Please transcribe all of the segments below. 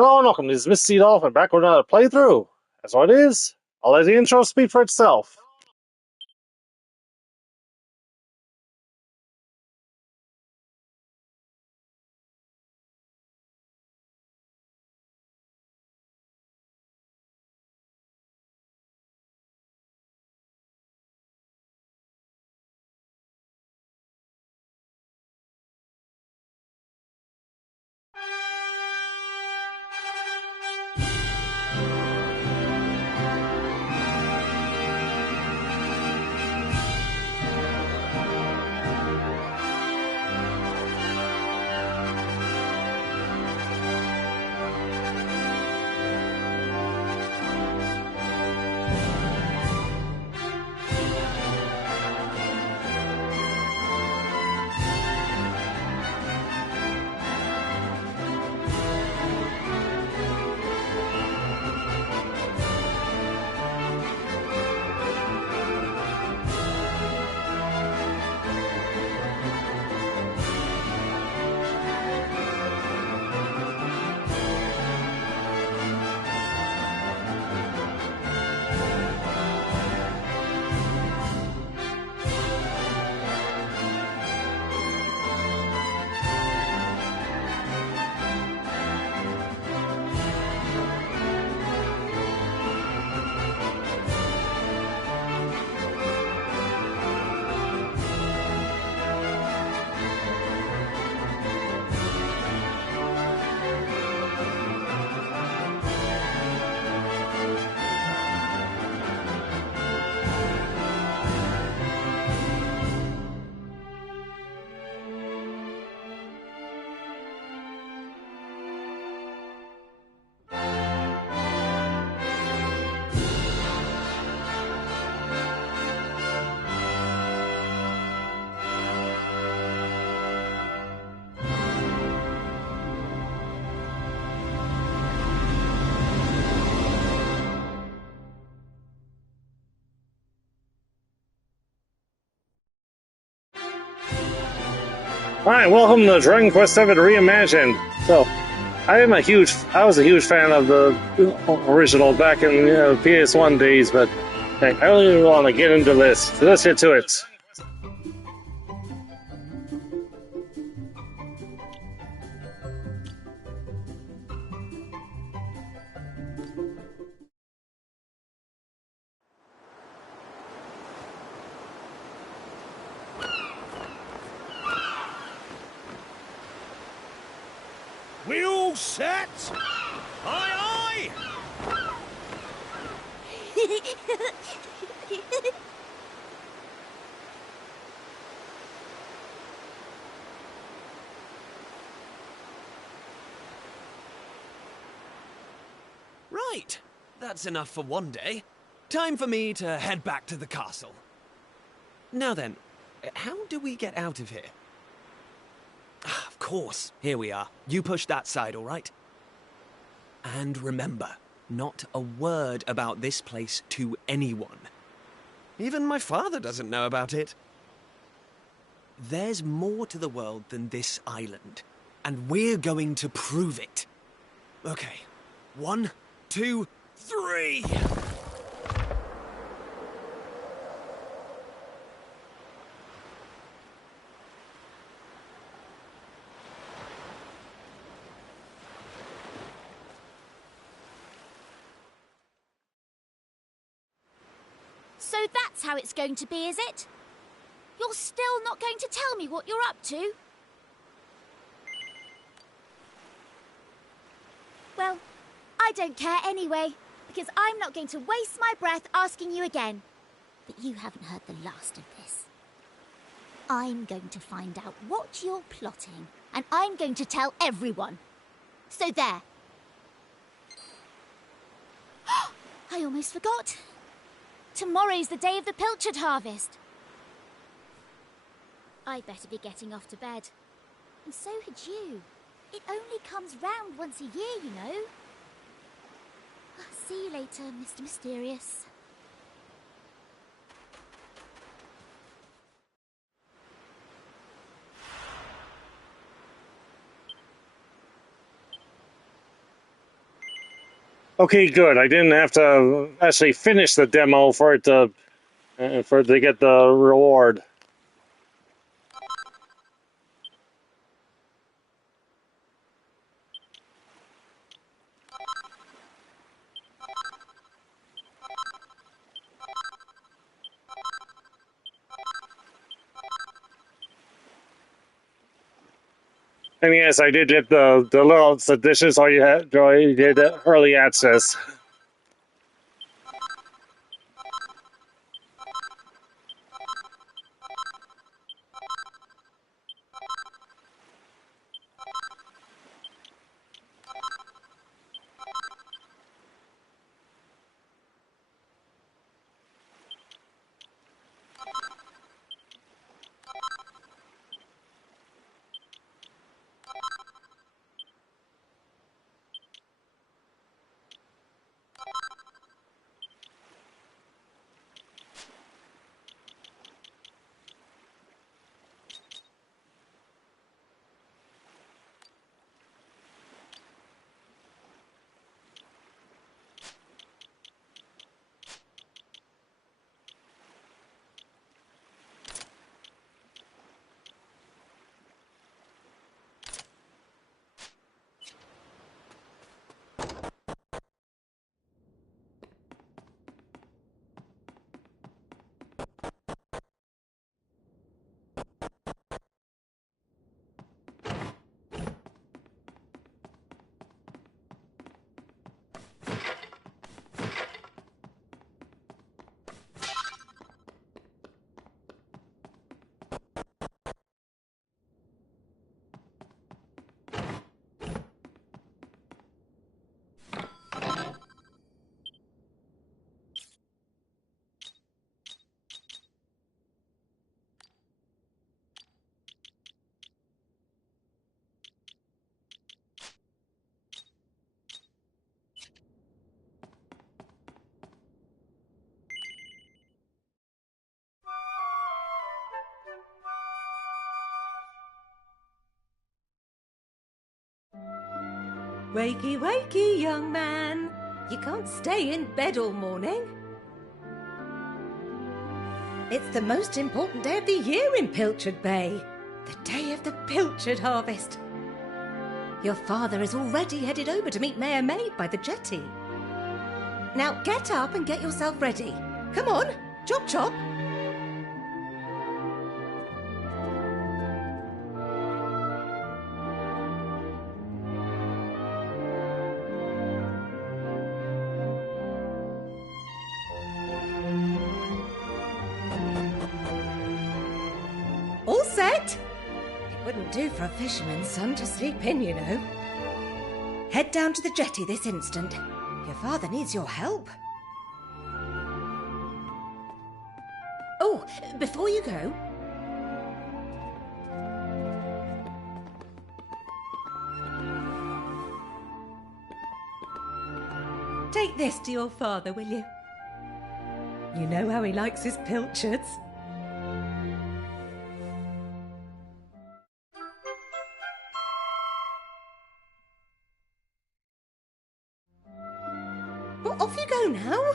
Hello and welcome to this Mistydolphin back with another playthrough. As what it is, I'll let the intro speak for itself. Alright, welcome to Dragon Quest VII Reimagined. So, I was a huge fan of the original back in PS1 days, but I really want to get into this. So let's get to it. We all set? Aye, aye! Right, that's enough for one day. Time for me to head back to the castle. Now then, how do we get out of here? Of course, here we are. You push that side, all right? And remember, not a word about this place to anyone. Even my father doesn't know about it. There's more to the world than this island, and we're going to prove it. Okay, 1, 2, 3! So that's how it's going to be, is it? You're still not going to tell me what you're up to? Well, I don't care anyway, because I'm not going to waste my breath asking you again. But you haven't heard the last of this. I'm going to find out what you're plotting, and I'm going to tell everyone. So there. I almost forgot. Tomorrow's the day of the pilchard harvest. I'd better be getting off to bed. And so had you. It only comes round once a year, you know. See you later, Mr. Mysterious. Okay, good. I didn't have to actually finish the demo for it to get the reward. And yes, I did get the little dishes all you did early access. Wakey, wakey, young man. You can't stay in bed all morning. It's the most important day of the year in Pilchard Bay. The day of the pilchard harvest. Your father is already headed over to meet Mayor Maid by the jetty. Now get up and get yourself ready. Come on, chop chop. All set? It wouldn't do for a fisherman's son to sleep in, you know. Head down to the jetty this instant. Your father needs your help. Oh, before you go... take this to your father, will you? You know how he likes his pilchards. Well, off you go now.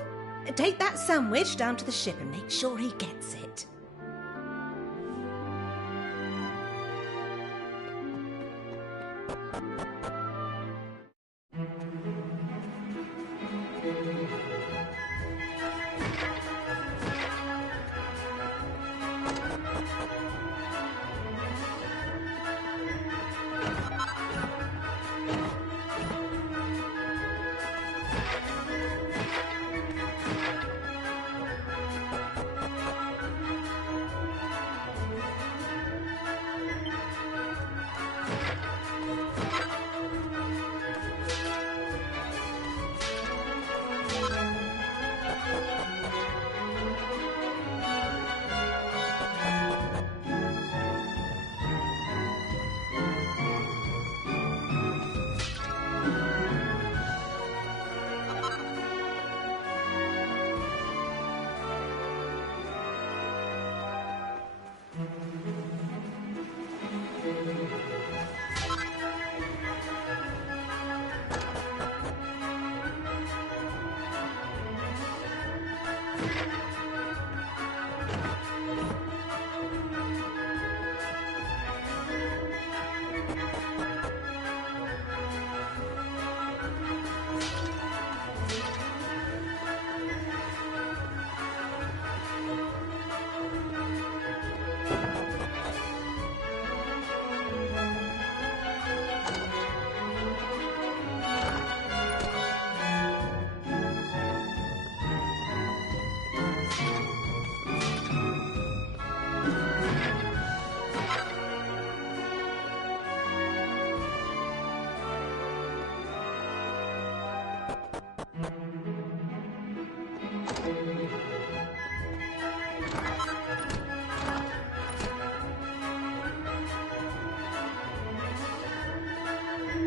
Take that sandwich down to the ship and make sure he gets it.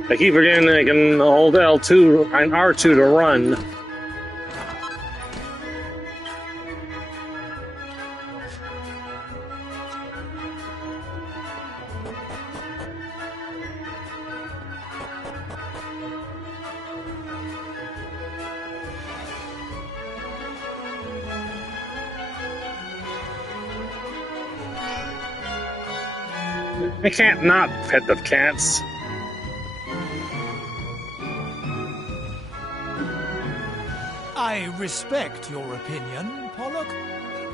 I keep forgetting I can hold L2 and R2 to run. I can't not pet the cats. I respect your opinion, Pollock,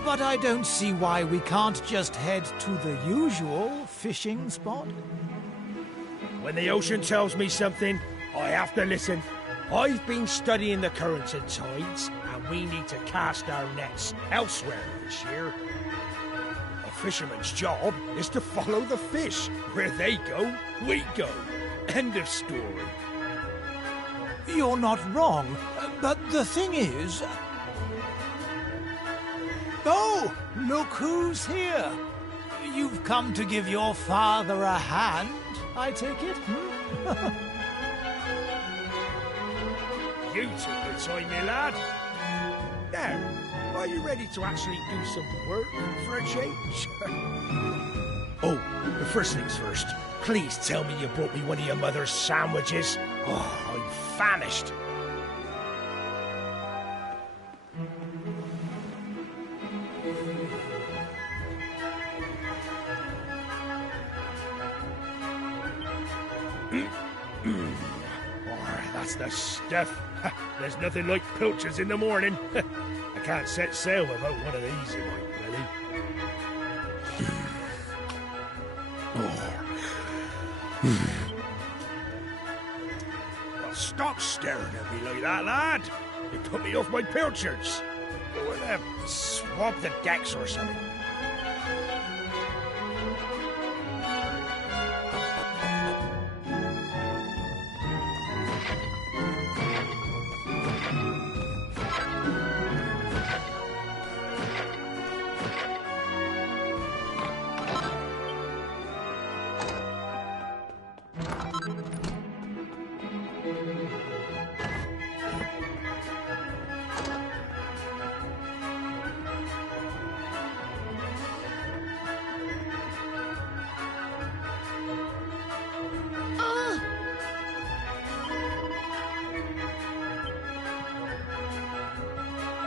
but I don't see why we can't just head to the usual fishing spot. When the ocean tells me something, I have to listen. I've been studying the currents and tides, and we need to cast our nets elsewhere this year. A fisherman's job is to follow the fish. Where they go, we go. End of story. You're not wrong, but the thing is... Oh, look who's here. You've come to give your father a hand, I take it? You took the time, my lad. Now, are you ready to actually do some work for a change? Oh, the first things first. Please tell me you brought me one of your mother's sandwiches. Oh, I'm famished. Oh, that's the stuff. There's nothing like pilchards in the morning. I can't set sail without one of these in my belly. Well, stop staring at me like that, lad. You put me off my pilchards. Go in there, swab the decks or something.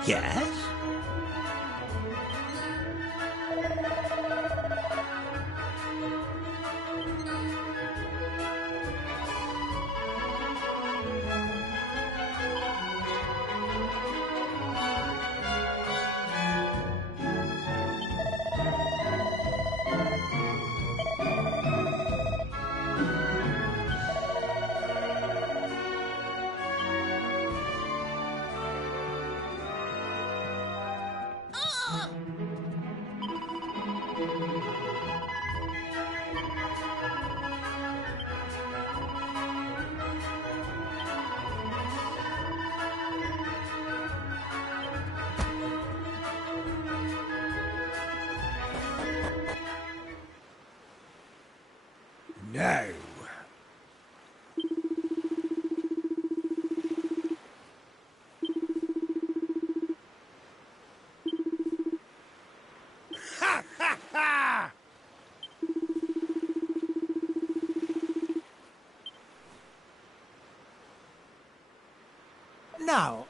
Yes? Now. Ha ha ha! Now...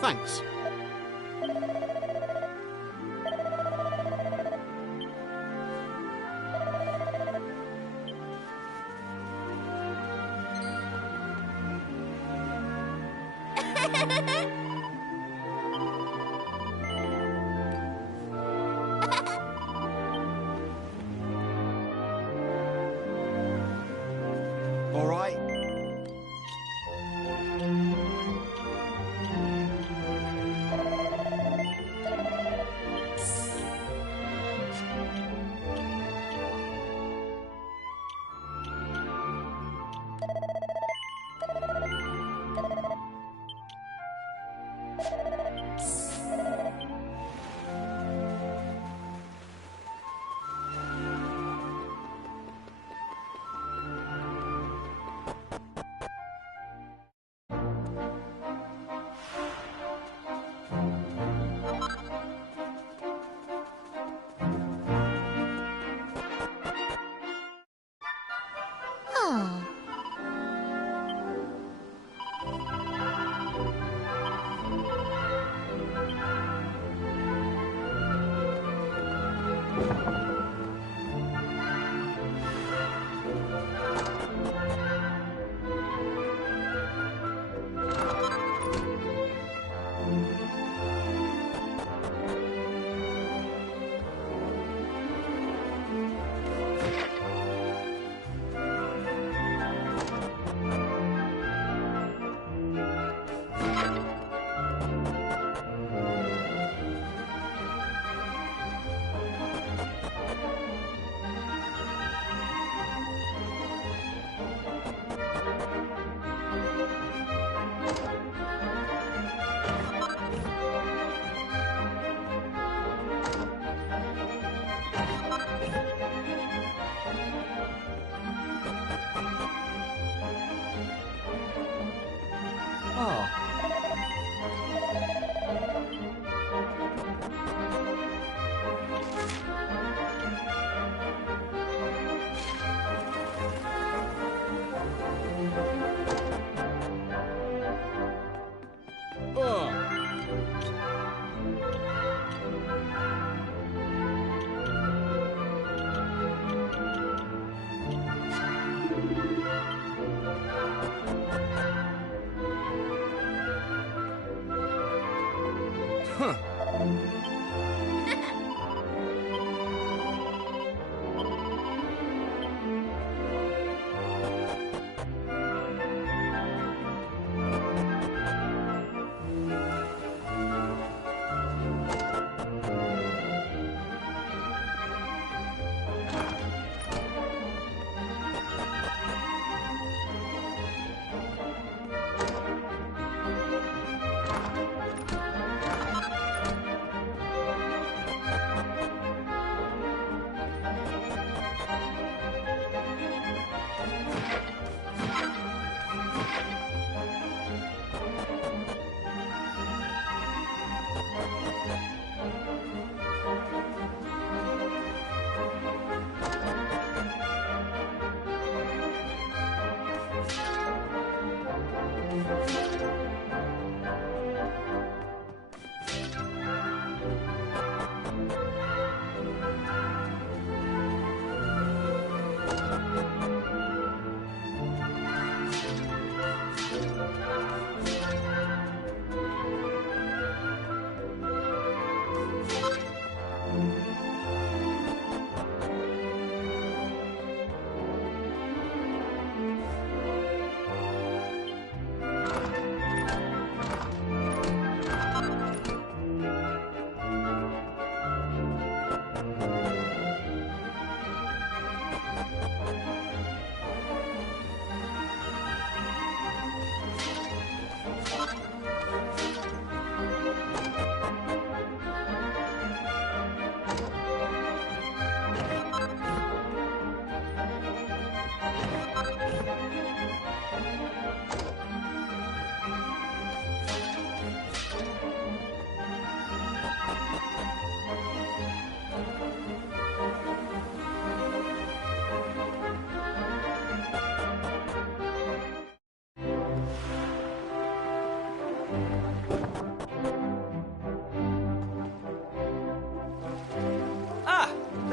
Thanks. All right? Ah.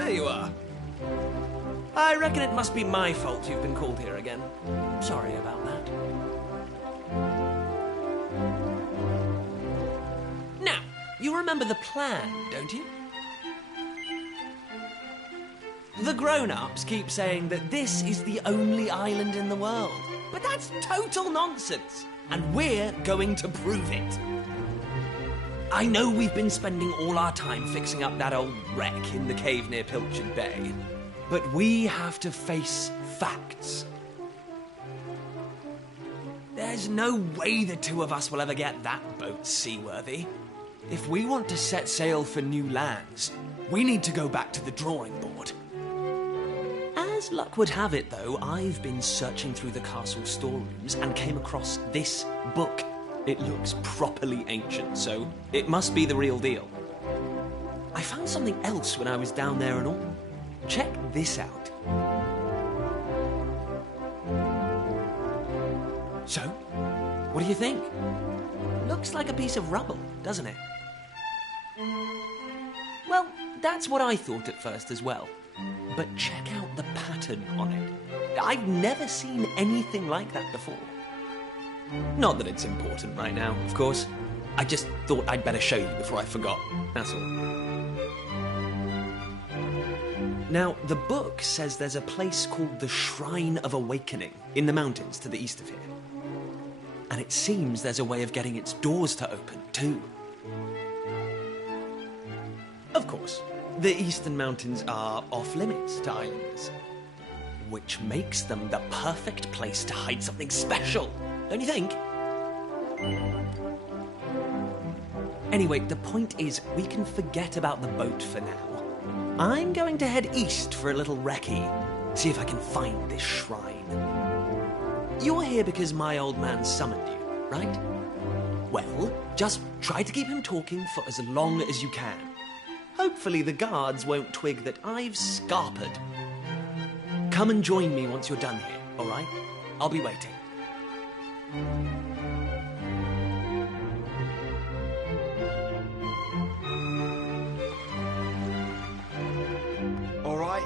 There you are. I reckon it must be my fault you've been called here again. Sorry about that. Now, you remember the plan, don't you? The grown-ups keep saying that this is the only island in the world. But that's total nonsense, and we're going to prove it. I know we've been spending all our time fixing up that old wreck in the cave near Pilchard Bay, but we have to face facts. There's no way the two of us will ever get that boat seaworthy. If we want to set sail for new lands, we need to go back to the drawing board. As luck would have it, though, I've been searching through the castle storerooms and came across this book. It looks properly ancient, so it must be the real deal. I found something else when I was down there and all. Check this out. So, what do you think? Looks like a piece of rubble, doesn't it? Well, that's what I thought at first as well. But check out the pattern on it. I've never seen anything like that before. Not that it's important right now, of course. I just thought I'd better show you before I forgot, that's all. Now, the book says there's a place called the Shrine of Awakening in the mountains to the east of here. And it seems there's a way of getting its doors to open, too. Of course, the eastern mountains are off-limits to islanders, which makes them the perfect place to hide something special, don't you think? Anyway, the point is, we can forget about the boat for now. I'm going to head east for a little recce, see if I can find this shrine. You're here because my old man summoned you, right? Well, just try to keep him talking for as long as you can. Hopefully the guards won't twig that I've scarpered. Come and join me once you're done here, all right? I'll be waiting. All right.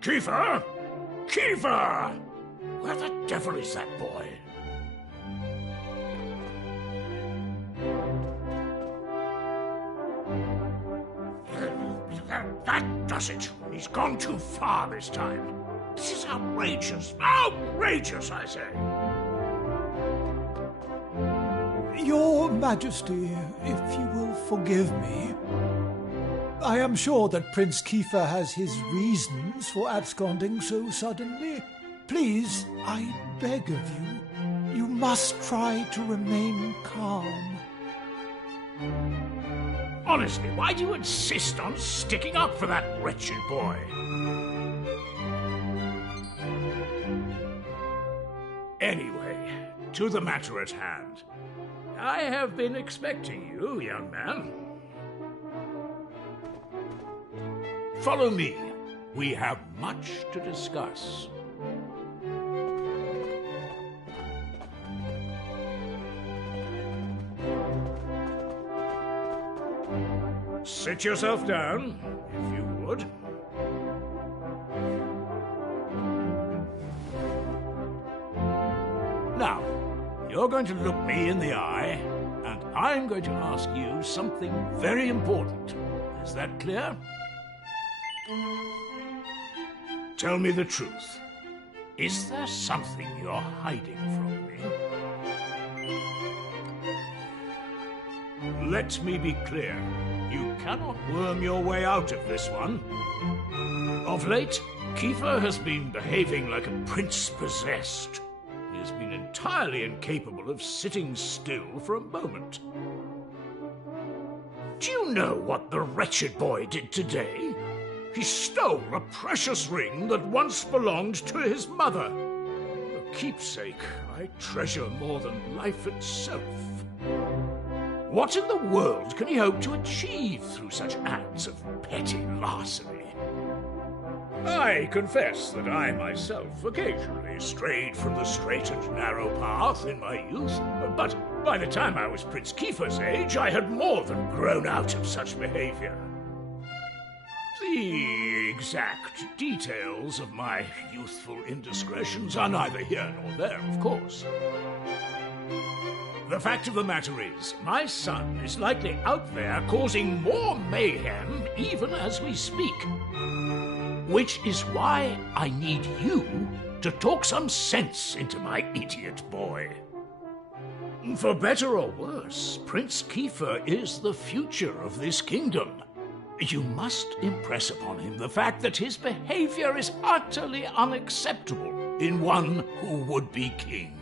Kiefer! Kiefer! Where the devil is that boy? That does it. He's gone too far this time. This is outrageous. Outrageous, I say. Your Majesty, if you will forgive me, I am sure that Prince Kiefer has his reasons for absconding so suddenly. Please, I beg of you, you must try to remain calm. Honestly, why do you insist on sticking up for that wretched boy? Anyway, to the matter at hand. I have been expecting you, young man. Follow me. We have much to discuss. Sit yourself down, if you would. Now, you're going to look me in the eye, and I'm going to ask you something very important. Is that clear? Tell me the truth. Is there something you're hiding from me? Let me be clear. You cannot worm your way out of this one. Of late, Kiefer has been behaving like a prince possessed. He has been entirely incapable of sitting still for a moment. Do you know what the wretched boy did today? He stole a precious ring that once belonged to his mother. A keepsake I treasure more than life itself. What in the world can he hope to achieve through such acts of petty larceny? I confess that I myself occasionally strayed from the straight and narrow path in my youth, but by the time I was Prince Kiefer's age, I had more than grown out of such behavior. The exact details of my youthful indiscretions are neither here nor there, of course. The fact of the matter is, my son is likely out there causing more mayhem even as we speak. Which is why I need you to talk some sense into my idiot boy. For better or worse, Prince Kiefer is the future of this kingdom. You must impress upon him the fact that his behavior is utterly unacceptable in one who would be king.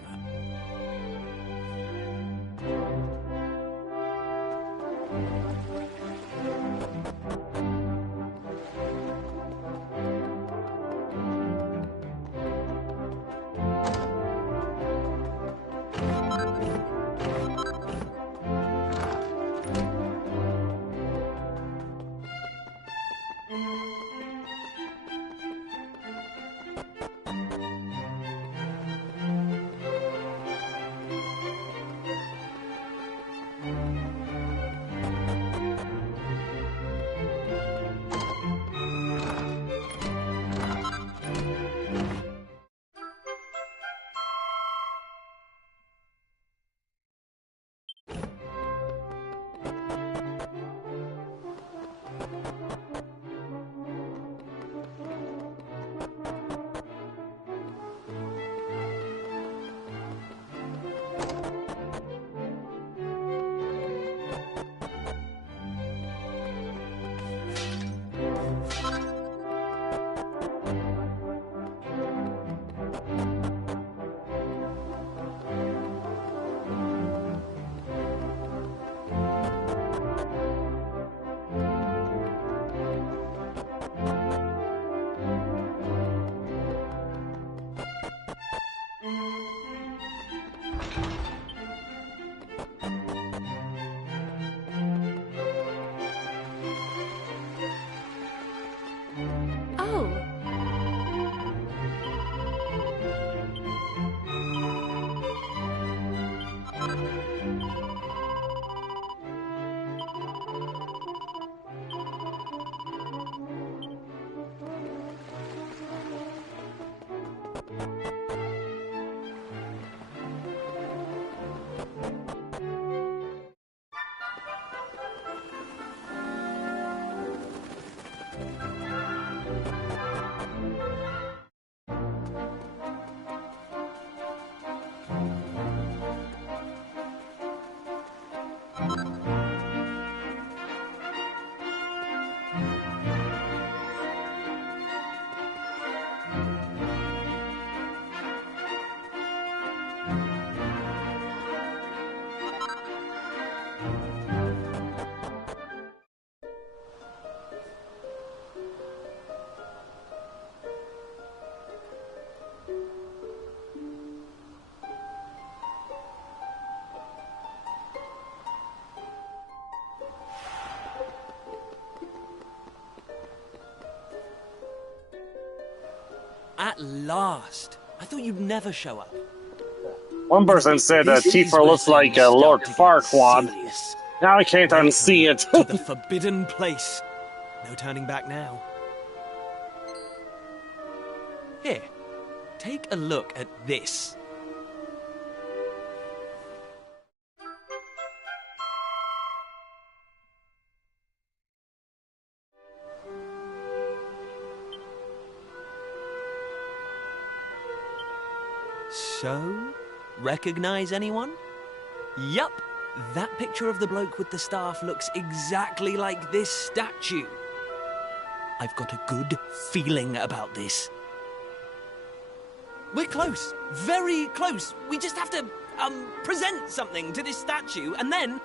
At last! I thought you'd never show up. One person said that This is Kiefer where looks like things Lord start to get Farquaad. serious. Now I can't unsee it. To the forbidden place. No turning back now. Here, take a look at this. So, recognize anyone? Yup, that picture of the bloke with the staff looks exactly like this statue. I've got a good feeling about this. We're close, very close. We just have to, present something to this statue, and then,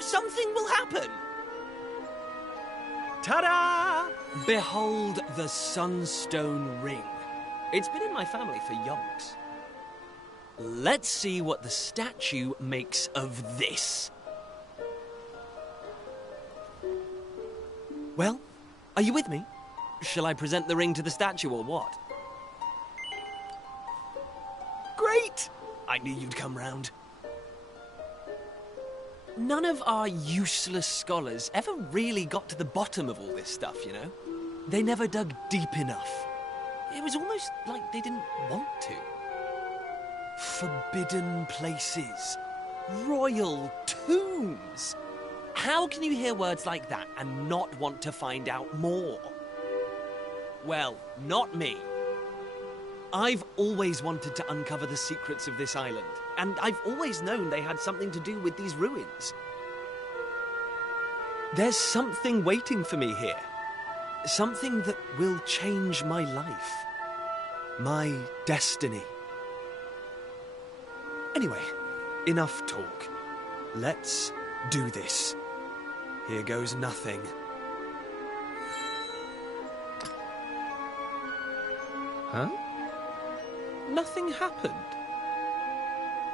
something will happen. Ta-da! Behold the Sunstone Ring. It's been in my family for yonks. Let's see what the statue makes of this. Well, are you with me? Shall I present the ring to the statue or what? Great! I knew you'd come round. None of our useless scholars ever really got to the bottom of all this stuff, you know? They never dug deep enough. It was almost like they didn't want to. Forbidden places. Royal tombs. How can you hear words like that and not want to find out more? Well, not me. I've always wanted to uncover the secrets of this island, and I've always known they had something to do with these ruins. There's something waiting for me here. Something that will change my life. My destiny. Anyway, enough talk. Let's do this. Here goes nothing. Huh? Nothing happened.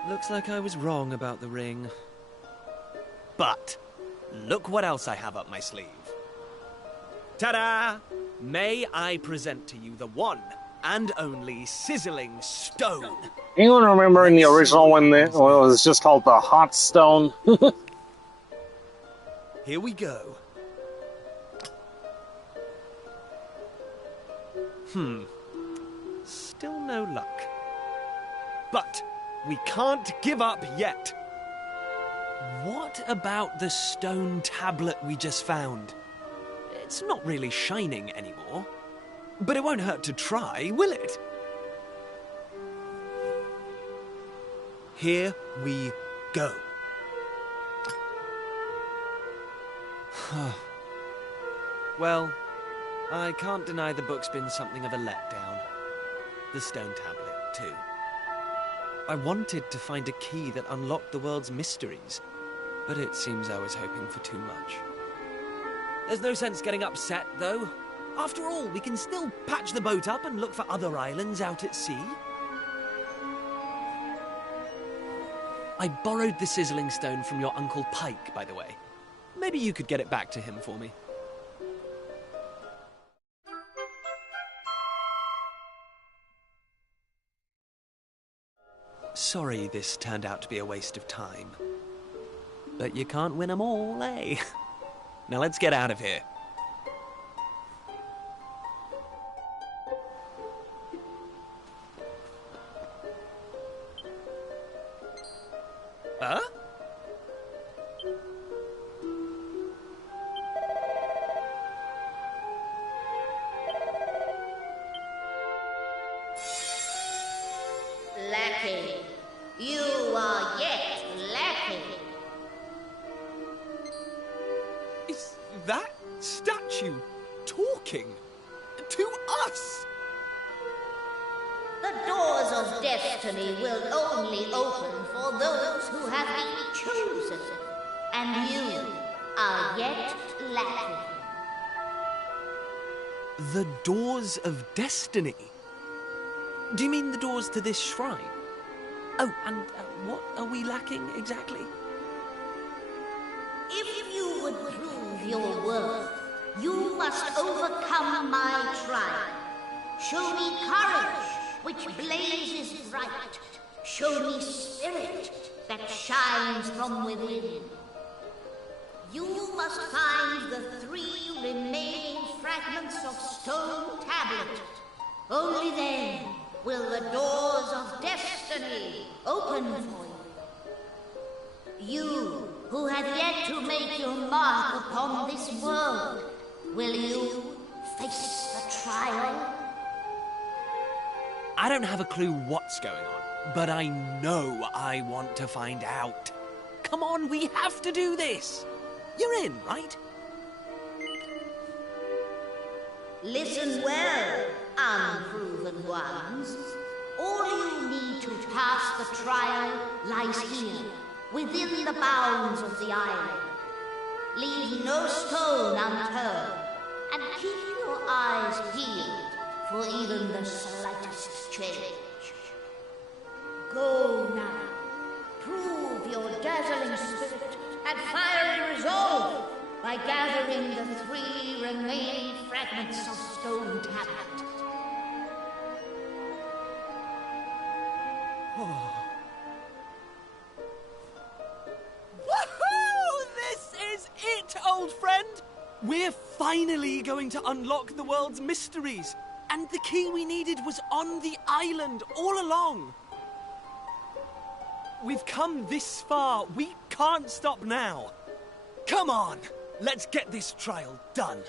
Looks like I was wrong about the ring. But, look what else I have up my sleeve. Ta-da! May I present to you the one and only sizzling stone. Anyone remember in the original when it was just called the Hot Stone? Here we go. Still no luck. But we can't give up yet. What about the stone tablet we just found? It's not really shining anymore. But it won't hurt to try, will it? Here we go. Well, I can't deny the book's been something of a letdown. The stone tablet, too. I wanted to find a key that unlocked the world's mysteries, but it seems I was hoping for too much. There's no sense getting upset, though. After all, we can still patch the boat up and look for other islands out at sea. I borrowed the sizzling stone from your Uncle Pike, by the way. Maybe you could get it back to him for me. Sorry this turned out to be a waste of time. But you can't win 'em all, eh? Now let's get out of here. Huh? Lacking. You are yet lacking. Is that statue talking to us? The doors of destiny will only open for those who have been chosen, and you are yet lacking. The doors of destiny? Do you mean the doors to this shrine? Oh, and what are we lacking exactly? If you would prove your worth, you must overcome my trial. Show me courage, which blazes bright. Show me spirit that shines from within. You must find the 3 remaining fragments of stone tablet. Only then will the doors of destiny open for you. You who have yet to make your mark upon this world, will you face the trial? I don't have a clue what's going on, but I know I want to find out. Come on, we have to do this. You're in, right? Listen well, unproven ones. All you need to pass the trial lies here, within the bounds of the island. Leave no stone unturned, and keep your eyes peeled for even the slightest change. Go now. Prove your dazzling spirit and fiery resolve by gathering the 3 remaining fragments of stone tablet. Woohoo! This is it, old friend! We're finally going to unlock the world's mysteries. And the key we needed was on the island all along. We've come this far. We can't stop now. Come on, let's get this trial done.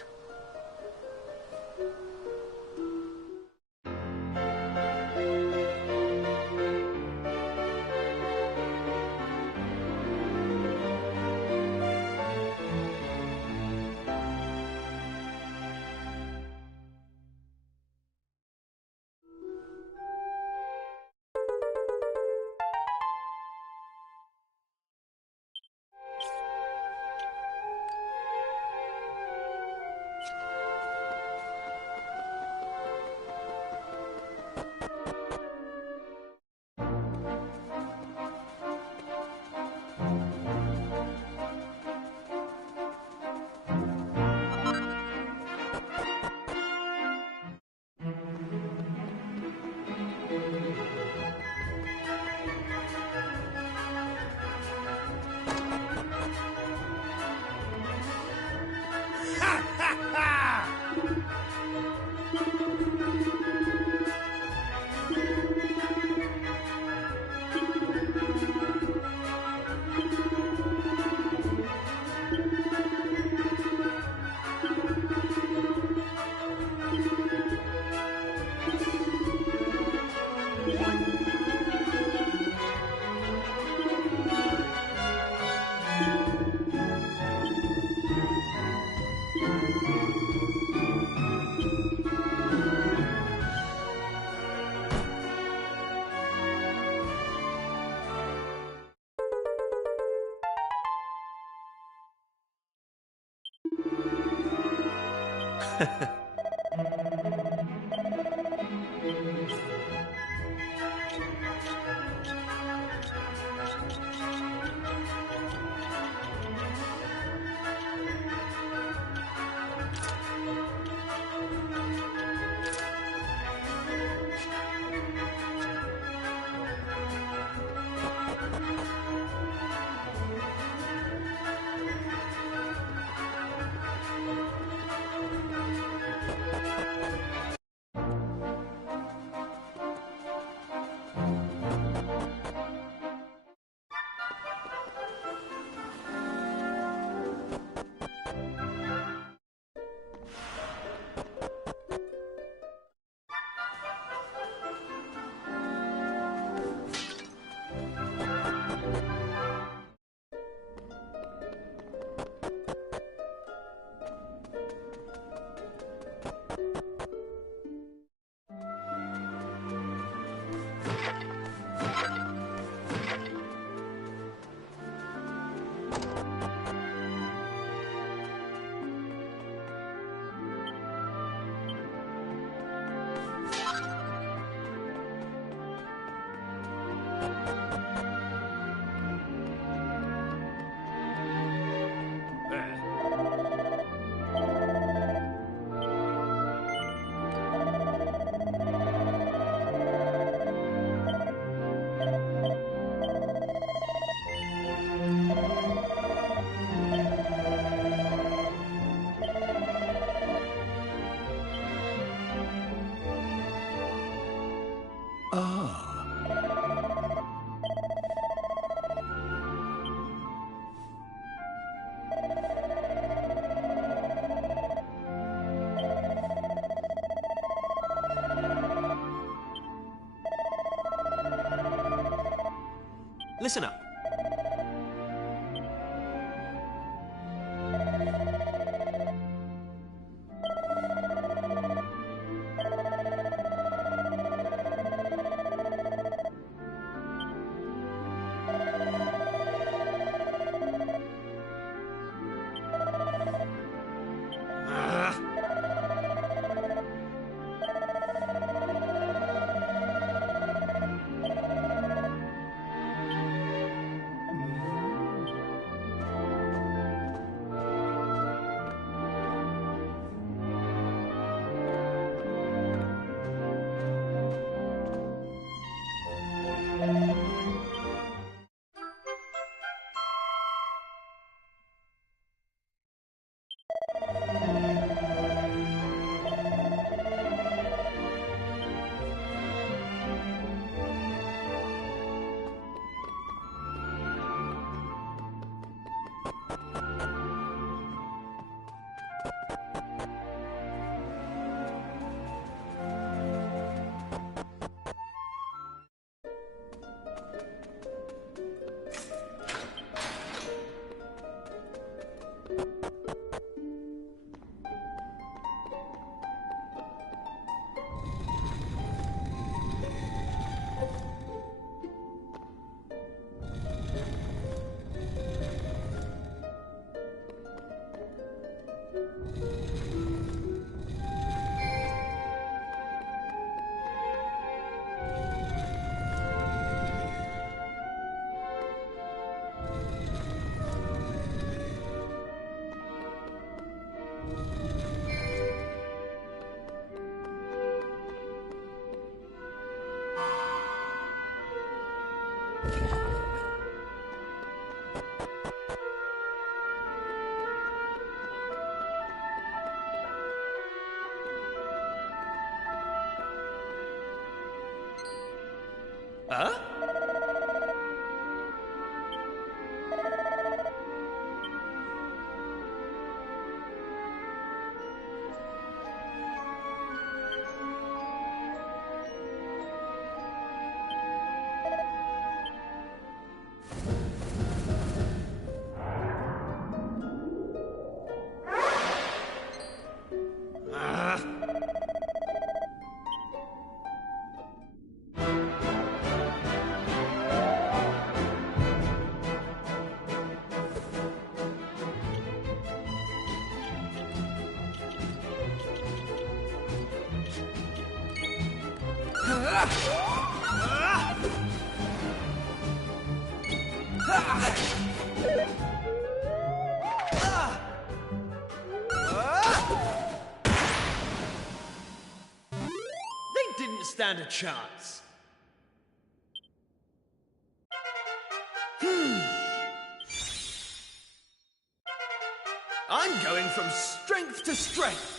Listen up. Huh? They didn't stand a chance. I'm going from strength to strength.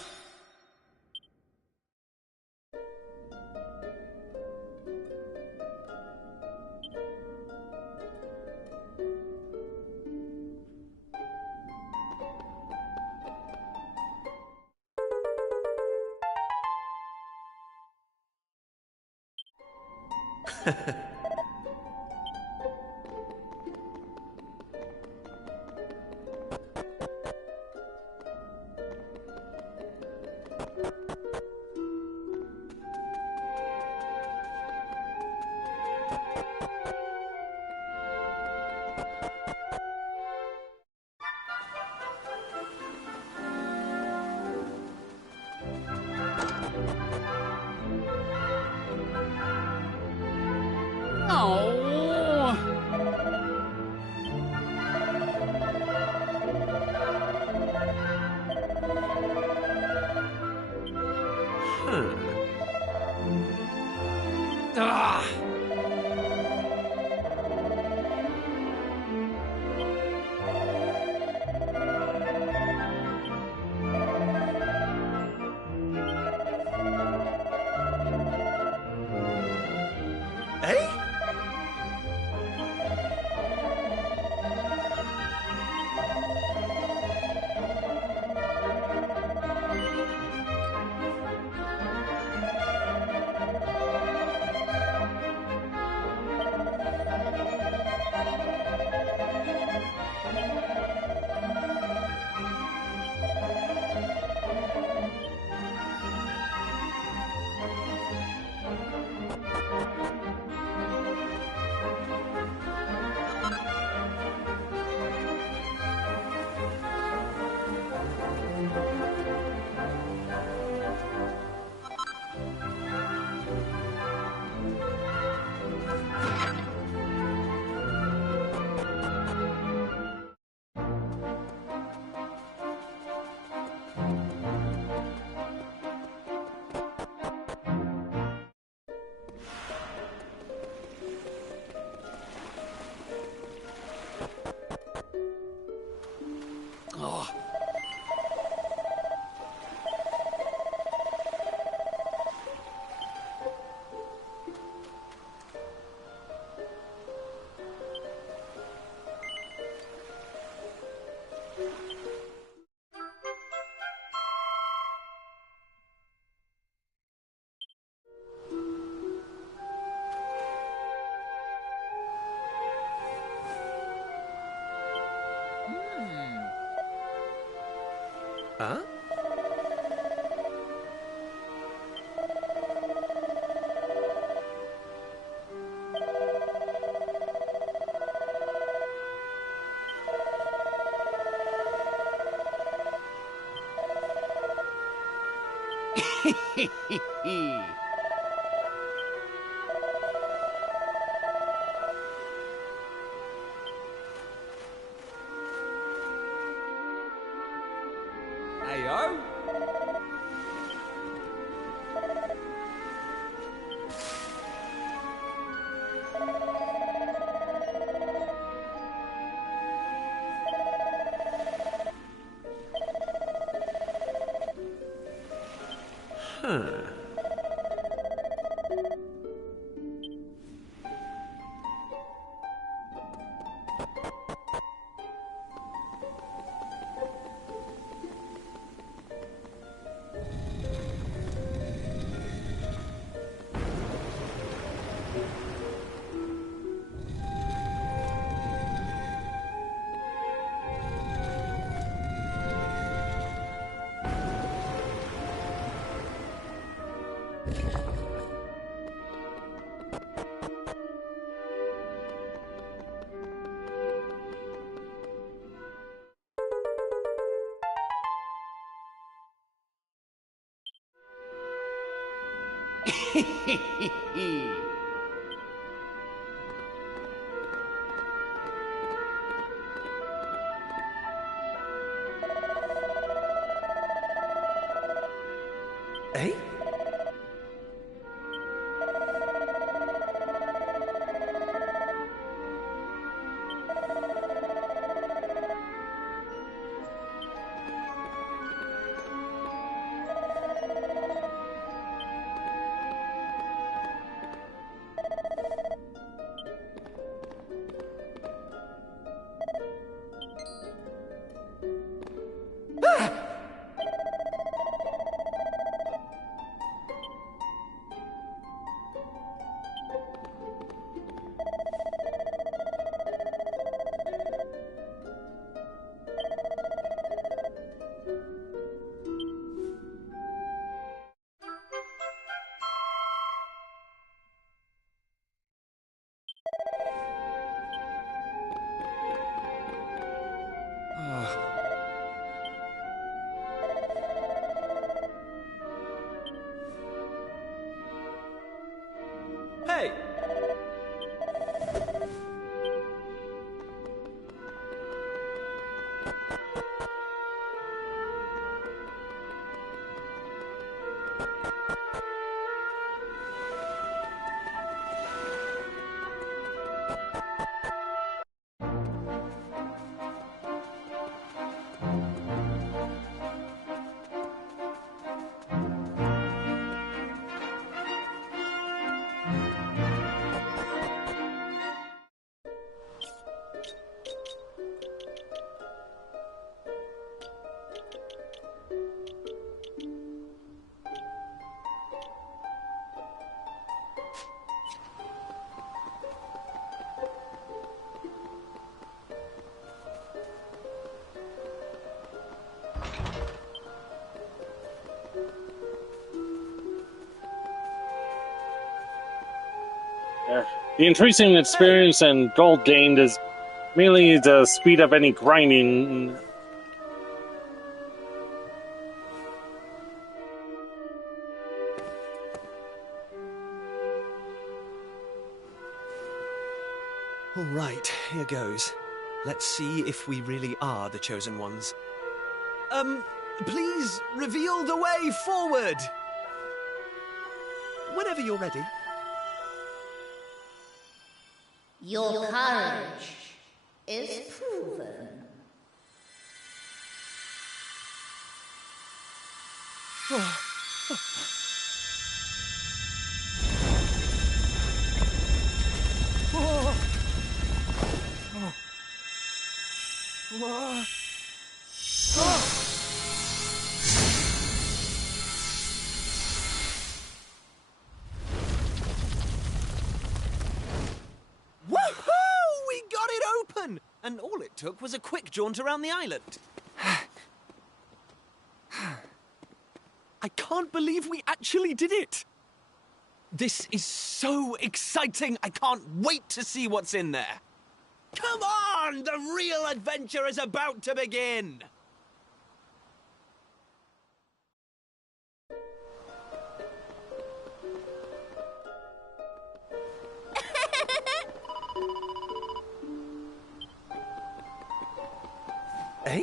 Eh? Huh? Heyo. Huh. Eh? Hey! The increasing experience and gold gained is mainly to speed up any grinding. All right, here goes. Let's see if we really are the chosen ones. Please reveal the way forward. Whenever you're ready. Your courage is proven. And all it took was a quick jaunt around the island. I can't believe we actually did it! This is so exciting! I can't wait to see what's in there! Come on! The real adventure is about to begin! Eh?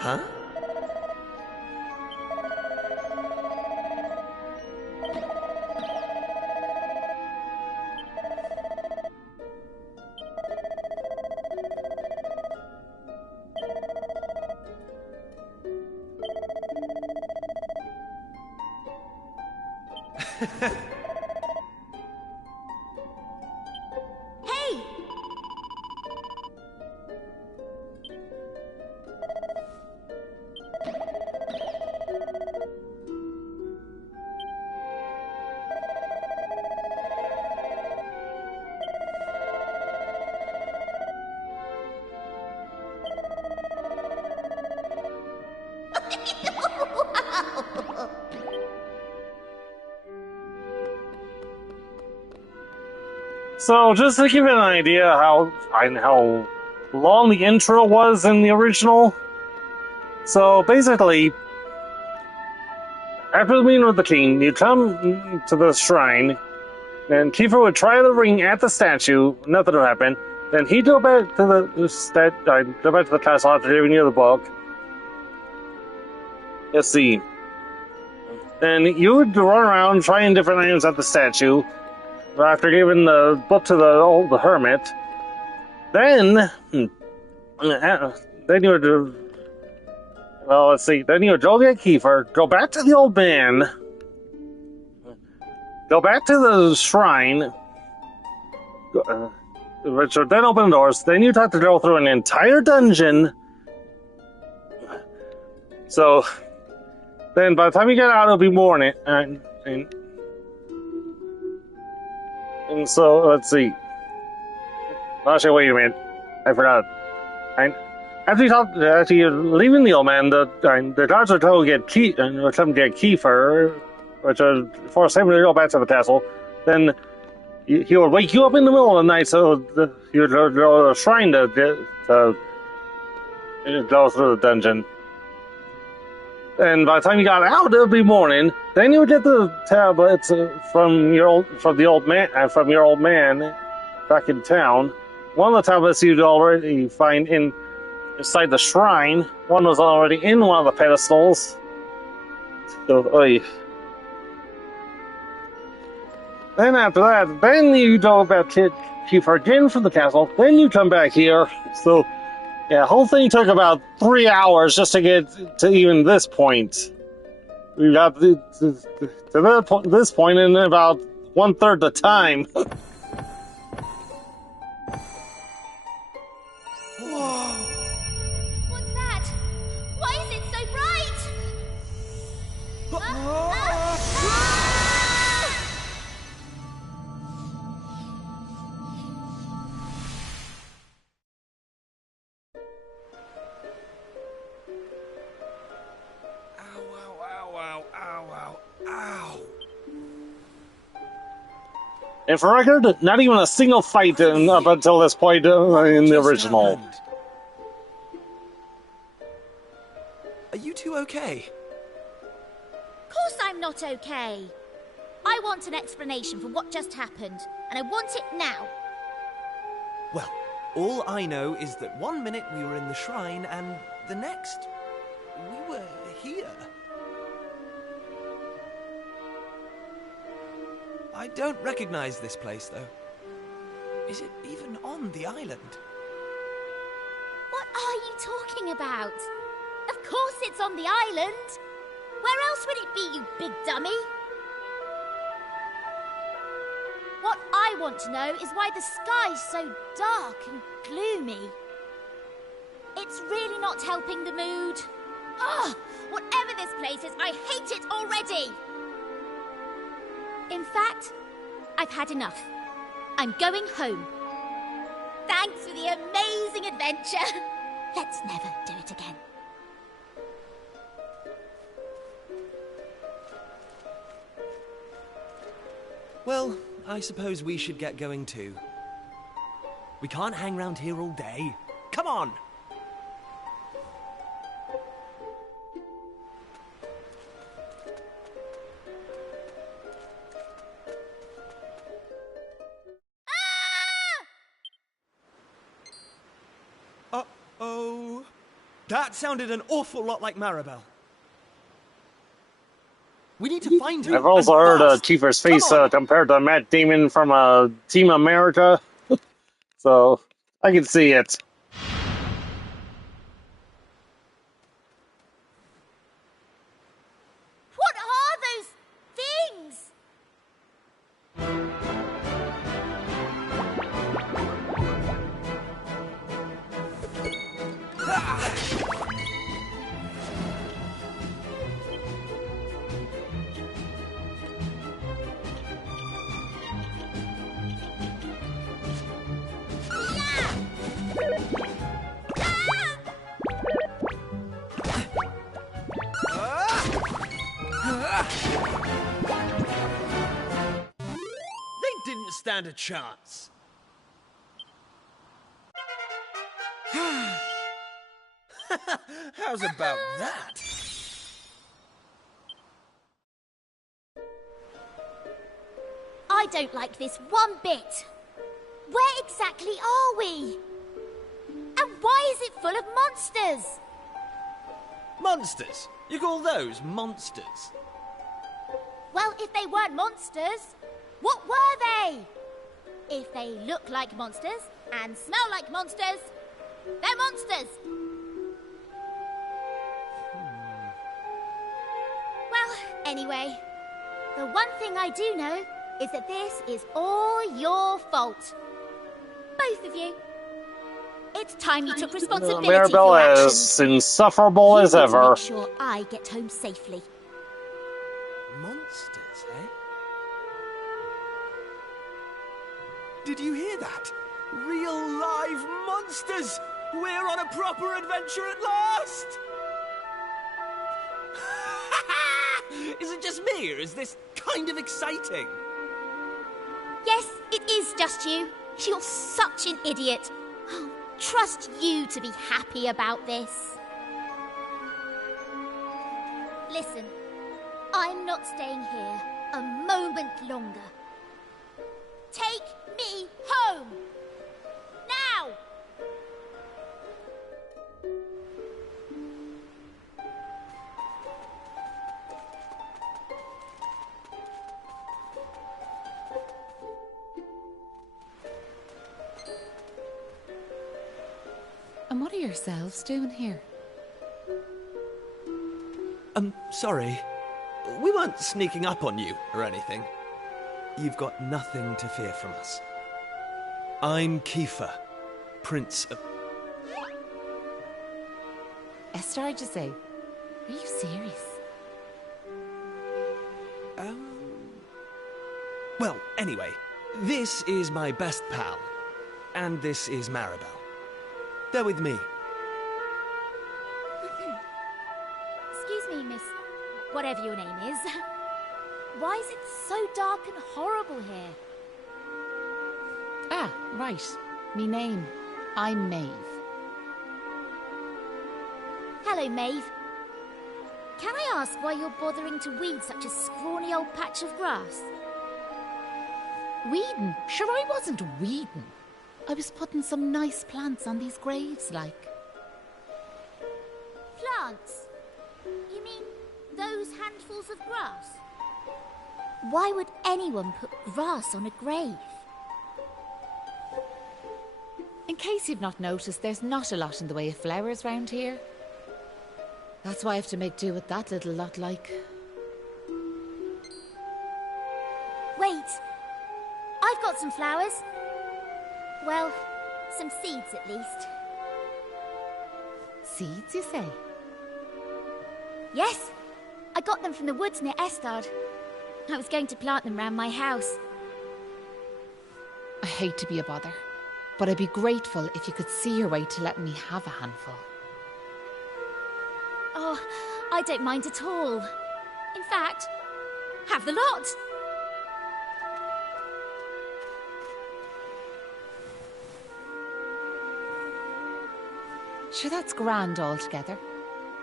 Huh? Hey! So, just to give you an idea how long the intro was in the original. So, basically, after the meeting with the king, you come to the shrine, and Kiefer would try the ring at the statue, nothing would happen. Then he'd go back to the castle after giving you the book. Let's see. Then you would run around trying different items at the statue. After giving the book to the hermit, then you would let's see. Then you would go get Kiefer, go back to the old man, go back to the shrine, which would then open the doors. Then you'd have to go through an entire dungeon. So then, by the time you get out, it'll be morning, and so, let's see. Actually, wait a minute. I forgot. After you're leaving the old man, the guards would tell you to get Kiefer, which would force him to go back to the castle. Then he would wake you up in the middle of the night, so you'd go to the shrine to go through the dungeon. And by the time you got out, it would be morning. Then you would get the tablets from your old man back in town. One of the tablets you'd already find inside the shrine. One was already in one of the pedestals. So, then after that, then you go back to Kiefer again from the castle. Then you come back here. So, yeah, the whole thing took about 3 hours just to get to even this point. We got to this point in about 1/3 the time. Whoa! What's that? Why is it so bright? And for record, not even a single fight up until this point in the Just original. happened? Are you two okay? Of course I'm not okay. I want an explanation for what just happened, and I want it now. Well, all I know is that one minute we were in the shrine, and the next, we were here. I don't recognize this place, though. Is it even on the island? What are you talking about? Of course it's on the island. Where else would it be, you big dummy? What I want to know is why the sky's so dark and gloomy. It's really not helping the mood. Ugh! Whatever this place is, I hate it already! In fact, I've had enough. I'm going home. Thanks for the amazing adventure. Let's never do it again. Well, I suppose we should get going too. We can't hang around here all day. Come on! Uh-oh. That sounded an awful lot like Maribel. We need to find her. I've also and heard fast. Kiefer's Come face on. compared to Matt Damon from Team America. So, I can see it. What are those things? They didn't stand a chance. How's about that? I don't like this one bit. Where exactly are we? And why is it full of monsters? Monsters? You call those monsters? Well, if they weren't monsters, what were they? If they look like monsters and smell like monsters, they're monsters. Well, anyway, the one thing I do know is that this is all your fault. Both of you. It's time you took responsibility for your Maribel actions. is insufferable You as need to ever. make sure I get home safely. Monsters, eh? Did you hear that? Real live monsters! We're on a proper adventure at last! Is it just me, or is this kind of exciting? Yes, it is just you. You're such an idiot. Oh, trust you to be happy about this. Listen, I'm not staying here a moment longer. Take me home! Now! And what are yourselves doing here? Sorry. We weren't sneaking up on you or anything. You've got nothing to fear from us. I'm Kiefer, Prince of... Esther, I'd just say, are you serious? Well, anyway, this is my best pal, and this is Maribel. They're with me. Excuse me, miss... whatever your name is. Why is it so dark and horrible here? Ah, right. Me name. I'm Maeve. Hello, Maeve. Can I ask why you're bothering to weed such a scrawny old patch of grass? Weeding? Sure, I wasn't weeding. I was putting some nice plants on these graves, like. Plants? You mean those handfuls of grass? Why would anyone put grass on a grave? In case you've not noticed, there's not a lot in the way of flowers round here. That's why I have to make do with that little lot, like. Wait, I've got some flowers. Well, some seeds at least. Seeds, you say? Yes, I got them from the woods near Estard. I was going to plant them round my house. I hate to be a bother, but I'd be grateful if you could see your way to letting me have a handful. Oh, I don't mind at all. In fact, have the lot. Sure, that's grand altogether.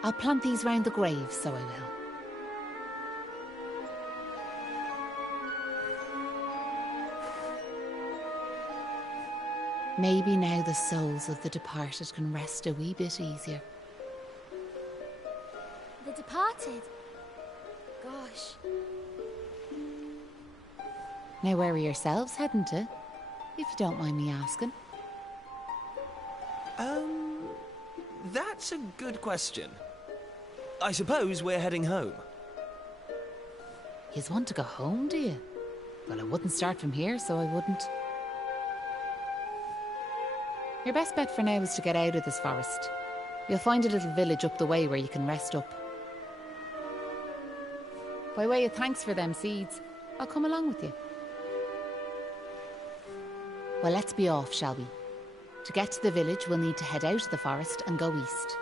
I'll plant these round the grave, so I will. Maybe now the souls of the departed can rest a wee bit easier. The departed? Gosh. Now where are yourselves heading to? If you don't mind me asking. That's a good question. I suppose we're heading home. Yous want to go home, do you? Well, I wouldn't start from here, so I wouldn't. Your best bet for now is to get out of this forest. You'll find a little village up the way where you can rest up. By way of thanks for them seeds, I'll come along with you. Well, let's be off, shall we? To get to the village, we'll need to head out of the forest and go east.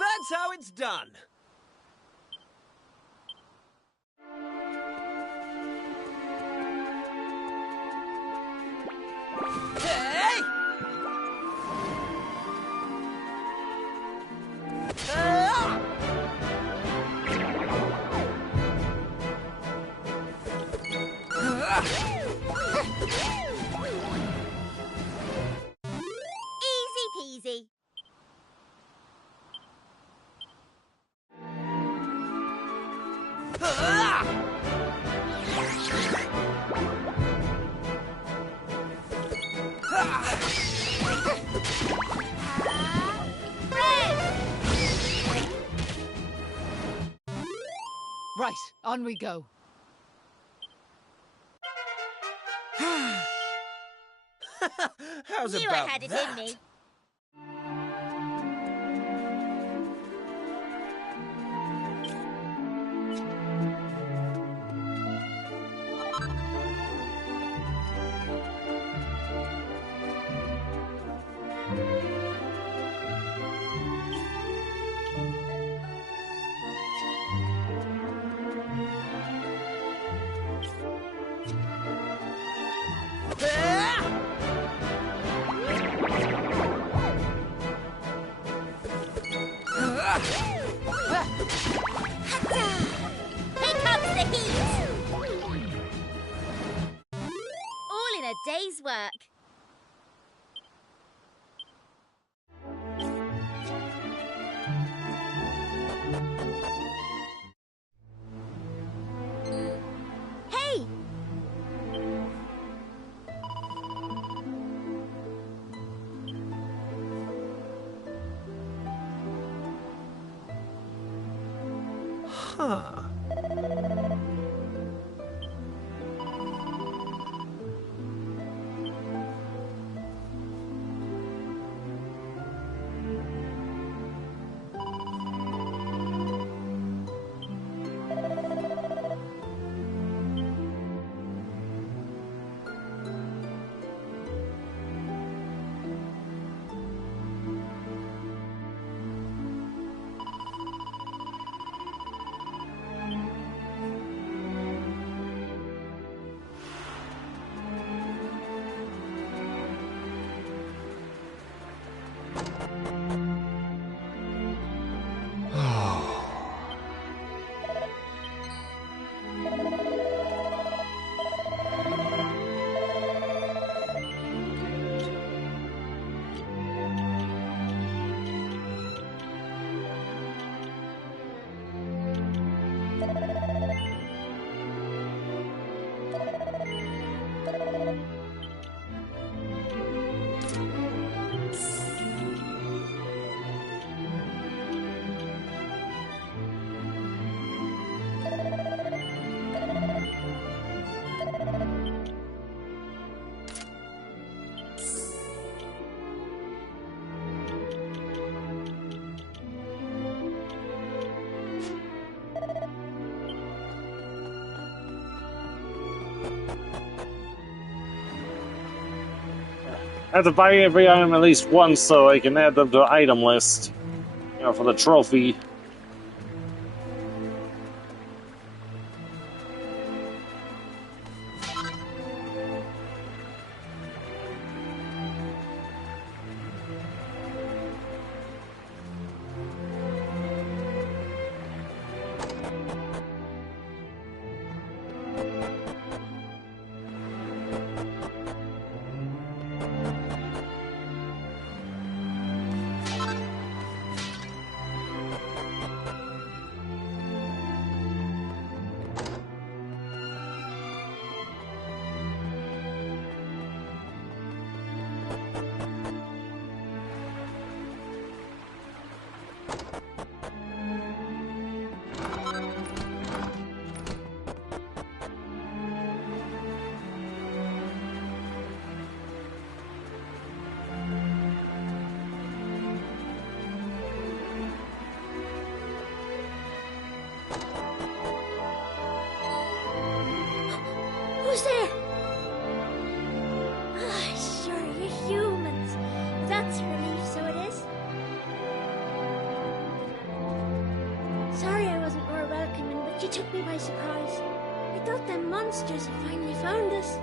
That's how it's done. Hey! Easy peasy. Right, on we go. How's Knew I about had it that? in me. Here comes the heat! All in a day's work. Hey! Huh. I have to buy every item at least once so I can add them to the item list. You know, for the trophy. Who's there? Ah, sure, you're humans. That's a relief, so it is. Sorry I wasn't more welcoming, but you took me by surprise. I thought them monsters had finally found us.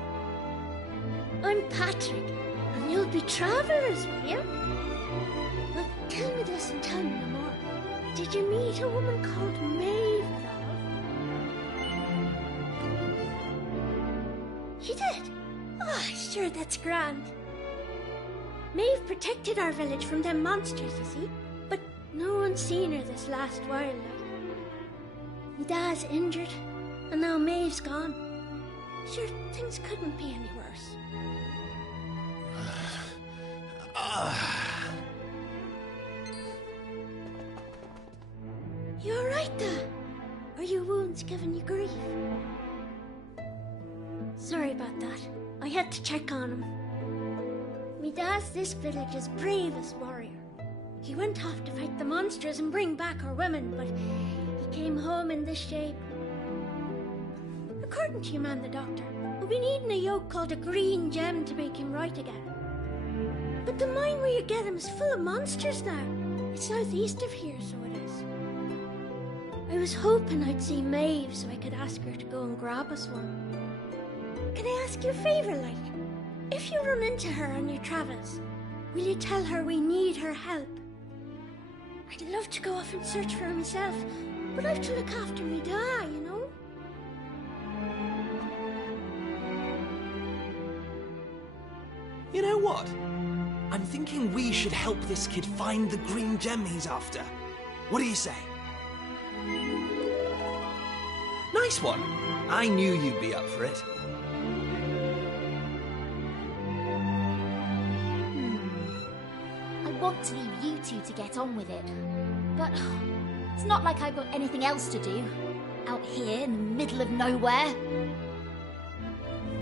I'm Patrick, and you'll be travellers, will you? Well, tell me this and tell me no more. Did you meet a woman called Maeve, love? You did? Oh, sure, that's grand. Maeve protected our village from them monsters, you see. But no one's seen her this last while, like. My dad's injured, and now Maeve's gone. Sure, things couldn't be any worse. You alright, Dad? Are your wounds giving you grief? Sorry about that. I had to check on him. Me dad's this village's bravest warrior. He went off to fight the monsters and bring back our women, but he came home in this shape. According to your man, the doctor, we'll be needing a yoke called a green gem to make him right again. But the mine where you get him is full of monsters now. It's southeast of here, so it is. I was hoping I'd see Maeve so I could ask her to go and grab us one. Can I ask you a favour, like? If you run into her on your travels, will you tell her we need her help? I'd love to go off and search for her myself, but I've to look after me dad, you know? You know what? I'm thinking we should help this kid find the green gem he's after. What do you say? Nice one. I knew you'd be up for it. I want to leave you two to get on with it. But it's not like I've got anything else to do. Out here in the middle of nowhere.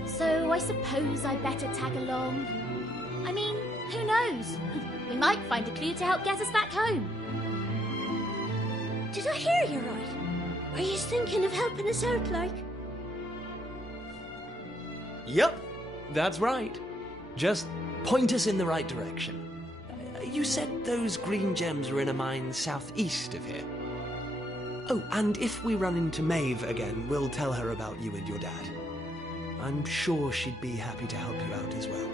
So I suppose I better tag along. I mean, who knows? We might find a clue to help get us back home. Did I hear you right? Are you thinking of helping us out, like? Yep, that's right. Just point us in the right direction. You said those green gems are in a mine southeast of here. Oh, and if we run into Maeve again, we'll tell her about you and your dad. I'm sure she'd be happy to help you out as well.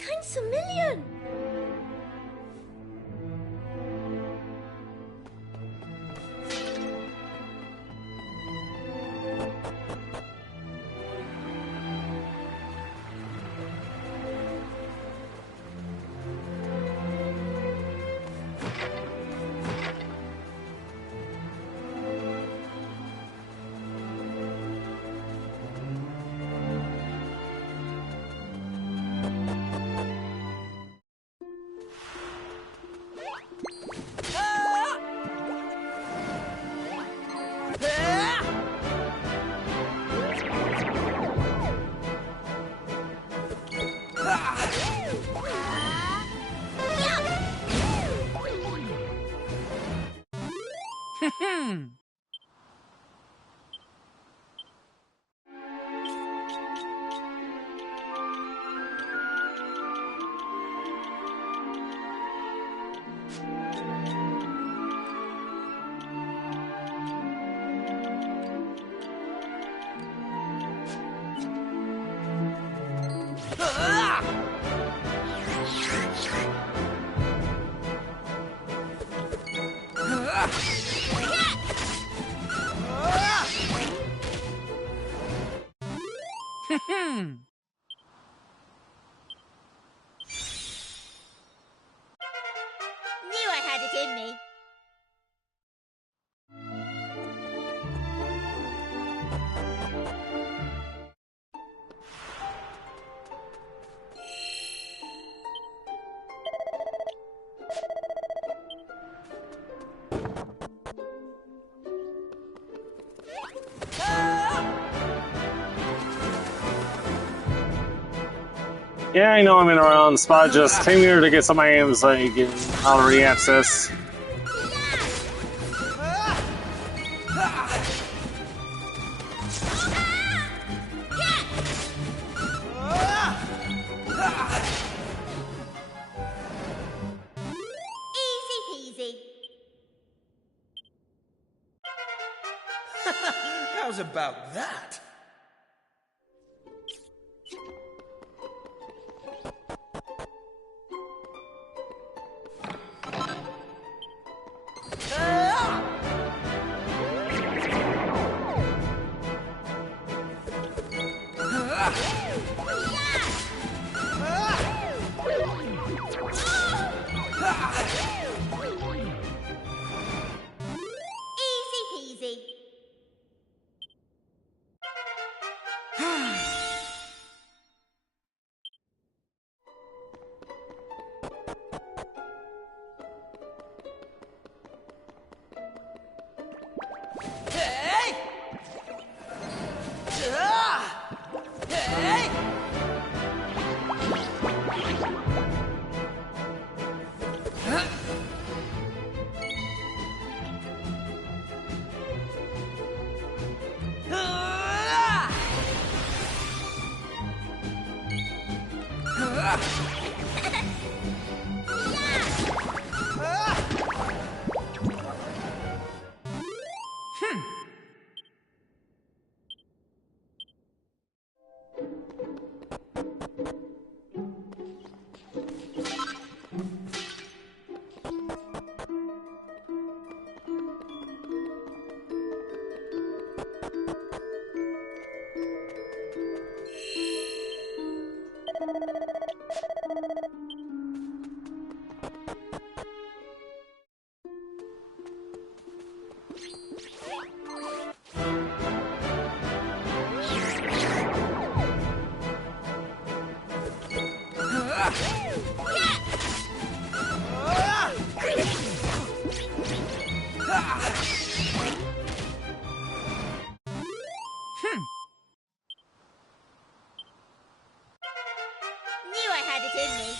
Thanks a million! Knew I had it in me. Yeah, I know I'm in around the spot. Just came here to get some items so you can already access. Easy peasy. How's about that? Easy peasy. Knew I had it in me.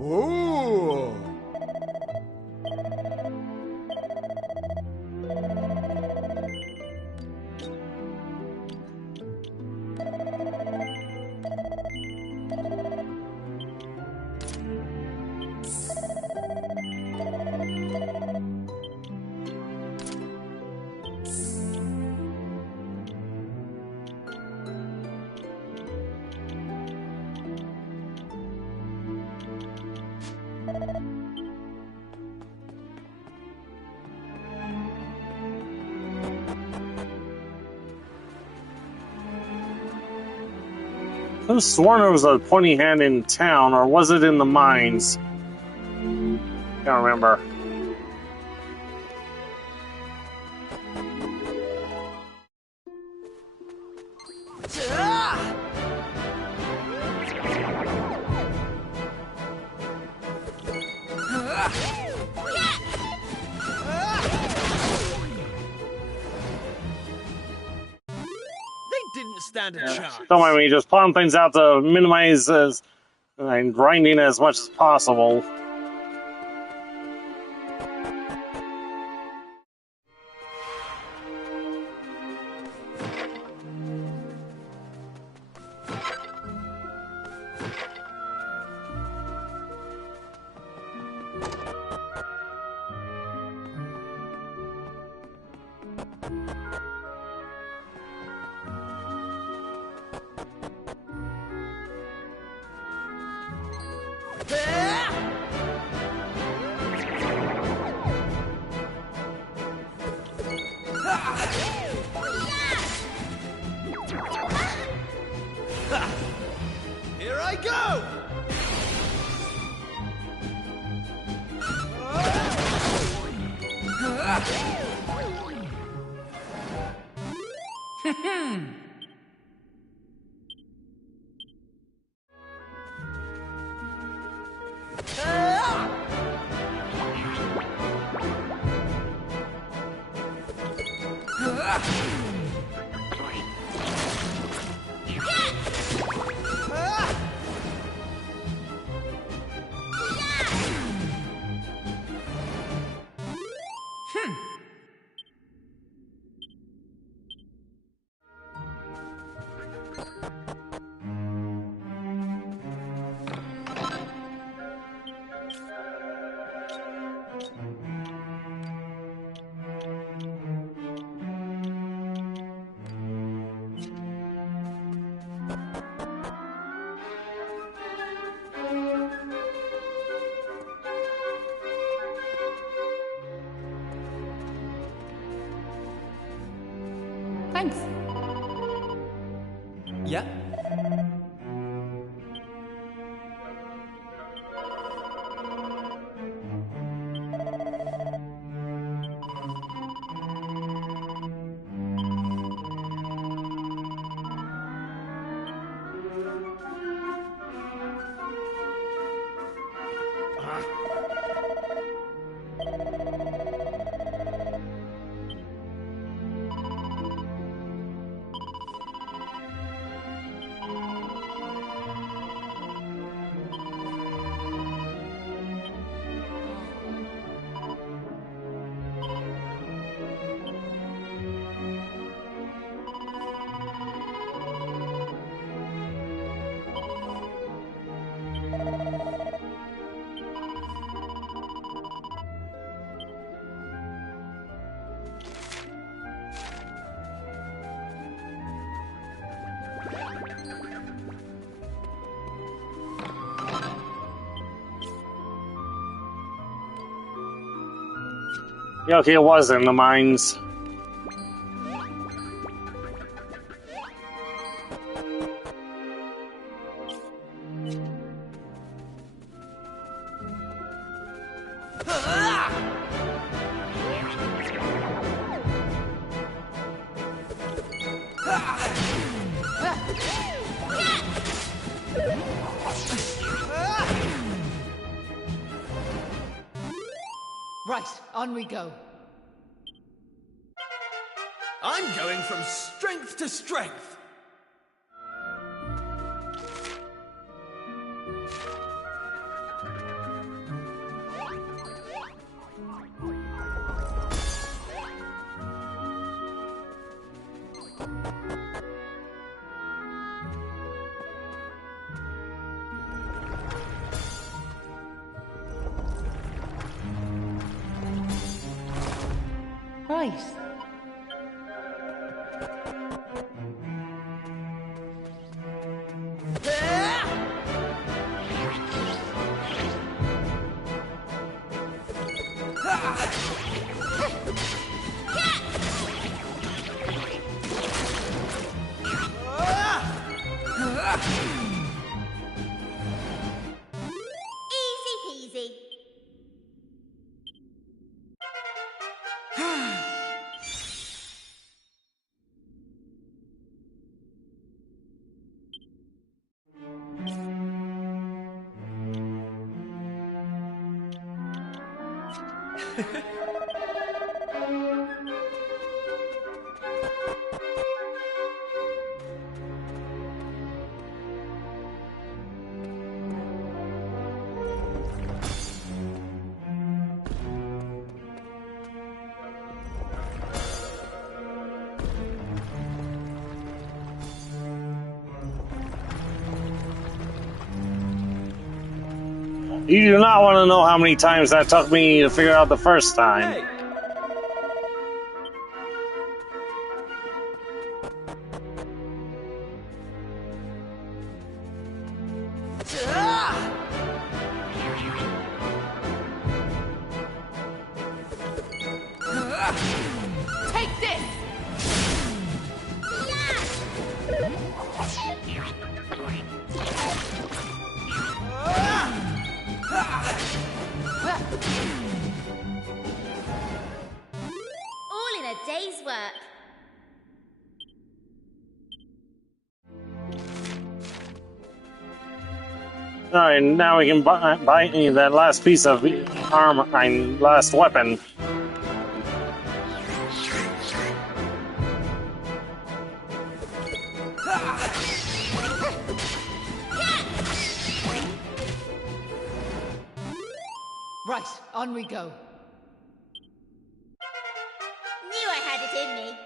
Ooh! I could have sworn there was a pointy hand in town, or was it in the mines? Can't remember. stand a chance. Don't mind me, just plotting things out to minimize and grinding as much as possible. Here I go! Thanks. Yeah? Yeah, okay, it was in the mines. Right, on we go. I'm going from strength to strength. Right. Easy peasy. You do not want to know how many times that took me to figure out the first time. Hey! Take this! All in a day's work. Alright, now we can buy that last piece of armor, last weapon. Right, on we go. Knew I had it in me.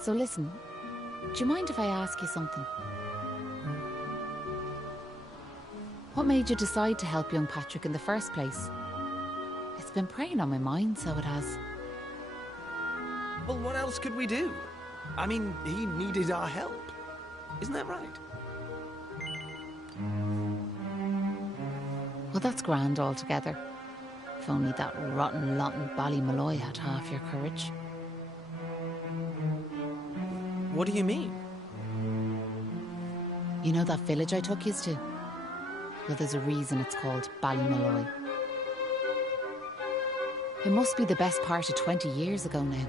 So listen, do you mind if I ask you something? What made you decide to help young Patrick in the first place? It's been preying on my mind, so it has. Well, what else could we do? I mean, he needed our help. Isn't that right? Well, that's grand altogether. If only that rotten lot in Ballymalloy had half your courage. What do you mean? You know that village I took yous to? Well, there's a reason it's called Ballymalloy. It must be the best part of 20 years ago now.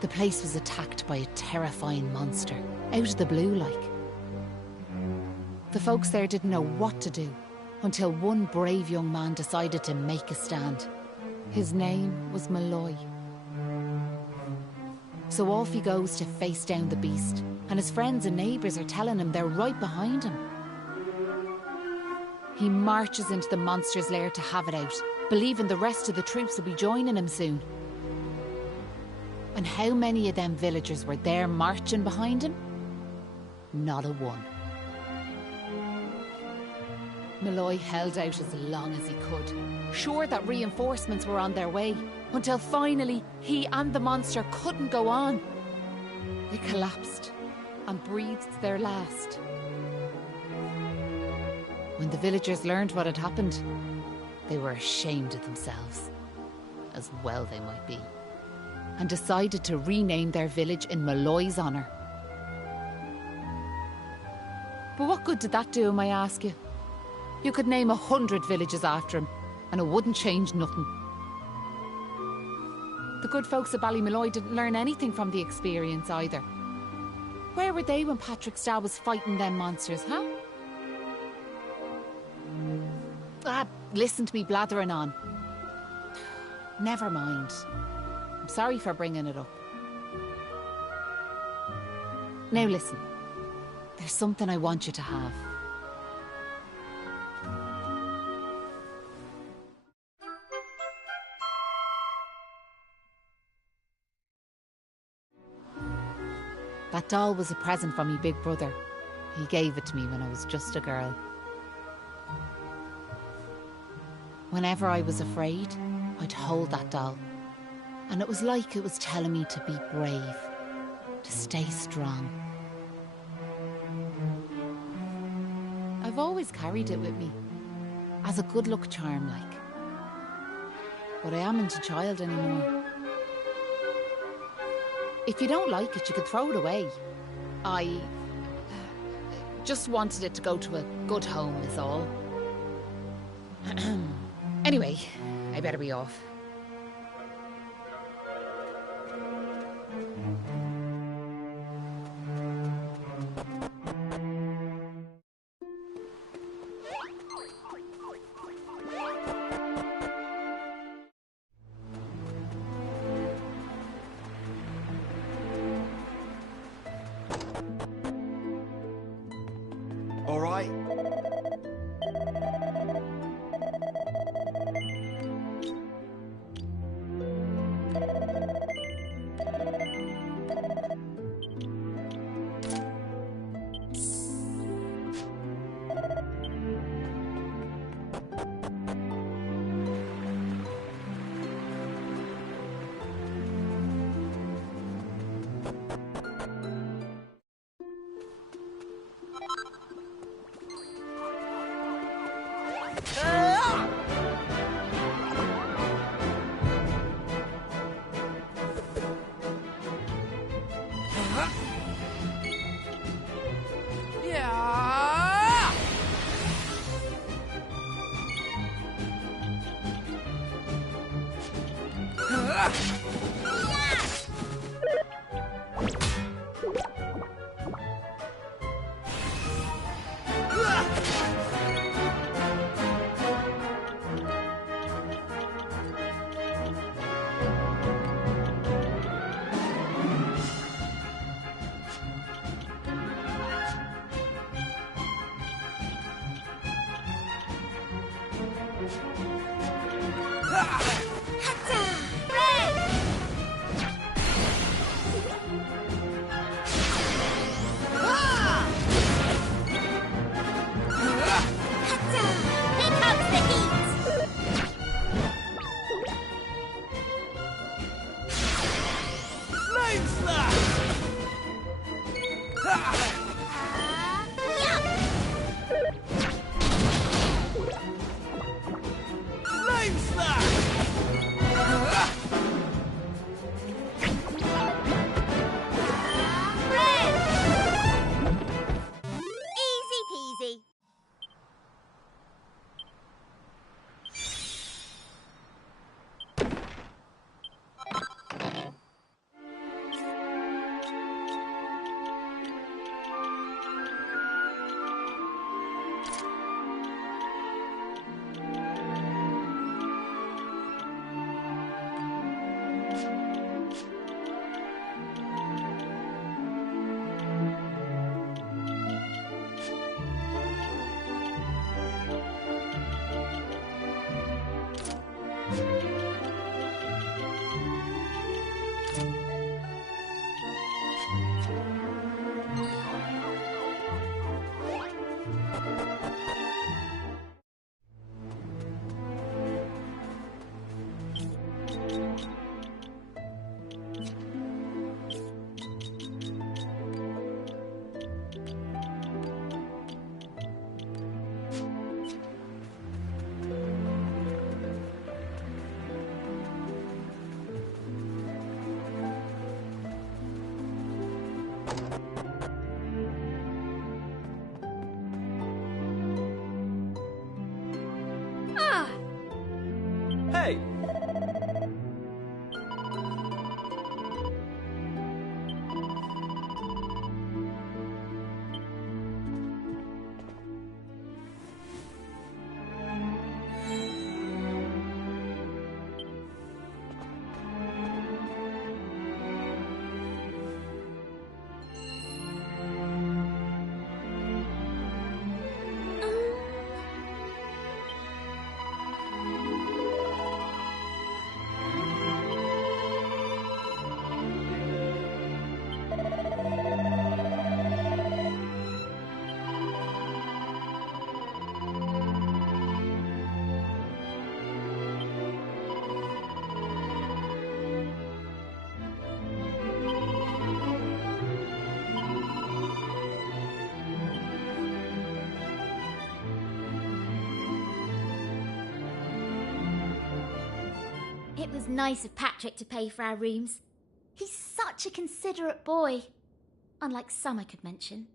The place was attacked by a terrifying monster, out of the blue like. The folks there didn't know what to do, until one brave young man decided to make a stand. His name was Malloy. So off he goes to face down the beast, and his friends and neighbours are telling him they're right behind him. He marches into the monster's lair to have it out, believing the rest of the troops will be joining him soon. And how many of them villagers were there marching behind him? Not a one. Malloy held out as long as he could, sure that reinforcements were on their way, until finally he and the monster couldn't go on. They collapsed and breathed their last. When the villagers learned what had happened, they were ashamed of themselves, as well they might be, and decided to rename their village in Malloy's honour. But what good did that do him, I ask you? You could name 100 villages after him, and it wouldn't change nothing. The good folks of Ballymalloy didn't learn anything from the experience either. Where were they when Patrick's dad was fighting them monsters, huh? Listen to me blathering on. Never mind. I'm sorry for bringing it up. Now listen, there's something I want you to have. That doll was a present from me big brother. He gave it to me when I was just a girl. Whenever I was afraid, I'd hold that doll. And it was like it was telling me to be brave, to stay strong. I've always carried it with me, as a good luck charm like. But I amn't a child anymore. If you don't like it, you could throw it away. I just wanted it to go to a good home, is all. Anyway, I better be off. All right. Easy peasy. Hey! It was nice of Patrick to pay for our rooms. He's such such a considerate boy. Unlike some I could mention.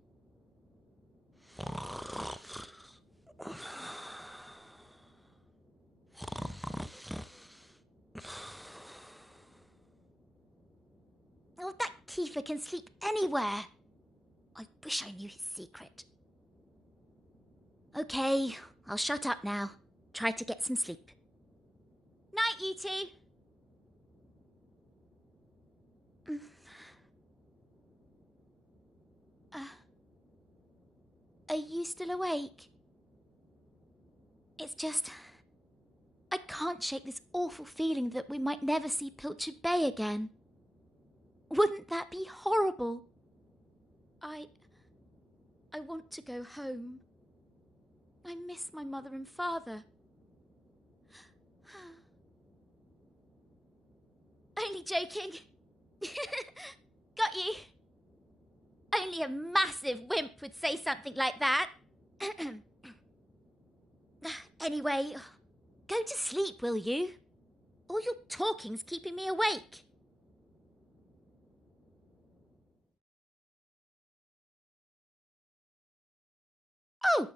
Oh, that Kiefer can sleep anywhere. I wish I knew his secret. Okay, I'll shut up now. Try to get some sleep. Night, you two. Are you still awake? It's just... I can't shake this awful feeling that we might never see Pilchard Bay again. Wouldn't that be horrible? I want to go home. I miss my mother and father. Only joking. Got you. Only a massive wimp would say something like that. Anyway, go to sleep, will you? All your talking's keeping me awake. Oh!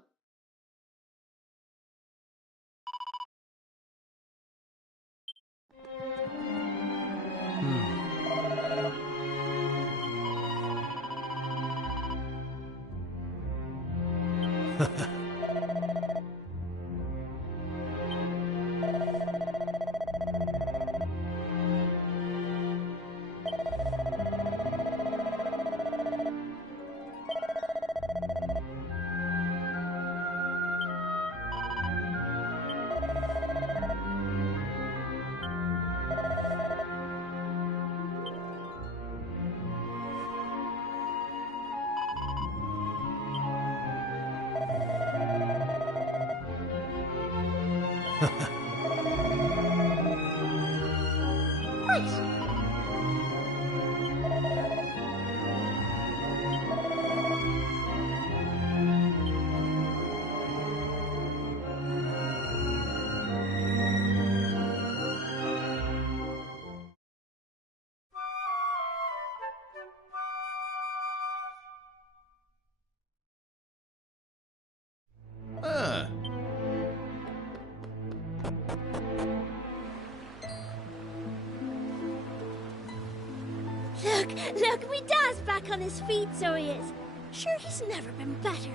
Look, me dad's back on his feet, so he is. Sure, he's never been better.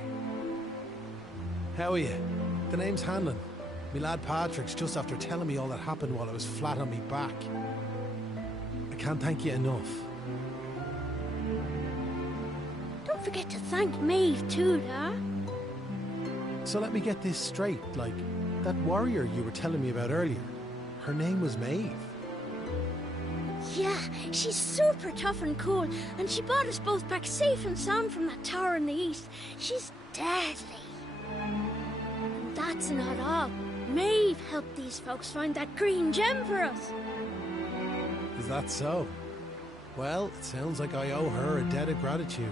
How are you? The name's Hanlon. Me lad Patrick's just after telling me all that happened while I was flat on me back. I can't thank you enough. Don't forget to thank Maeve too, Dad. So let me get this straight, like, that warrior you were telling me about earlier, her name was Maeve. Yeah, she's super tough and cool, and she brought us both back safe and sound from that tower in the east. She's deadly. And that's not all. Maeve helped these folks find that green gem for us. Is that so? Well, it sounds like I owe her a debt of gratitude.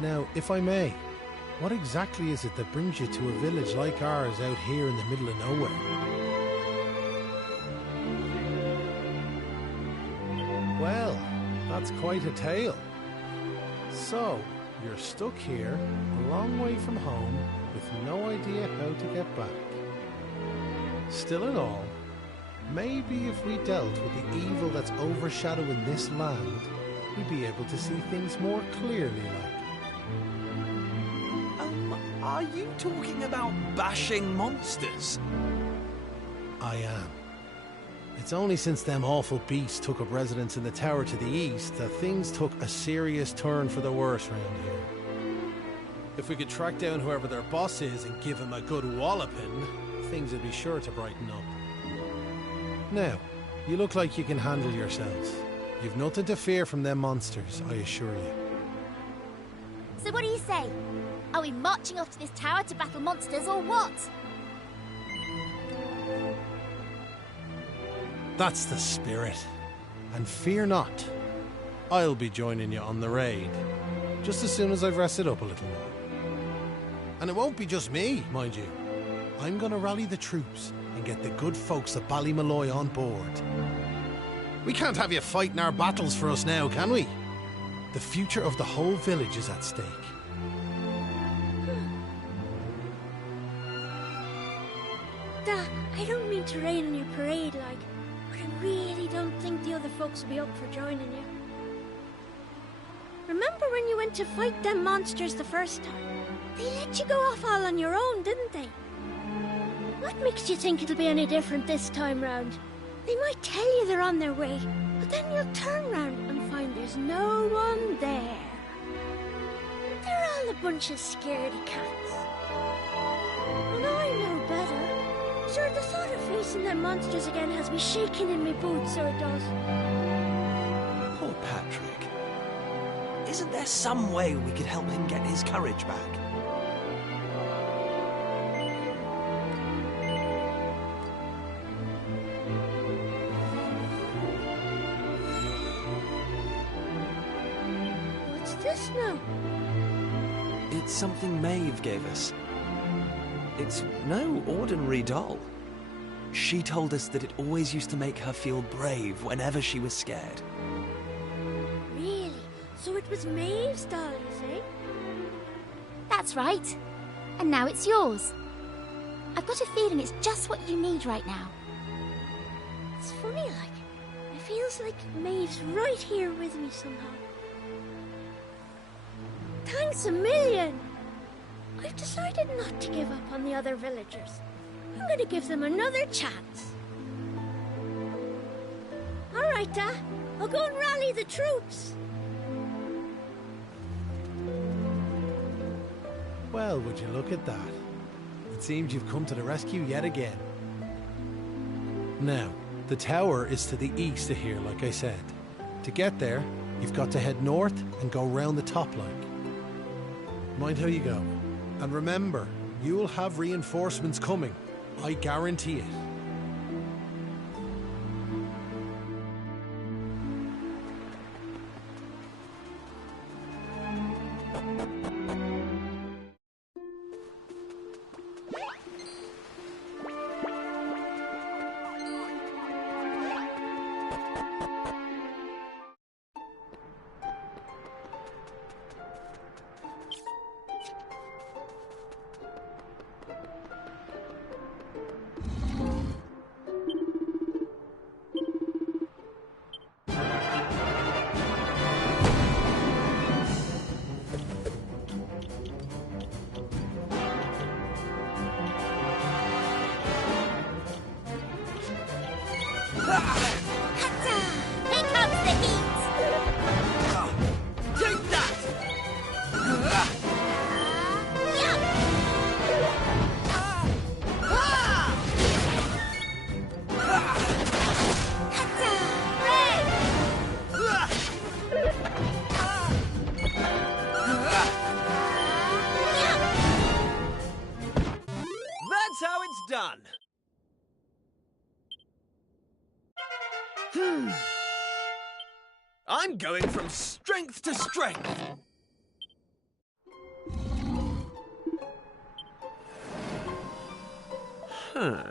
Now, if I may, what exactly is it that brings you to a village like ours out here in the middle of nowhere? Well, that's quite a tale. So, you're stuck here, a long way from home, with no idea how to get back. Still in all, maybe if we dealt with the evil that's overshadowing this land, we'd be able to see things more clearly, like. Are you talking about bashing monsters? I am. It's only since them awful beasts took up residence in the tower to the east that things took a serious turn for the worse round here. If we could track down whoever their boss is and give him a good walloping, things would be sure to brighten up. Now, you look like you can handle yourselves. You've nothing to fear from them monsters, I assure you. So what do you say? Are we marching off to this tower to battle monsters or what? That's the spirit. And fear not. I'll be joining you on the raid, just as soon as I've rested up a little more. And it won't be just me, mind you. I'm gonna rally the troops and get the good folks of Ballymalloy on board. We can't have you fighting our battles for us now, can we? The future of the whole village is at stake. Dad, I don't mean to rain on your parade, like, but I really don't think the other folks will be up for joining you. Remember when you went to fight them monsters the first time? They let you go off all on your own, didn't they? What makes you think it'll be any different this time round? They might tell you they're on their way, but then you'll turn round and find there's no one there. They're all a bunch of scaredy cats. And I know better. Sure, the thought of facing them monsters again has me shaking in my boots, so it does. Poor Patrick. Isn't there some way we could help him get his courage back? What's this now? It's something Maeve gave us. It's no ordinary doll. She told us that it always used to make her feel brave whenever she was scared. Really? So it was Maeve's doll, you say? That's right. And now it's yours. I've got a feeling it's just what you need right now. It's funny, like. It feels like Maeve's right here with me somehow. Thanks a million! I've decided not to give up on the other villagers. I'm gonna give them another chance. Alright, Dad. I'll go and rally the troops. Well, would you look at that? It seems you've come to the rescue yet again. Now, the tower is to the east of here, like I said. To get there, you've got to head north and go round the top like. Mind how you go. And remember, you'll have reinforcements coming. I guarantee it. Here comes the heat! Take that! That's how it's done. I'm going from strength to strength. Huh.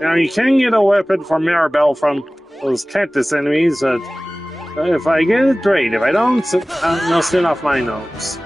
Now, you can get a weapon for Maribel from those cactus enemies, but if I get it, great. If I don't, no skin off my nose.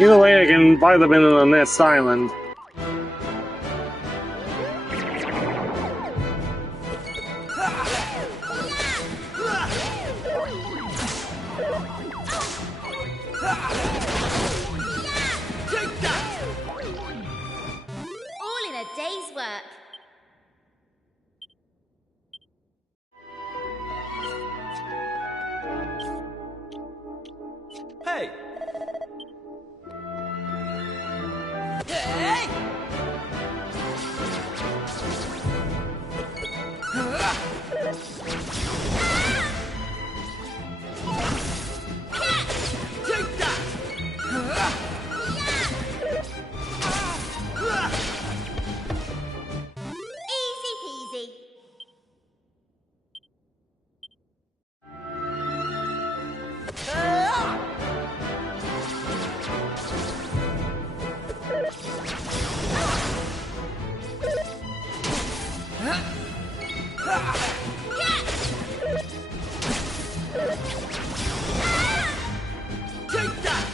Either way, I can buy them in the next island. All in a day's work. Hey! Hey! Take that! Easy peasy. Take that!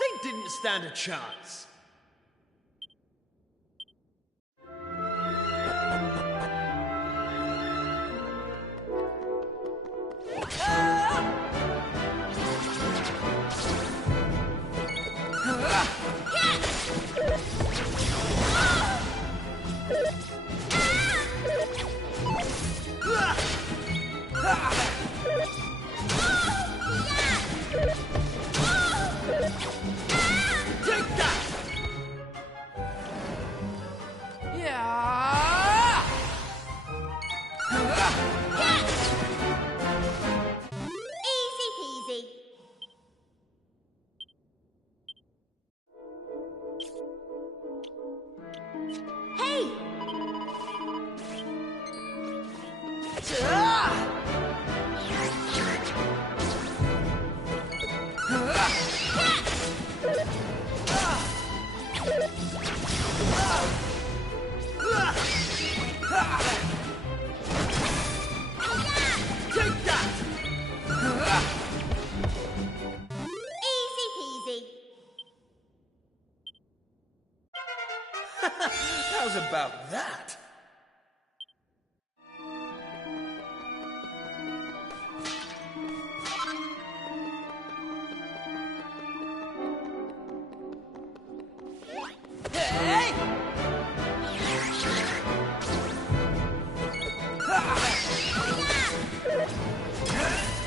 They didn't stand a chance. Take that! Yeah! Easy peasy. Hey! Take that! Easy peasy. How's about that? Hey!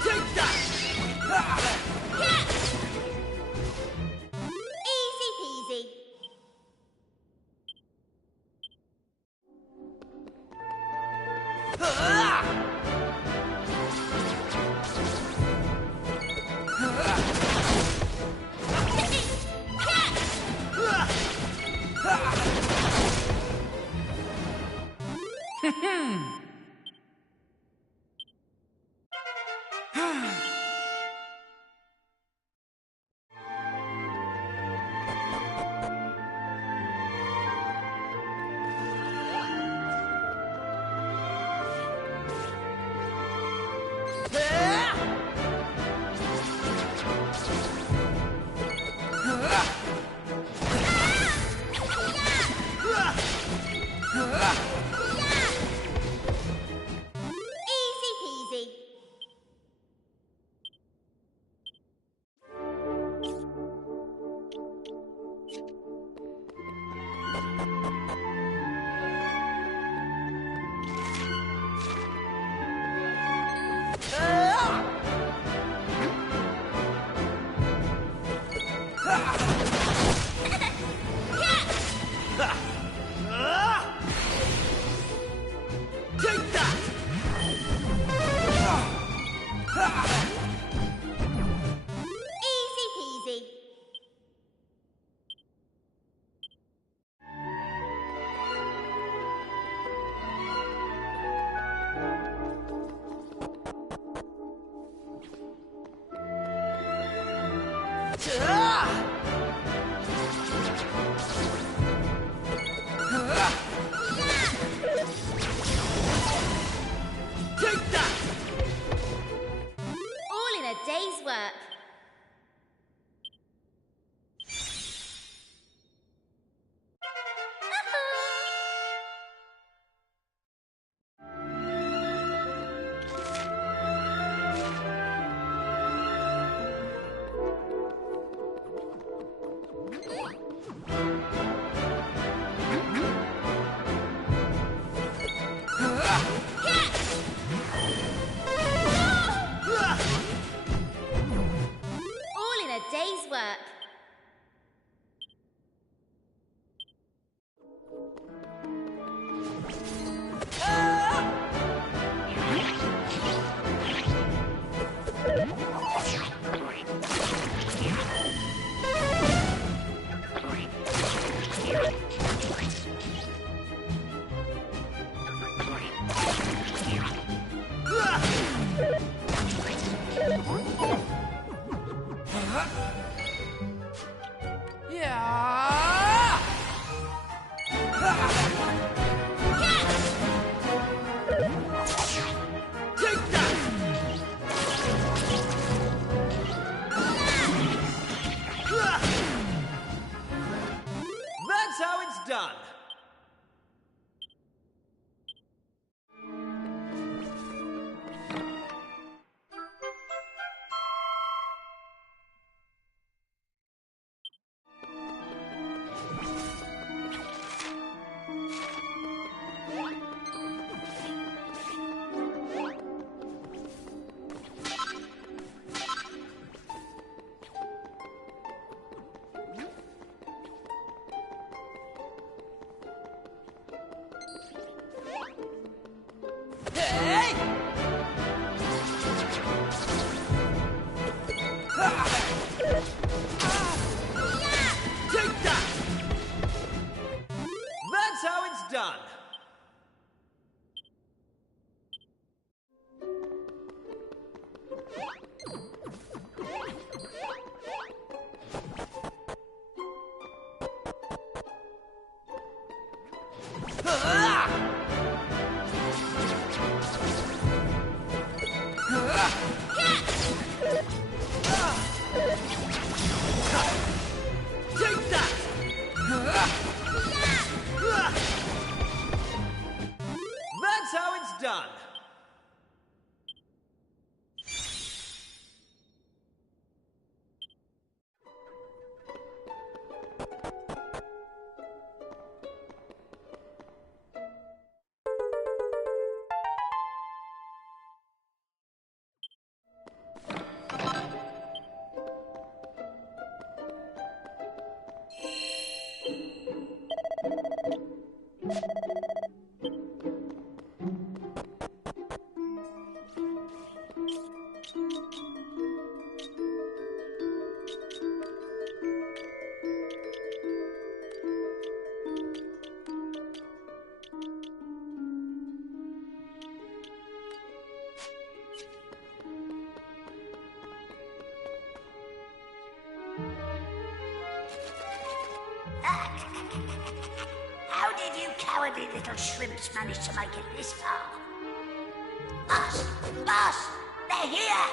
Take that! Easy peasy. Easy peasy. Take that! All in a day's work. All in a day's work. That's how it's done. Take that! That's how it's done. Take that! That's how it's done. How did you cowardly little shrimps manage to make it this far? Boss! Boss! They're here!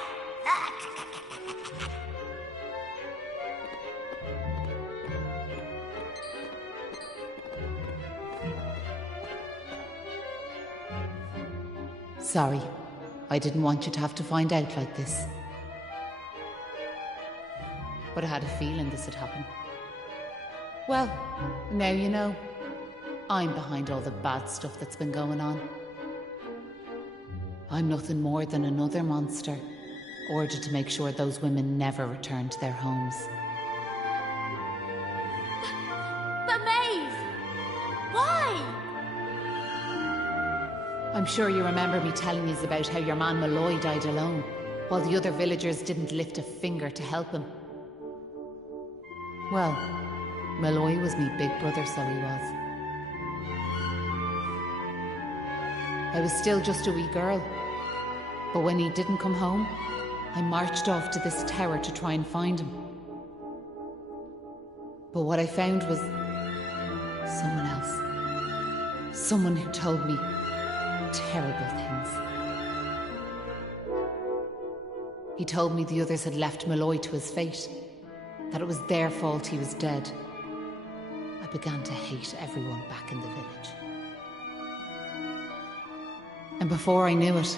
Sorry. I didn't want you to have to find out like this. But I had a feeling this would happen. Well, now you know. I'm behind all the bad stuff that's been going on. I'm nothing more than another monster, ordered to make sure those women never return to their homes. But Maeve! Why? I'm sure you remember me telling you about how your man Malloy died alone, while the other villagers didn't lift a finger to help him. Well, Malloy was me big brother, so he was. I was still just a wee girl, but when he didn't come home, I marched off to this tower to try and find him. But what I found was someone else. Someone who told me terrible things. He told me the others had left Malloy to his fate, that it was their fault he was dead. I began to hate everyone back in the village. And before I knew it,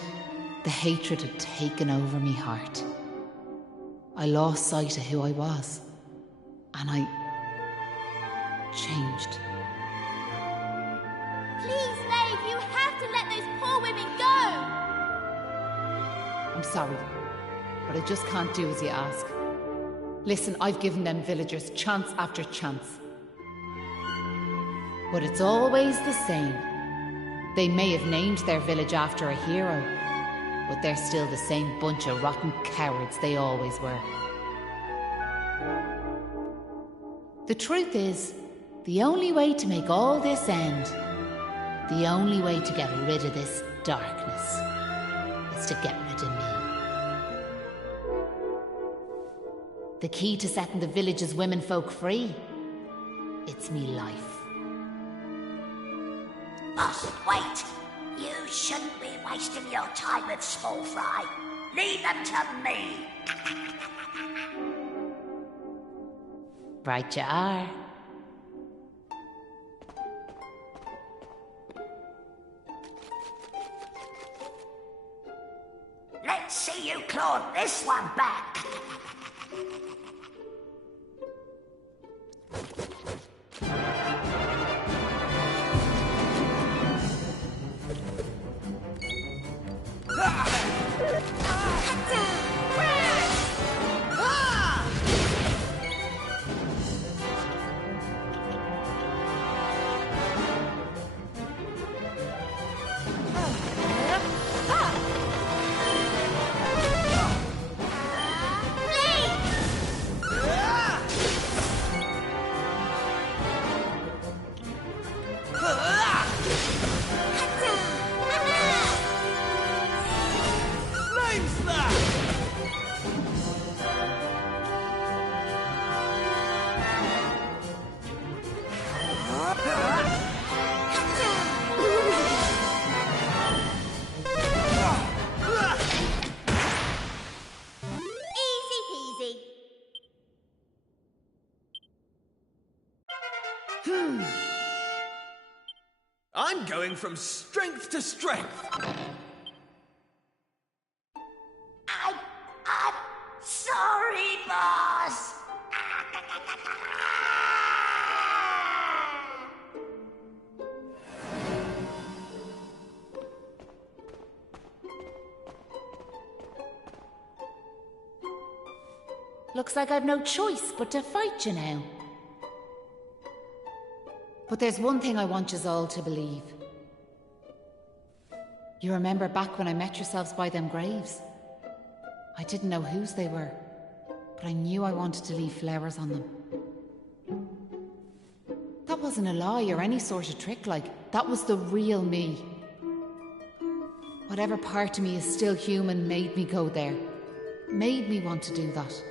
the hatred had taken over me heart. I lost sight of who I was, and I changed. Please, Maeve, you have to let those poor women go! I'm sorry, but I just can't do as you ask. Listen, I've given them villagers chance after chance. But it's always the same. They may have named their village after a hero, but they're still the same bunch of rotten cowards they always were. The truth is, the only way to make all this end, the only way to get rid of this darkness, is to get rid of me. The key to setting the village's womenfolk free, it's me life. But wait! You shouldn't be wasting your time with small fry. Leave them to me. Right you are. Let's see you claw this one back. I'm going from strength to strength. I'm sorry, boss. Looks like I've no choice but to fight you now. But there's one thing I want yous all to believe. You remember back when I met yourselves by them graves? I didn't know whose they were, but I knew I wanted to leave flowers on them. That wasn't a lie or any sort of trick, that was the real me. Whatever part of me is still human made me go there, made me want to do that.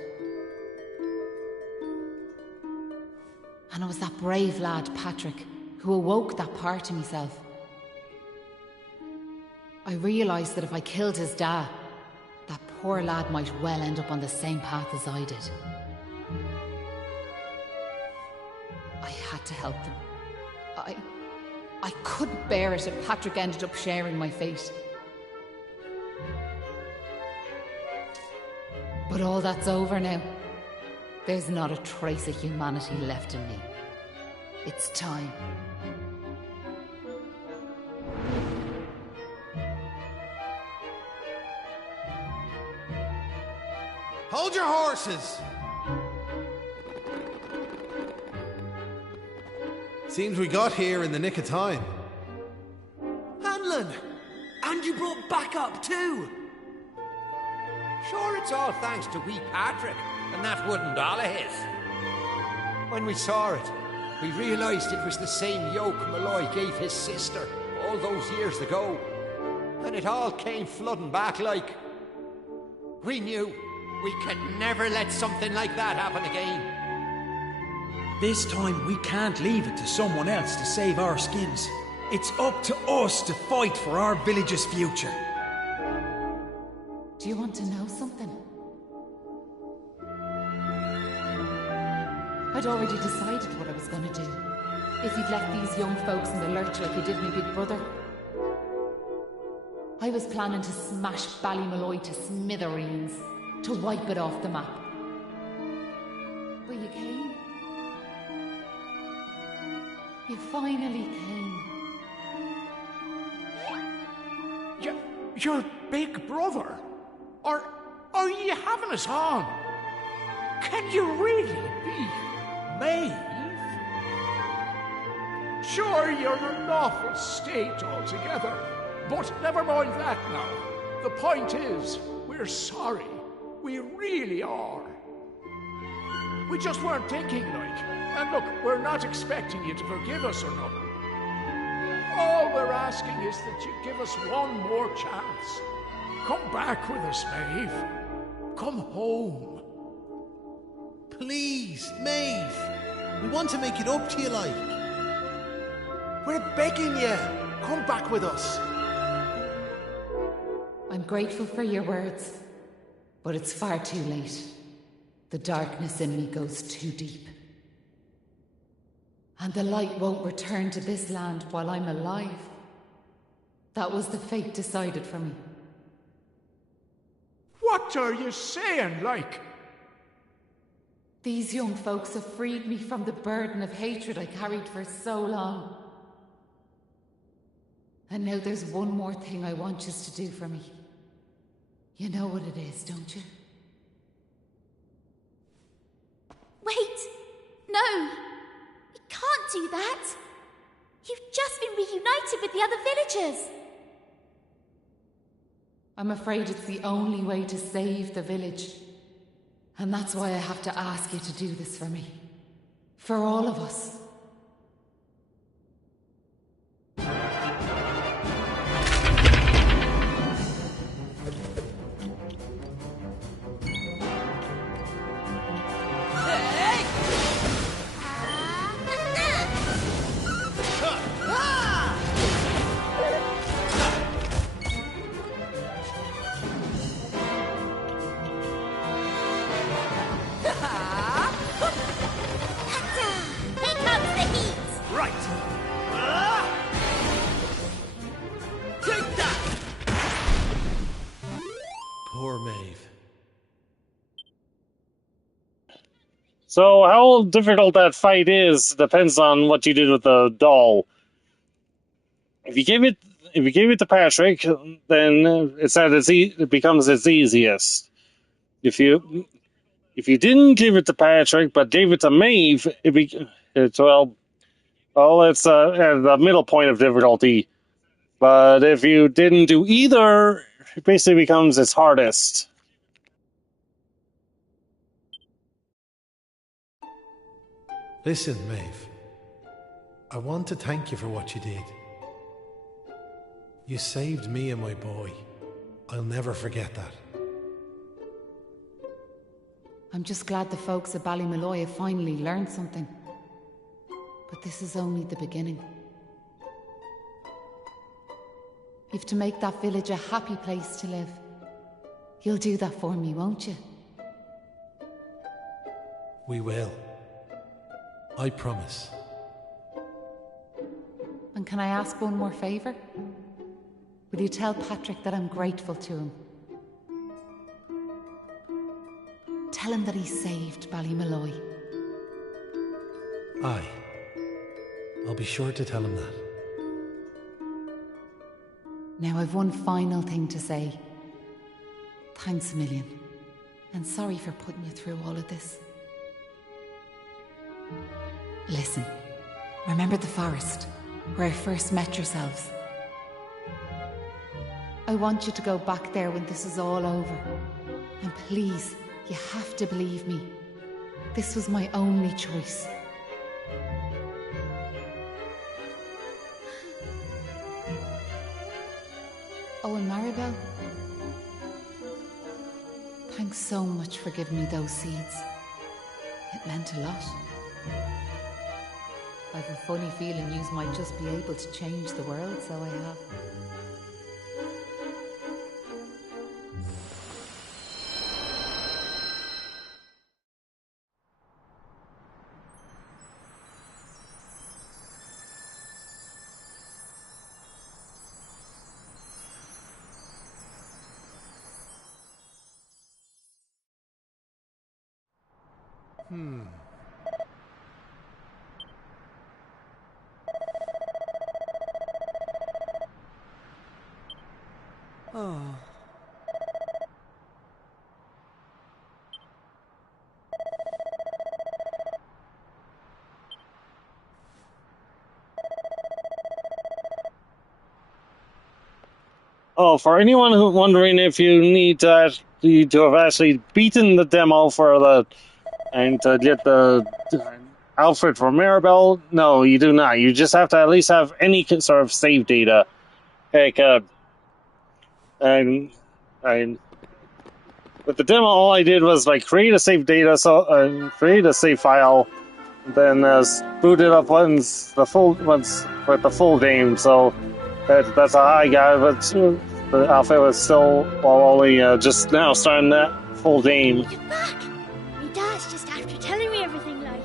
And it was that brave lad, Patrick, who awoke that part of myself. I realised that if I killed his dad, that poor lad might well end up on the same path as I did. I had to help them. I couldn't bear it if Patrick ended up sharing my fate. But all that's over now. There's not a trace of humanity left in me. It's time. Hold your horses! Seems we got here in the nick of time. Hanlon! And you brought backup too! Sure, it's all thanks to wee Patrick and that wooden doll of his. When we saw it, we realised it was the same yoke Malloy gave his sister all those years ago. And it all came flooding back like... We knew we could never let something like that happen again. This time we can't leave it to someone else to save our skins. It's up to us to fight for our village's future. Do you want to know something? I'd already decided what I was going to do. If you'd left these young folks in the lurch like you did me big brother. I was planning to smash Ballymalloy to smithereens, to wipe it off the map. But you came. You finally came. Your big brother? Are you having us on? Can you really be Maeve? Sure, you're in an awful state altogether, but never mind that now. The point is, we're sorry. We really are. We just weren't thinking, like. And look, we're not expecting you to forgive us or nothing. All we're asking is that you give us one more chance. Come back with us, Maeve. Come home. Please, Maeve. We want to make it up to you, like. We're begging you. Come back with us. I'm grateful for your words, but it's far too late. The darkness in me goes too deep. And the light won't return to this land while I'm alive. That was the fate decided for me. What are you saying, like? These young folks have freed me from the burden of hatred I carried for so long. And now there's one more thing I want you to do for me. You know what it is, don't you? Wait! No! We can't do that! You've just been reunited with the other villagers! I'm afraid it's the only way to save the village. And that's why I have to ask you to do this for me. For all of us. Poor Maeve. So how difficult that fight is depends on what you did with the doll. If you give it to Patrick, then it becomes its easiest. If you didn't give it to Patrick but gave it to Maeve, it's the middle point of difficulty. But if you didn't do either, it basically becomes its hardest. Listen, Maeve. I want to thank you for what you did. You saved me and my boy. I'll never forget that. I'm just glad the folks at Ballymalloy have finally learned something. But this is only the beginning. You've to make that village a happy place to live. You'll do that for me, won't you? We will. I promise. And can I ask one more favour? Will you tell Patrick that I'm grateful to him? Tell him that he saved Ballymalloy. Aye. I'll be sure to tell him that. Now I've one final thing to say. Thanks a million. And sorry for putting you through all of this. Listen, remember the forest, where I first met yourselves? I want you to go back there when this is all over. And please, you have to believe me. This was my only choice. Oh, and Maribel, thanks so much for giving me those seeds. It meant a lot. I've a funny feeling yous might just be able to change the world, so I have. Oh. Oh, for anyone who's wondering if you need to have actually beaten the demo for and to get the outfit for Maribel, no, you do not. You just have to at least have any sort of save data. Like, and with the demo, all I did was like create a save data, create a save file, then boot it up once with the full game. So that's how I got it. But the outfit was still only just now starting that full game. You're back! Me dad's just after telling me everything, like.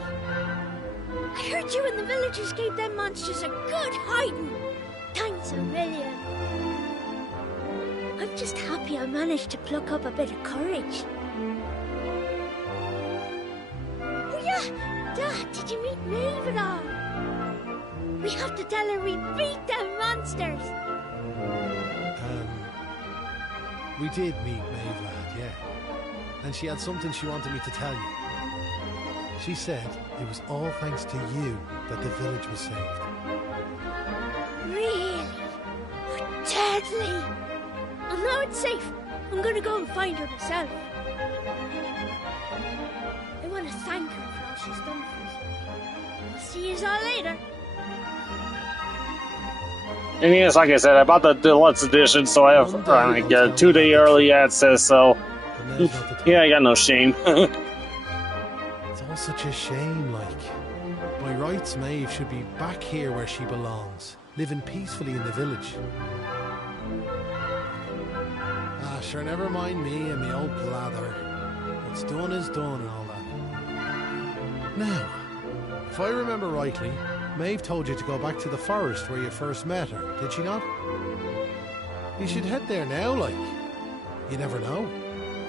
I heard you and the villagers gave them monsters a good hiding. Thanks a million. I'm just happy I managed to pluck up a bit of courage. Oh yeah! Dad, did you meet Maeve at all? We have to tell her we beat them monsters! We did meet Maeve, lad, yeah. And she had something she wanted me to tell you. She said it was all thanks to you that the village was saved. Really? Oh, deadly! I know it's safe. I'm gonna go and find her myself. I want to thank her for all she's done for us. I'll see you all later. And yes, like I said, I bought the deluxe edition, so I have 2-day early access. So yeah, I got no shame. It's all such a shame, like. By rights, Maeve should be back here where she belongs, living peacefully in the village. Ah, sure, never mind me and me old blather. What's done is done and all that. Now, if I remember rightly, Maeve told you to go back to the forest where you first met her, did she not? You should head there now, like. You never know.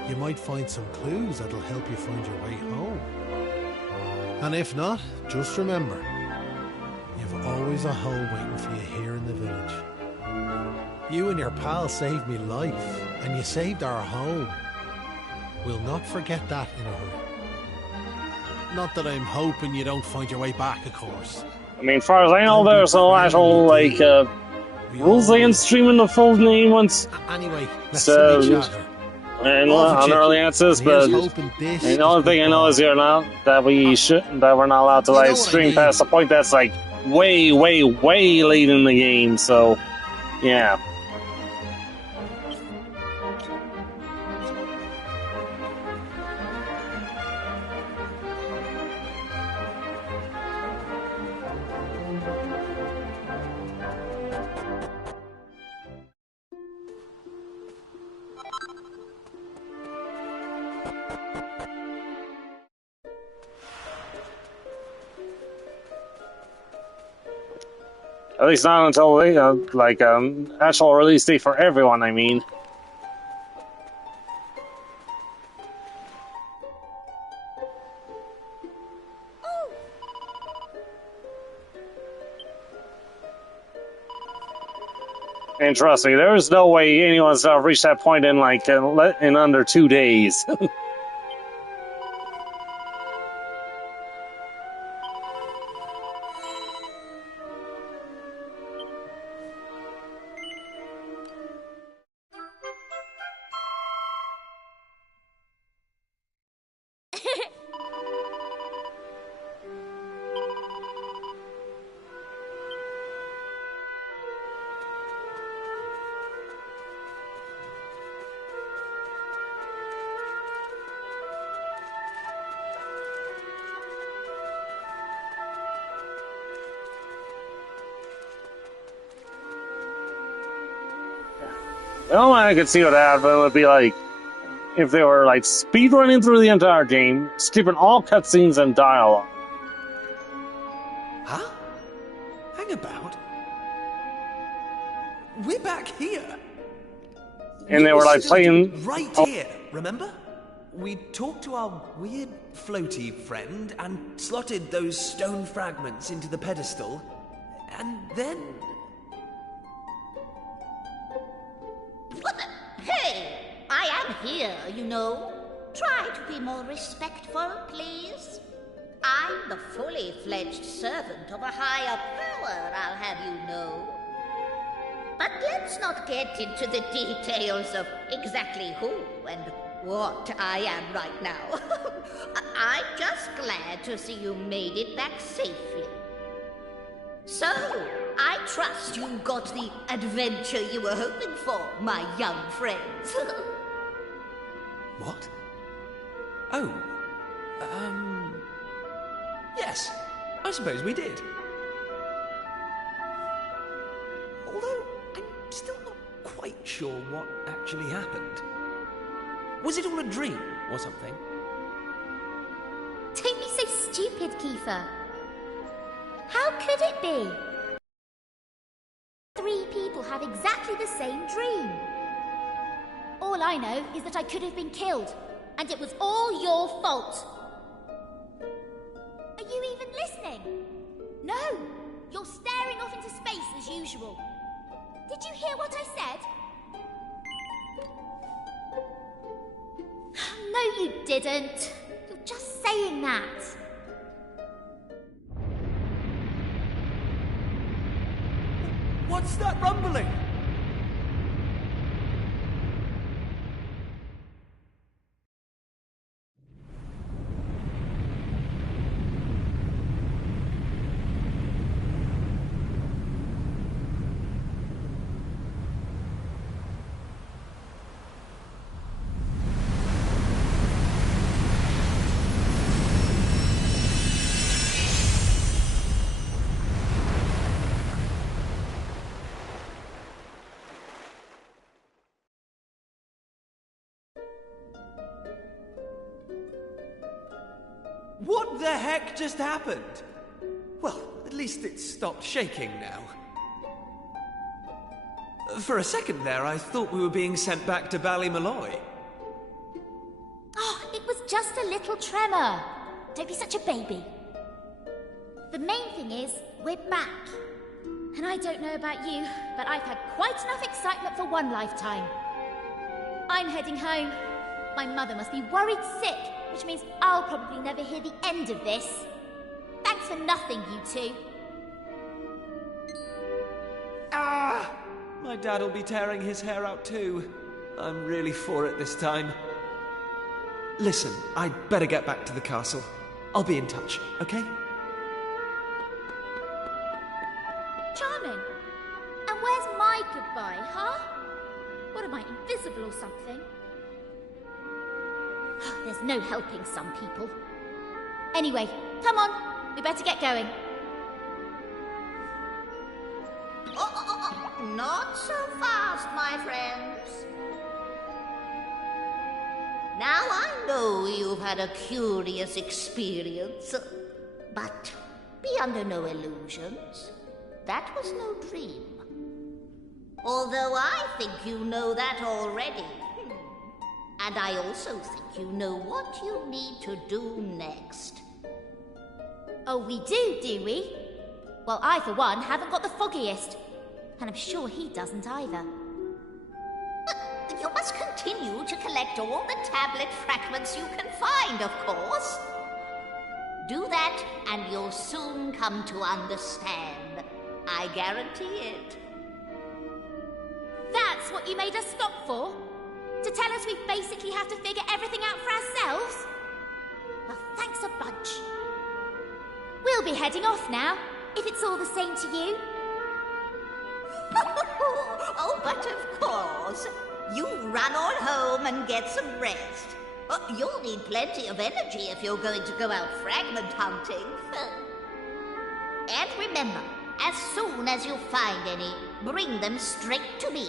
You might find some clues that'll help you find your way home. And if not, just remember, you've always a home waiting for you here in the village. You and your pal saved me life, and you saved our home. We'll not forget that in a hurry. Not that I'm hoping you don't find your way back, of course. I mean, as far as I know, there's no actual, like, rules against streaming the full name once. Anyway, let's see each other. And on early access, but the only thing I know is we're not allowed to live stream past the point that's like way late in the game. So, yeah. At least not until actual release date for everyone, I mean. And trust me, there's no way anyone's reached that point in in under 2 days. The only way I could see what happened would be like if they were like speed running through the entire game, skipping all cutscenes and dialogue. Huh? Hang about. We're back here. And they were like playing right here, remember? We talked to our weird floaty friend and slotted those stone fragments into the pedestal, and then... What the? Hey! I am here, you know. Try to be more respectful, please. I'm the fully fledged servant of a higher power, I'll have you know. But let's not get into the details of exactly who and what I am right now. I'm just glad to see you made it back safely. So, I trust you got the adventure you were hoping for, my young friends. What? Oh, yes, I suppose we did. Although, I'm still not quite sure what actually happened. Was it all a dream or something? Don't be so stupid, Kiefer. How could it be? 3 people have exactly the same dream. All I know is that I could have been killed, and it was all your fault. Are you even listening? No! You're staring off into space as usual. Did you hear what I said? No, you didn't. You're just saying that. What's that rumbling? What the heck just happened? Well, at least it's stopped shaking now. For a second there, I thought we were being sent back to Ballymalloy. Oh, it was just a little tremor. Don't be such a baby. The main thing is, we're back. And I don't know about you, but I've had quite enough excitement for one lifetime. I'm heading home. My mother must be worried sick, which means I'll probably never hear the end of this. Thanks for nothing, you two. Ah! My dad'll be tearing his hair out too. I'm really for it this time. Listen, I'd better get back to the castle. I'll be in touch, okay? Charming. And where's my goodbye, huh? What am I, invisible or something? There's no helping some people. Anyway, come on. We better get going. Not so fast, my friends. Now I know you've had a curious experience, but be under no illusions. That was no dream. Although I think you know that already. And I also think you know what you need to do next. Oh, we do we? Well, I, for one, haven't got the foggiest. And I'm sure he doesn't either. But you must continue to collect all the tablet fragments you can find, of course. Do that, and you'll soon come to understand. I guarantee it. That's what you made us stop for? To tell us we basically have to figure everything out for ourselves? Well, thanks a bunch. We'll be heading off now, if it's all the same to you. Oh, but of course. You run on home and get some rest. You'll need plenty of energy if you're going to go out fragment hunting. And remember, as soon as you find any, bring them straight to me.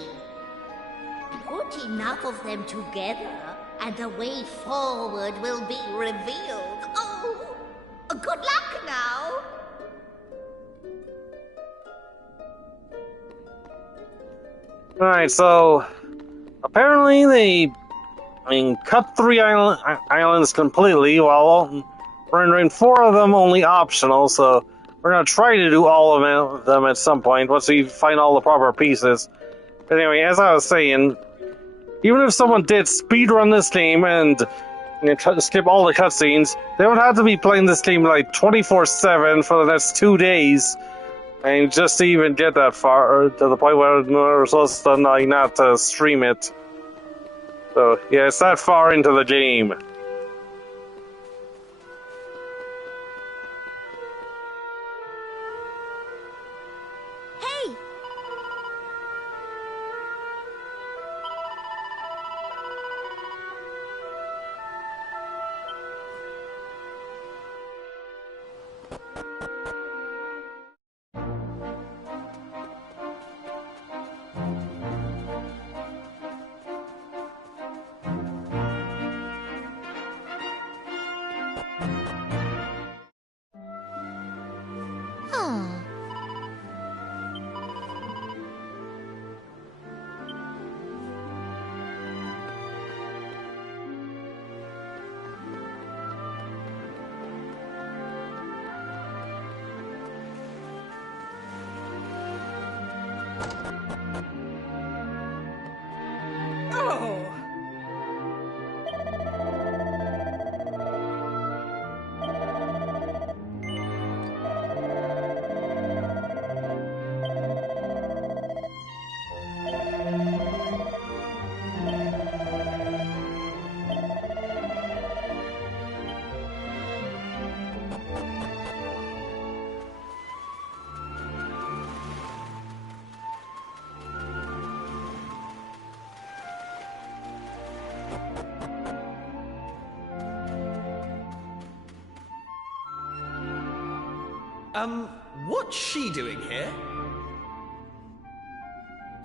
Put enough of them together, and the way forward will be revealed. Oh, good luck now. Alright, so apparently they cut 3 islands completely while rendering 4 of them only optional, so we're going to try to do all of them at some point once we find all the proper pieces. But anyway, as I was saying, even if someone did speedrun this game and skip all the cutscenes, they would have to be playing this game like 24/7 for the next 2 days. And just to even get that far, to the point where we're supposed to not to stream it. So, yeah, it's that far into the game. Hey! What's she doing here?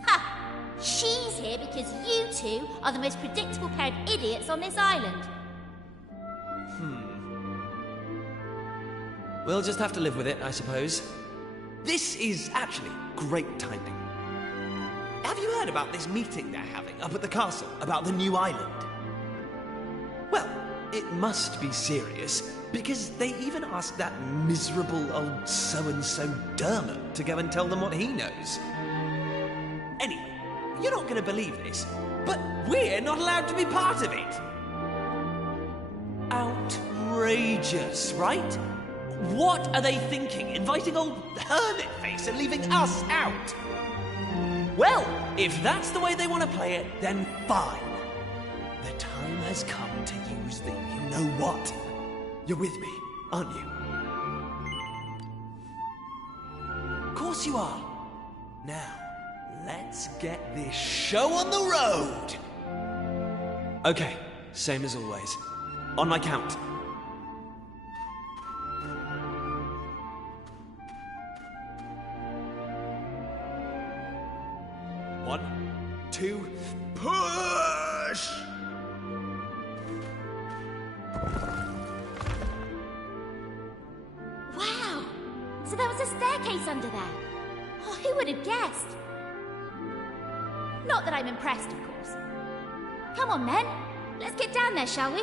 Ha! She's here because you two are the most predictable pair of idiots on this island. We'll just have to live with it, I suppose. This is actually great timing. Have you heard about this meeting they're having up at the castle about the new island? Well, it must be serious, because they even asked that miserable old so-and-so Dermot to go and tell them what he knows. Anyway, you're not going to believe this, but we're not allowed to be part of it. Outrageous, right? What are they thinking, inviting old Hermit-Face and leaving us out? Well, if that's the way they want to play it, then fine. The time has come to use the you-know-what. You're with me, aren't you? Of course you are. Now, let's get this show on the road! Okay, same as always. On my count. 1, 2, push! Wow! So there was a staircase under there. Oh, who would have guessed? Not that I'm impressed, of course. Come on, men. Let's get down there, shall we?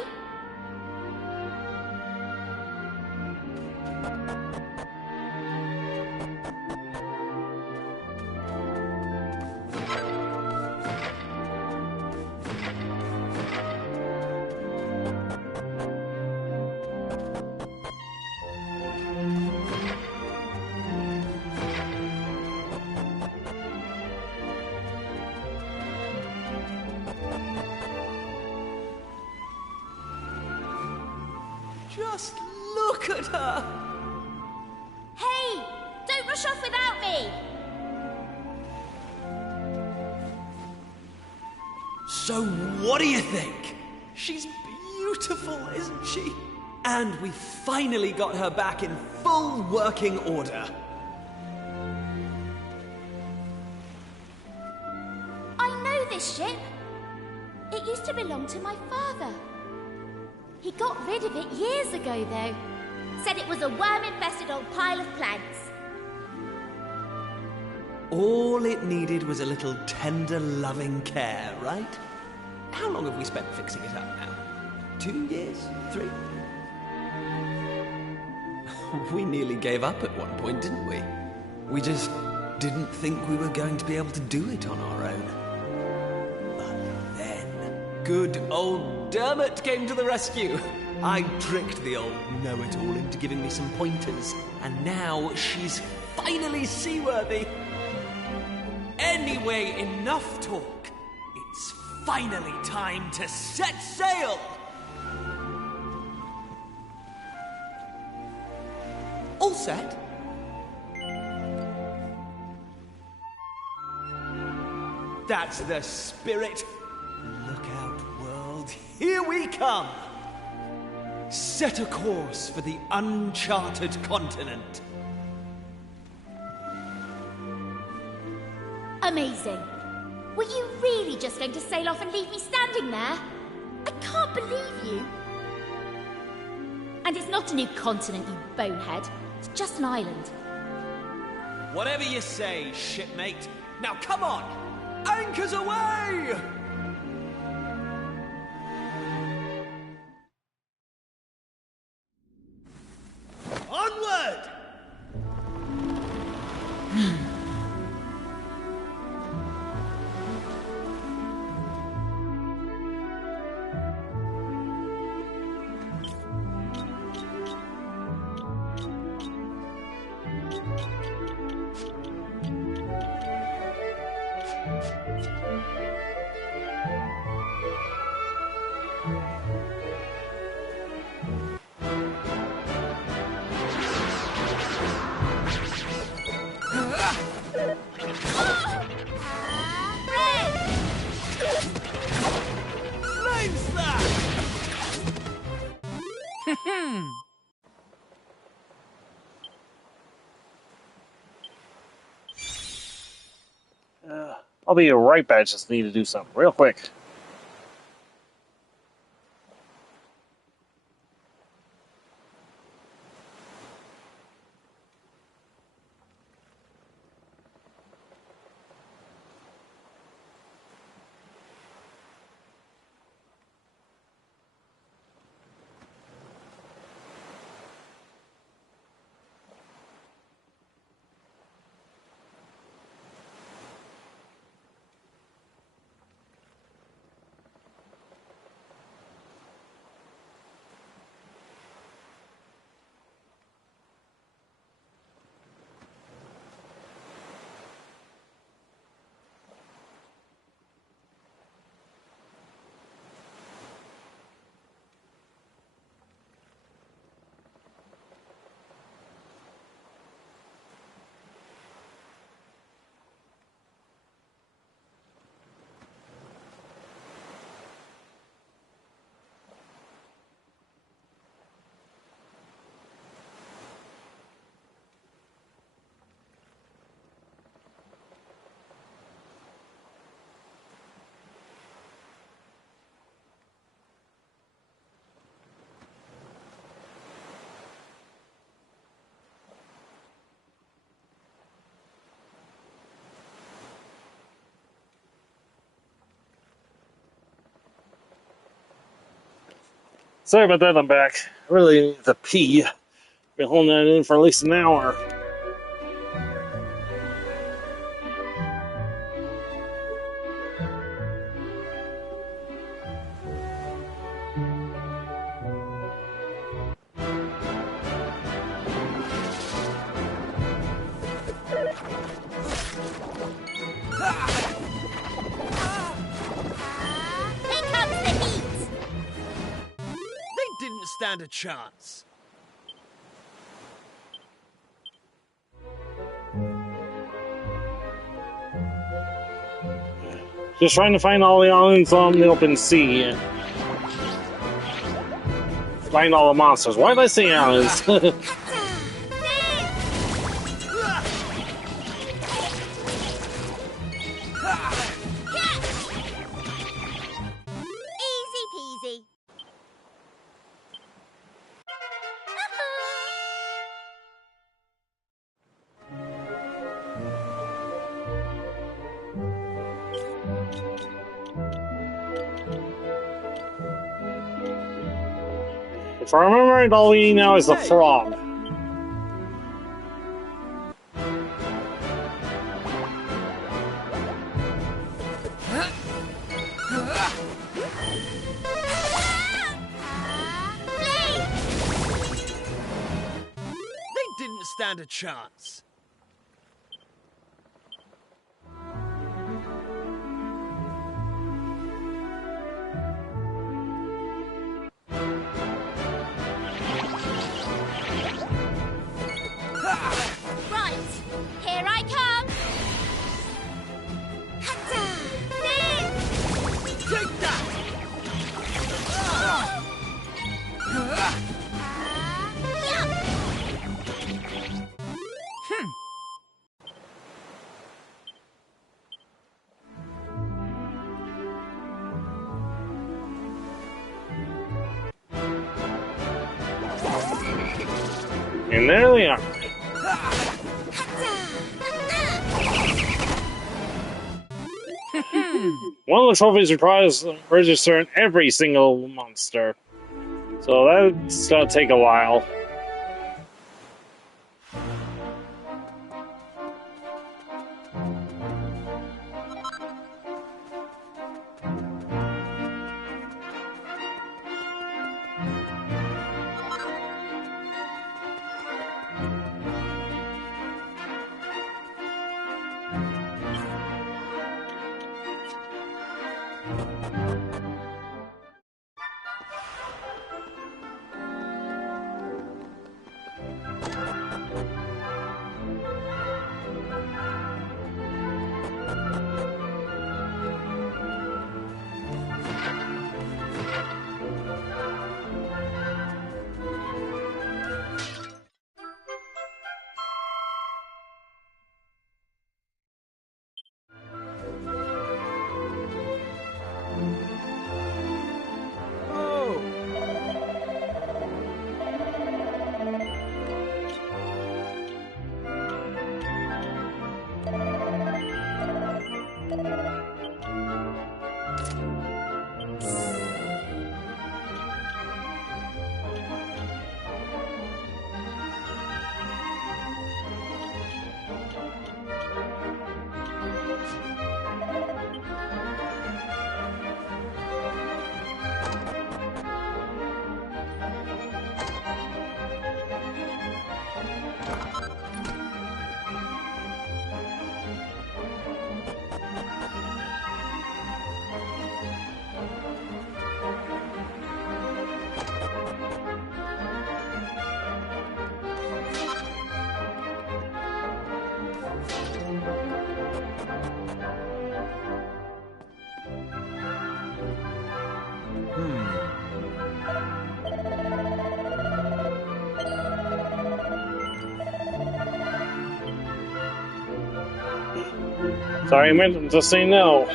Just look at her! Hey! Don't rush off without me! So what do you think? She's beautiful, isn't she? And we finally got her back in full working order. I know this ship. It used to belong to my father. He got rid of it years ago, though. Said it was a worm-infested old pile of planks. All it needed was a little tender, loving care, right? How long have we spent fixing it up now? 2 years? 3? We nearly gave up at one point, didn't we? We just didn't think we were going to be able to do it on our own. But then, good old Dermot came to the rescue. I tricked the old know-it-all into giving me some pointers, and now she's finally seaworthy. Anyway, enough talk. It's finally time to set sail! All set? That's the spirit. Look out, world. Here we come! Set a course for the uncharted continent. Amazing. Were you really just going to sail off and leave me standing there? I can't believe you. And it's not a new continent, you bonehead. It's just an island. Whatever you say, shipmate. Now come on! Anchors away! Onward! I'll be right back. Just need to do something real quick. Sorry about that, I'm back. I really need to pee. Been holding that in for at least an hour. Stand a chance. Just trying to find all the islands on the open sea. Find all the monsters. Why did I say islands? If I remember right, all we need now is the frog. They didn't stand a chance. Right, here I come. Hatta! Take that! And there they are. One of the trophies requires registering every single monster. So that's gonna take a while. Sorry, I meant to say no.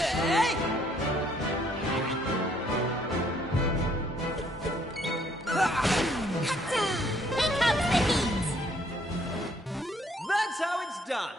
Hey! Here comes the heat! That's how it's done.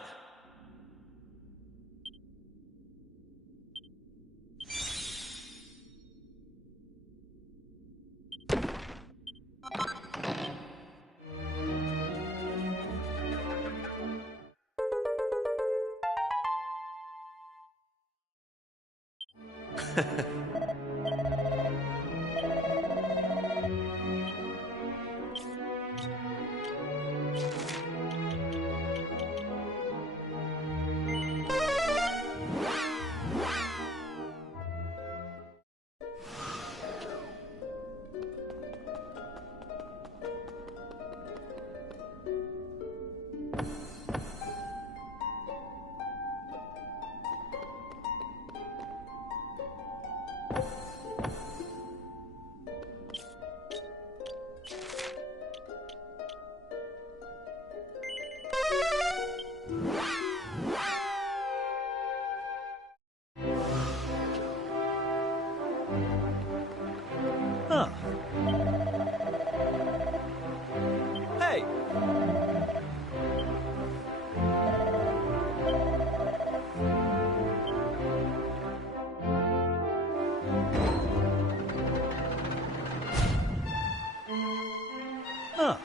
Huh. Hey! Huh.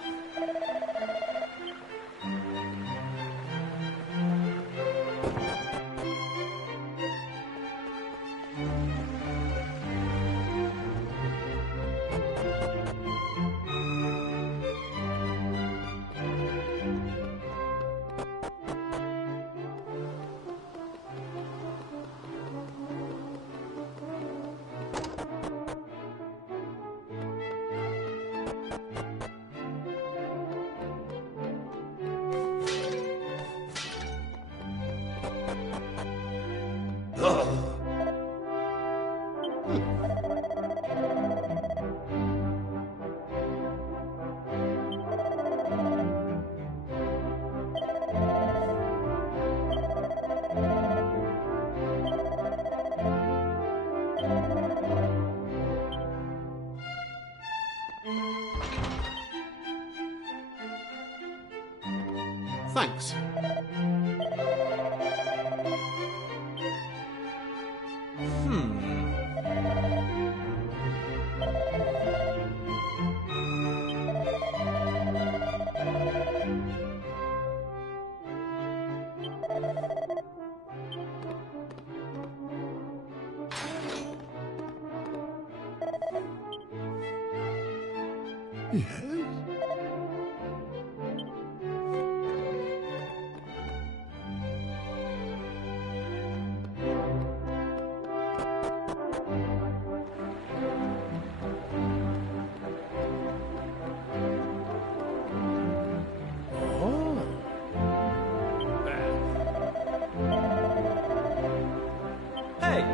Thanks. Yes? Hey!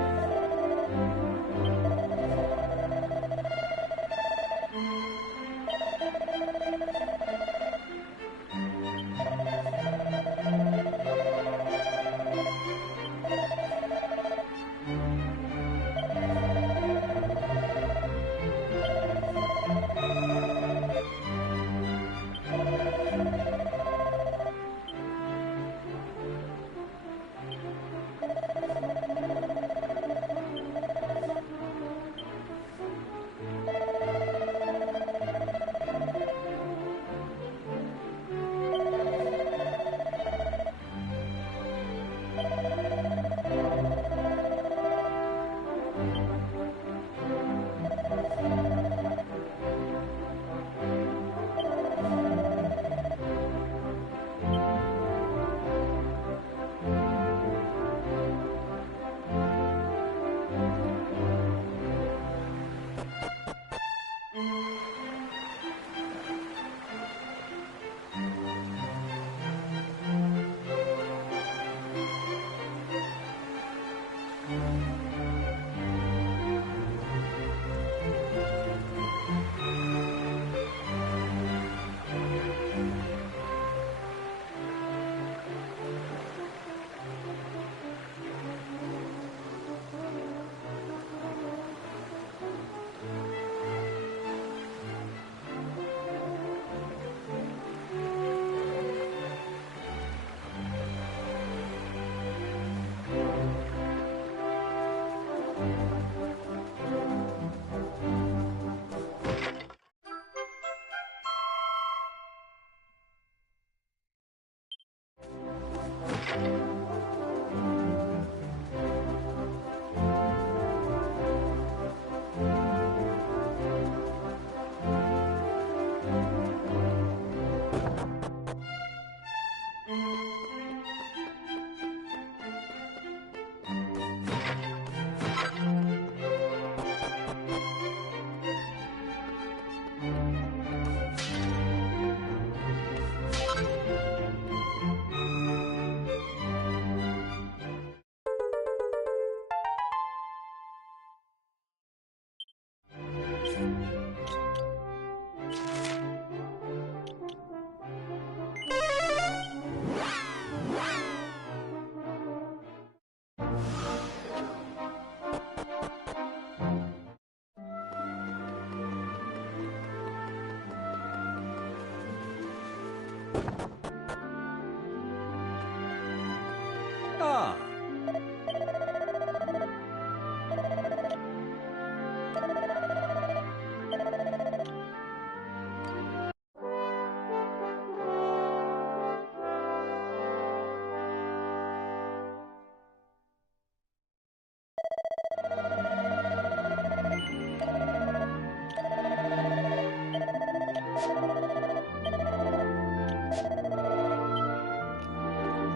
Ah.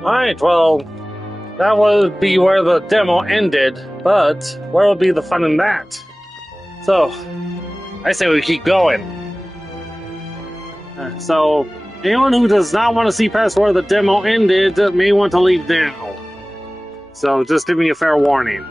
Alright, well, that would be where the demo ended, but where would be the fun in that? So, I say we keep going. So, anyone who does not want to see past where the demo ended may want to leave now. So, just give me a fair warning.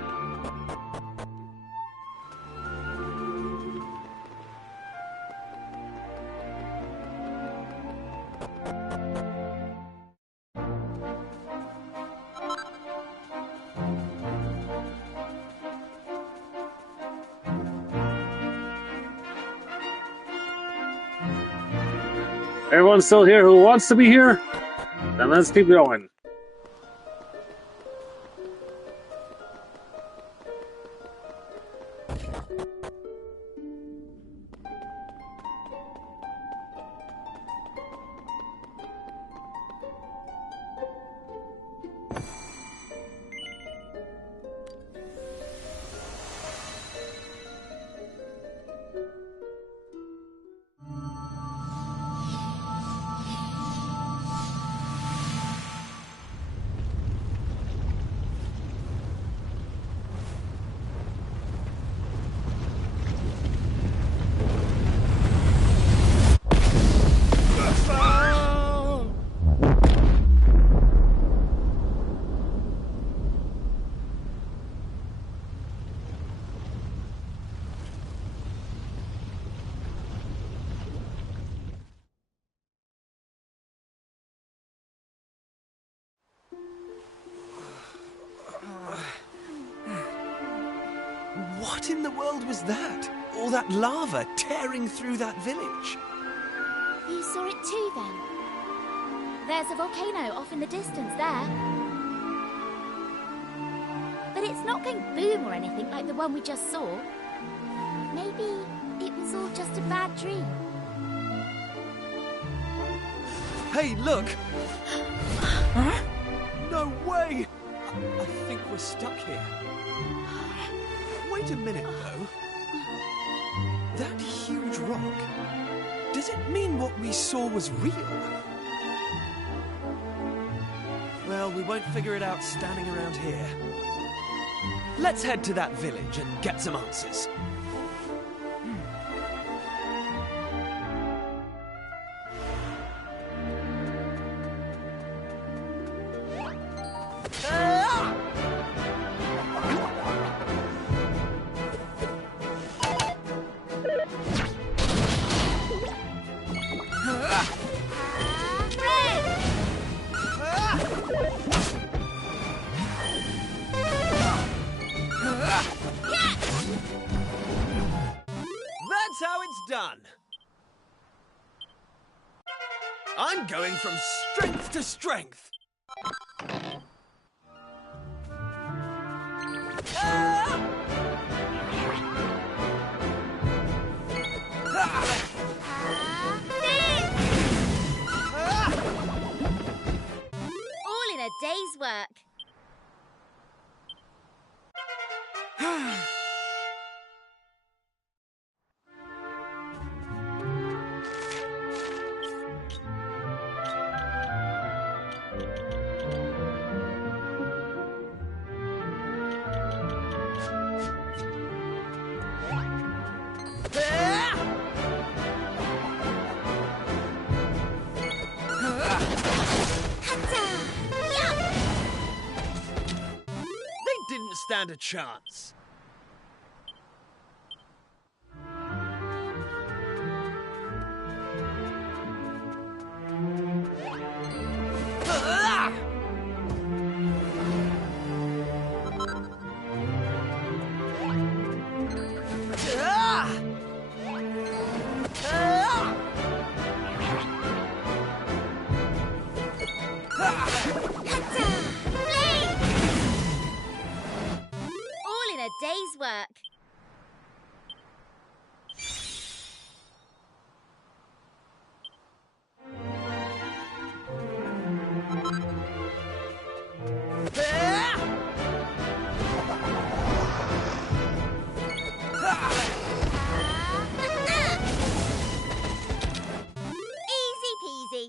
Everyone's still here who wants to be here? Then let's keep going. What in the world was that? All that lava tearing through that village? You saw it too, then? There's a volcano off in the distance there. But it's not going boom or anything like the one we just saw. Maybe it was all just a bad dream. Hey, look! Huh? No way! I think we're stuck here. Wait a minute, though. That huge rock, does it mean what we saw was real? Well, we won't figure it out standing around here. Let's head to that village and get some answers. That's how it's done. I'm going from strength to strength. Ah! day's work. They didn't stand a chance. All in a day's work. Easy peasy.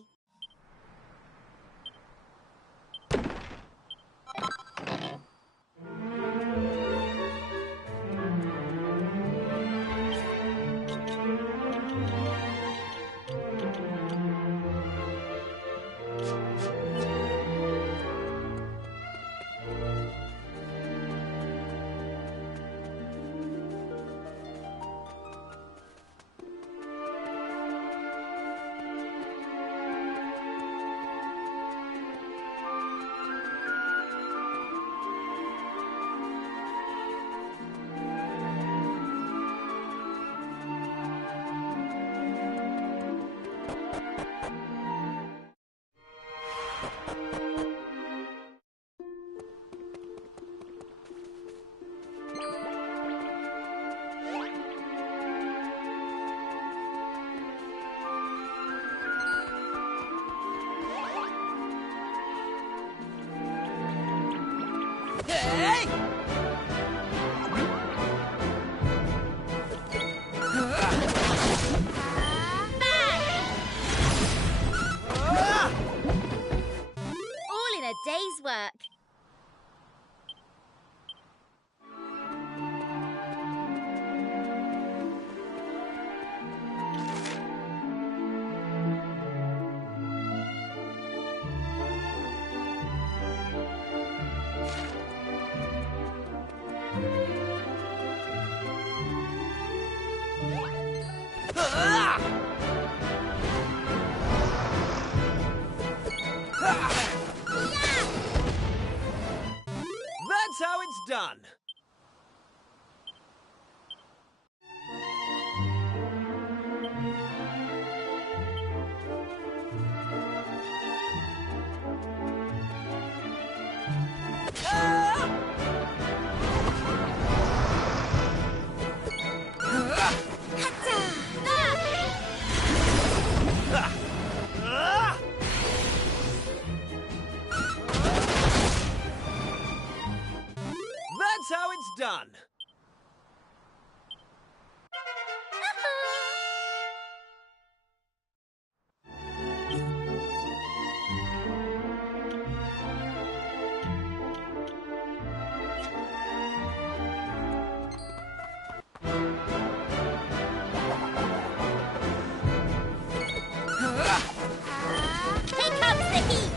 Hey! All in a day's work. That's how it's done. That's how it's done. Here comes the heat.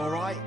All right?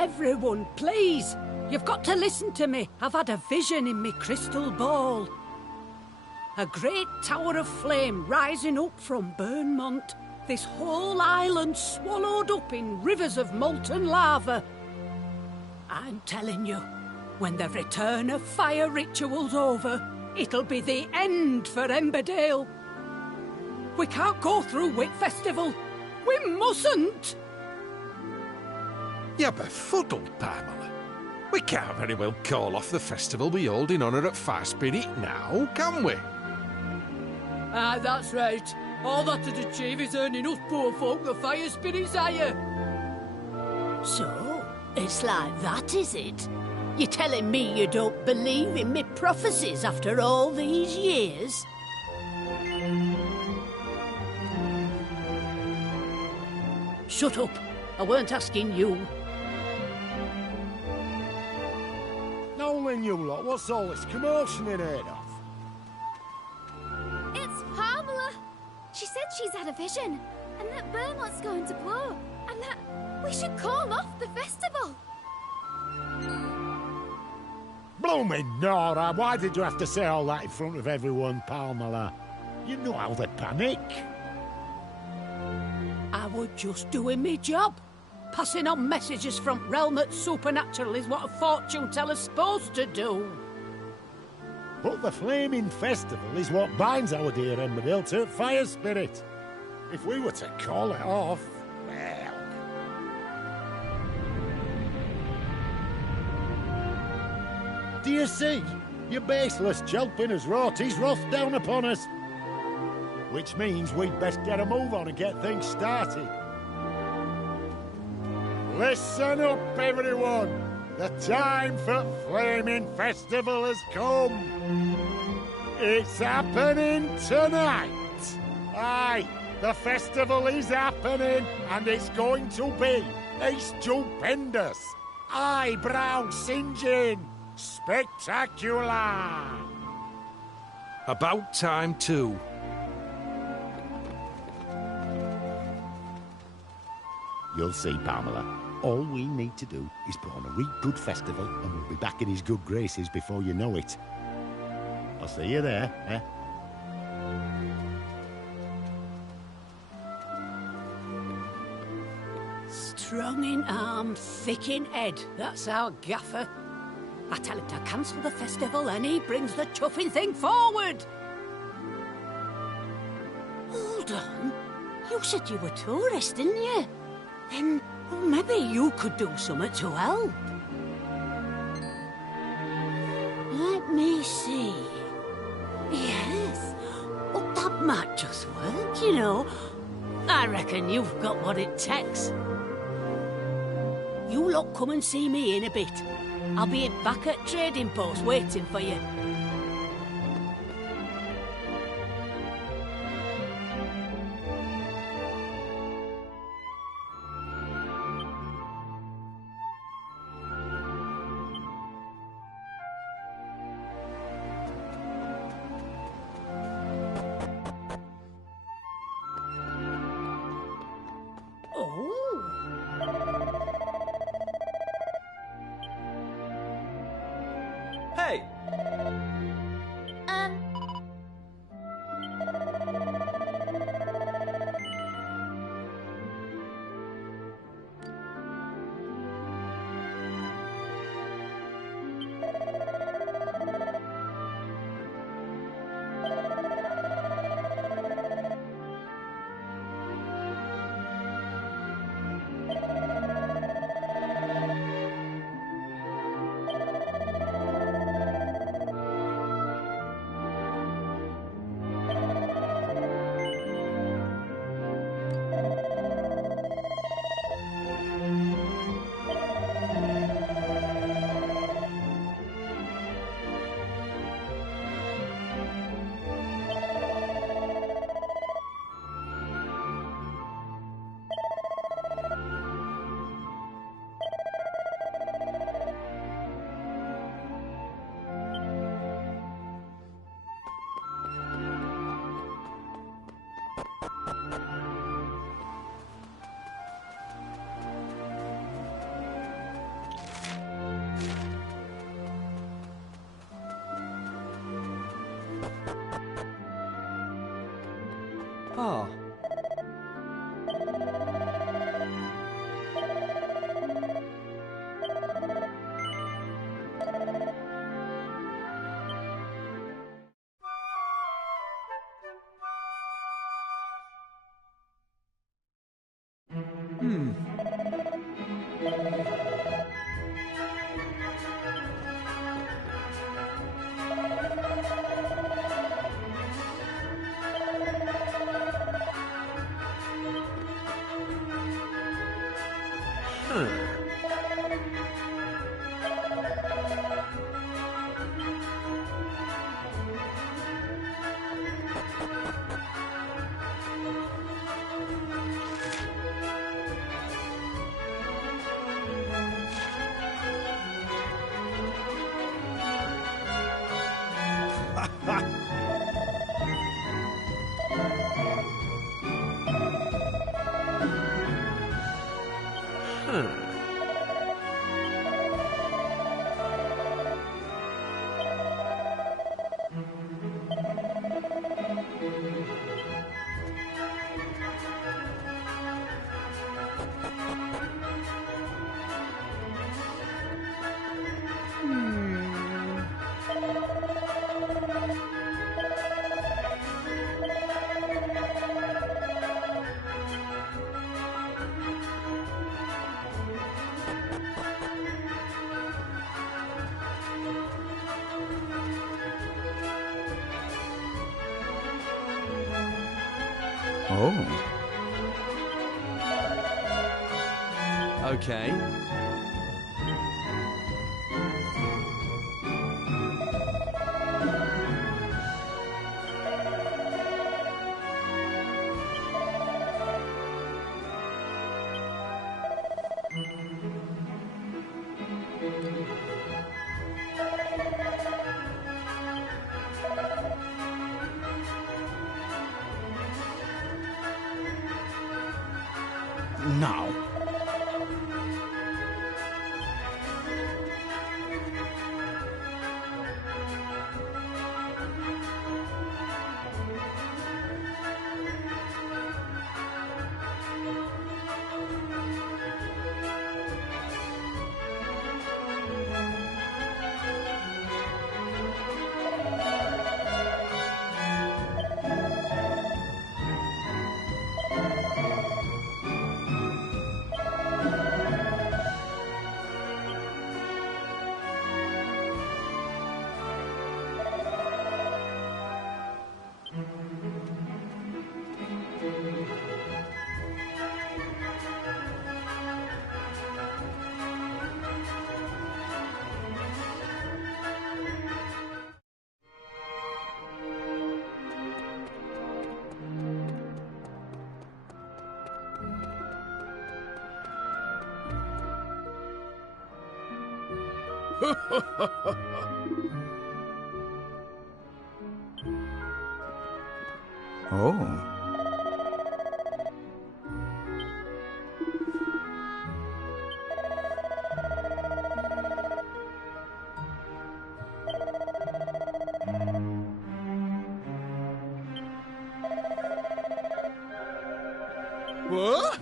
Everyone, please! You've got to listen to me. I've had a vision in me crystal ball. A great tower of flame rising up from Burnmont. This whole island swallowed up in rivers of molten lava. I'm telling you, when the return of fire ritual's over, it'll be the end for Emberdale. We can't go through Whit Festival. We mustn't! You're befuddled, Pamela. We can't very well call off the festival we hold in honour at Fast Spirit now, can we? Ah, that's right. All that'd achieve is earning us poor folk the fire spirits higher. So, it's like that, is it? You're telling me you don't believe in me prophecies after all these years? Shut up. I weren't asking you. Nolan, you lot, what's all this commotion in here of? It's Pamela. She said she's had a vision, and that Vermont's going to blow, and that we should call off the festival. Blooming Nora, why did you have to say all that in front of everyone, Pamela? You know how they panic. I was just doing me job. Passing on messages from realm that's supernatural is what a fortune teller's supposed to do. But the flaming festival is what binds our dear Emberdale to fire spirit. If we were to call it off, well... Do you see? Your baseless jelping has wrought his wrath down upon us. Which means we'd best get a move on and get things started. Listen up, everyone! The time for Flaming Festival has come! It's happening tonight! Aye, the festival is happening, and it's going to be a stupendous, eyebrow-singeing, spectacular! About time too. You'll see, Pamela. All we need to do is put on a real good festival, and we'll be back in his good graces before you know it. I'll see you there, eh? Strong in arm, thick in head. That's our gaffer. I tell him to cancel the festival and he brings the chuffing thing forward. Hold on. You said you were tourists, didn't you? Then well, maybe you could do something to help. Let me see. Yes. Oh, that might just work, you know. I reckon you've got what it takes. You lot come and see me in a bit. I'll be back at Trading Post waiting for you. Hey! Oh. Oh. Okay. Now. Oh. What?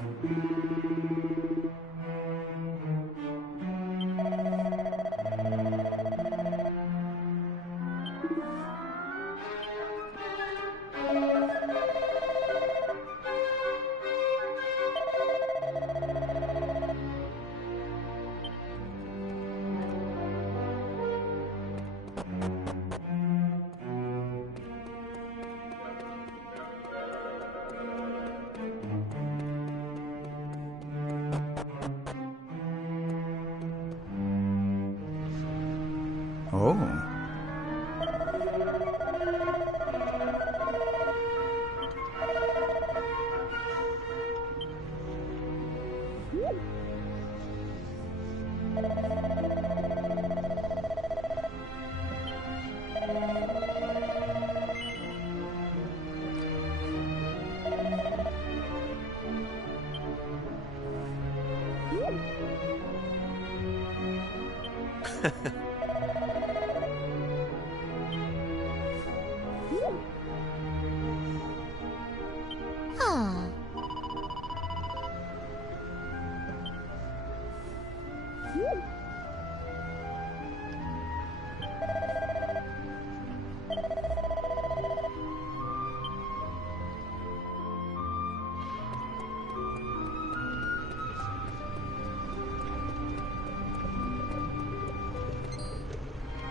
Oh.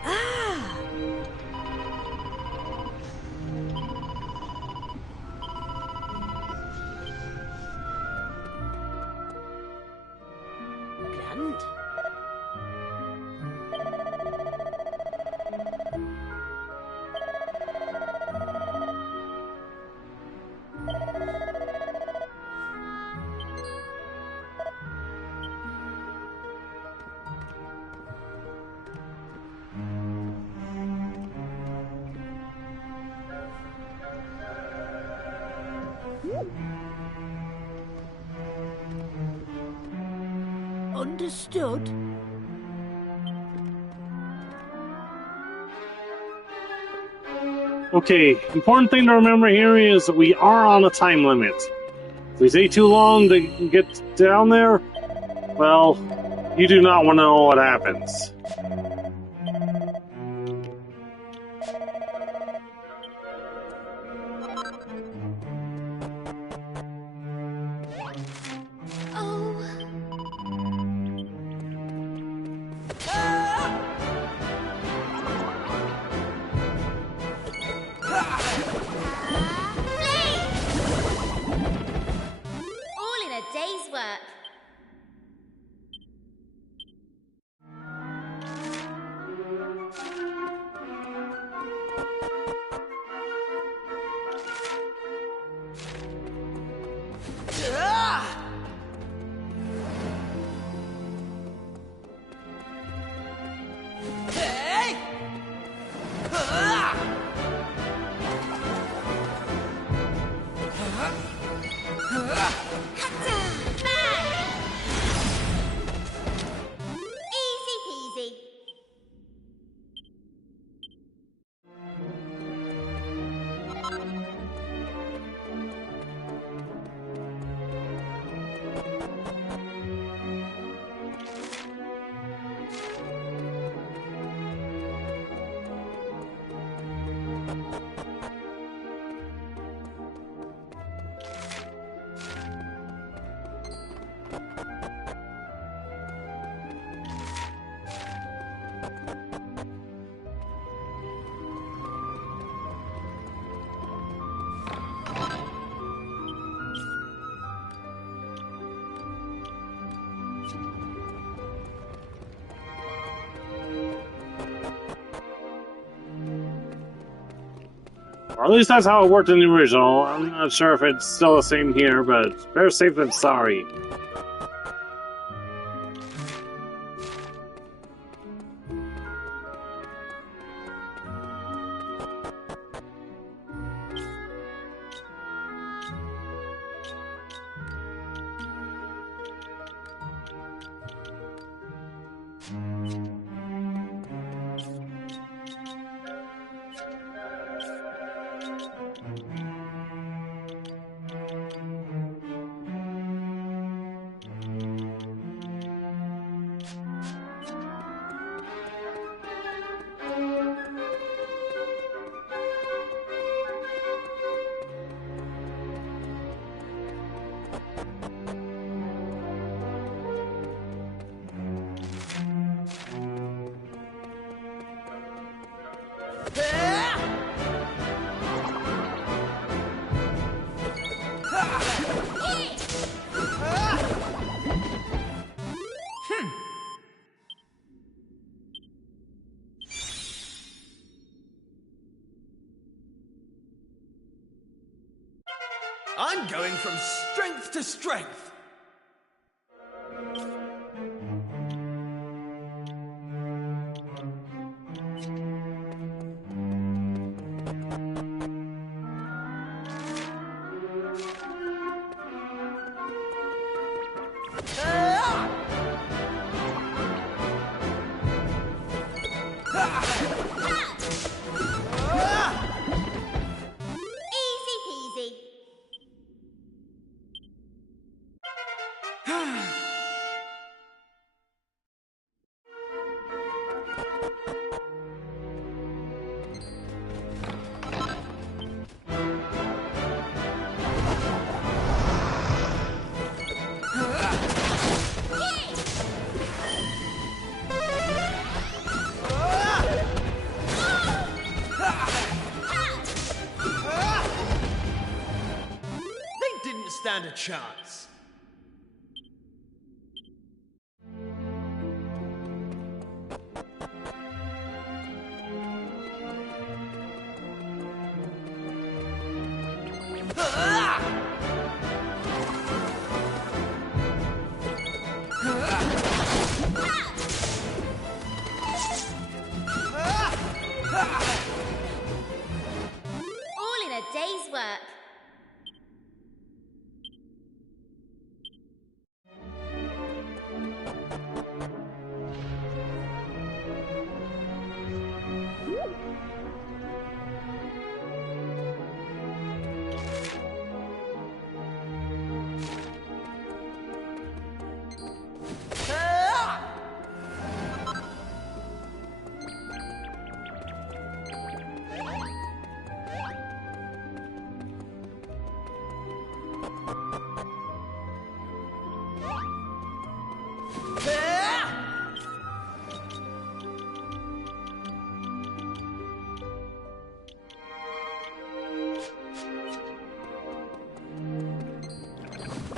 Ah. Grand. Understood. Okay, important thing to remember here is that we are on a time limit. If we take too long to get down there, well, you do not want to know what happens. Or at least that's how it worked in the original. I'm not sure if it's still the same here, but better safe than sorry. I'm going from strength to strength. Easy peasy. They didn't stand a chance. All in a day's work.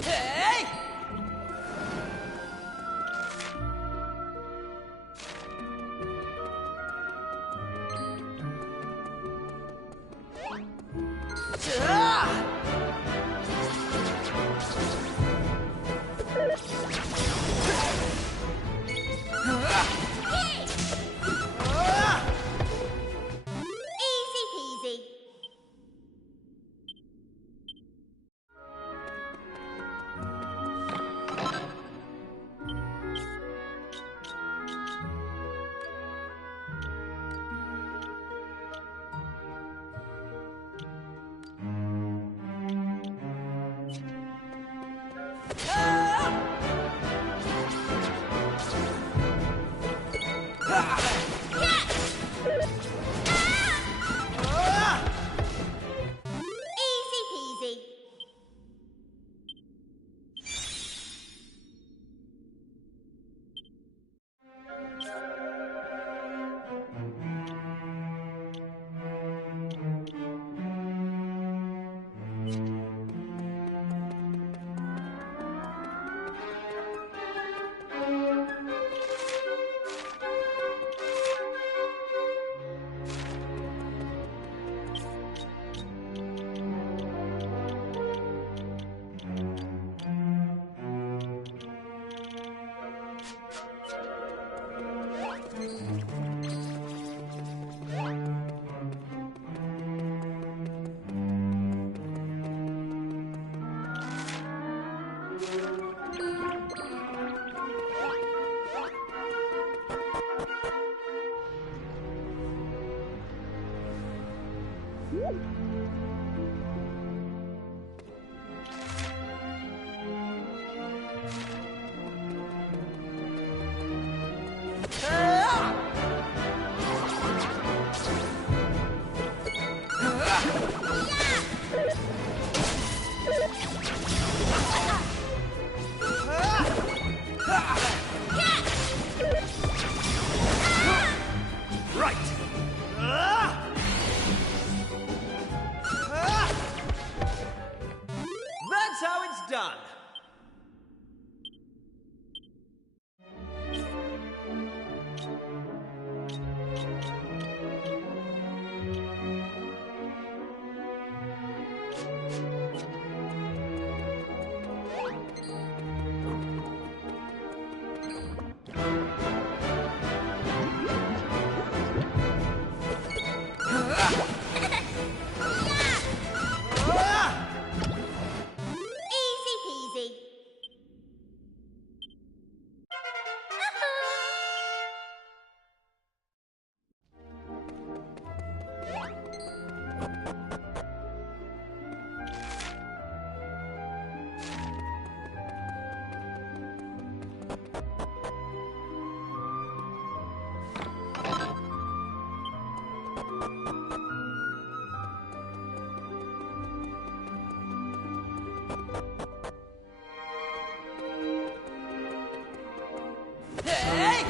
Hey! Easy peasy. That's how it's done. Easy peasy. Hey!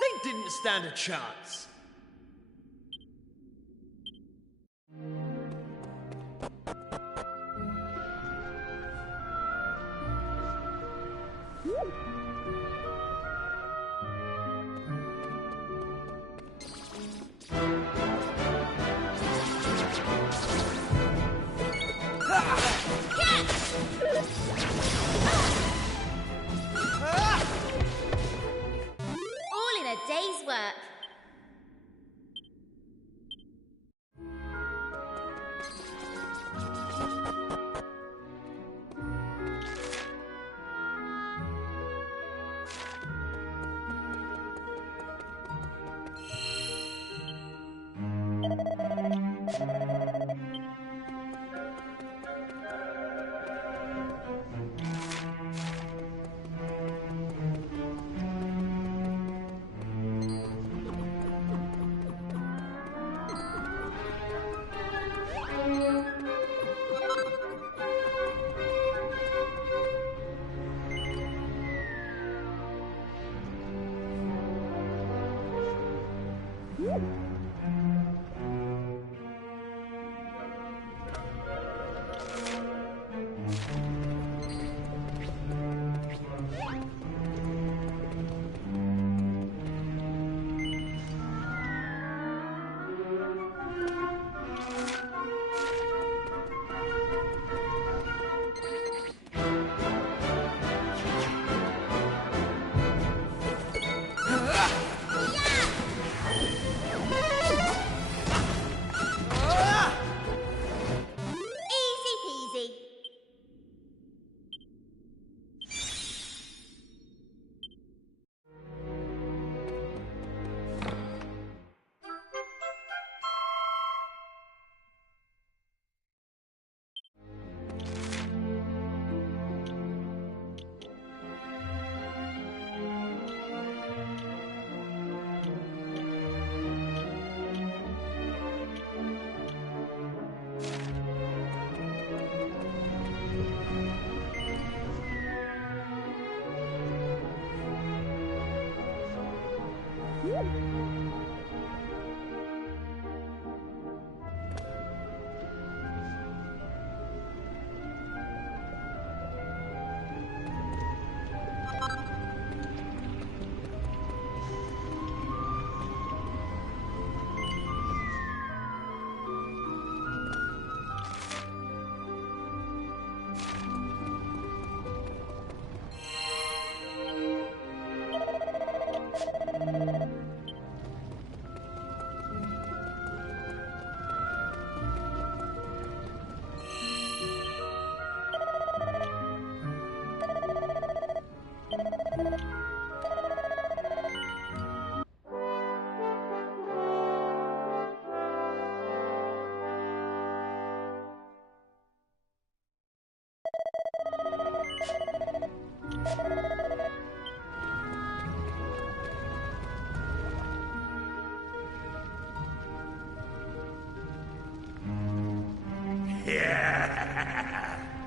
They didn't stand a chance. All in a day's work.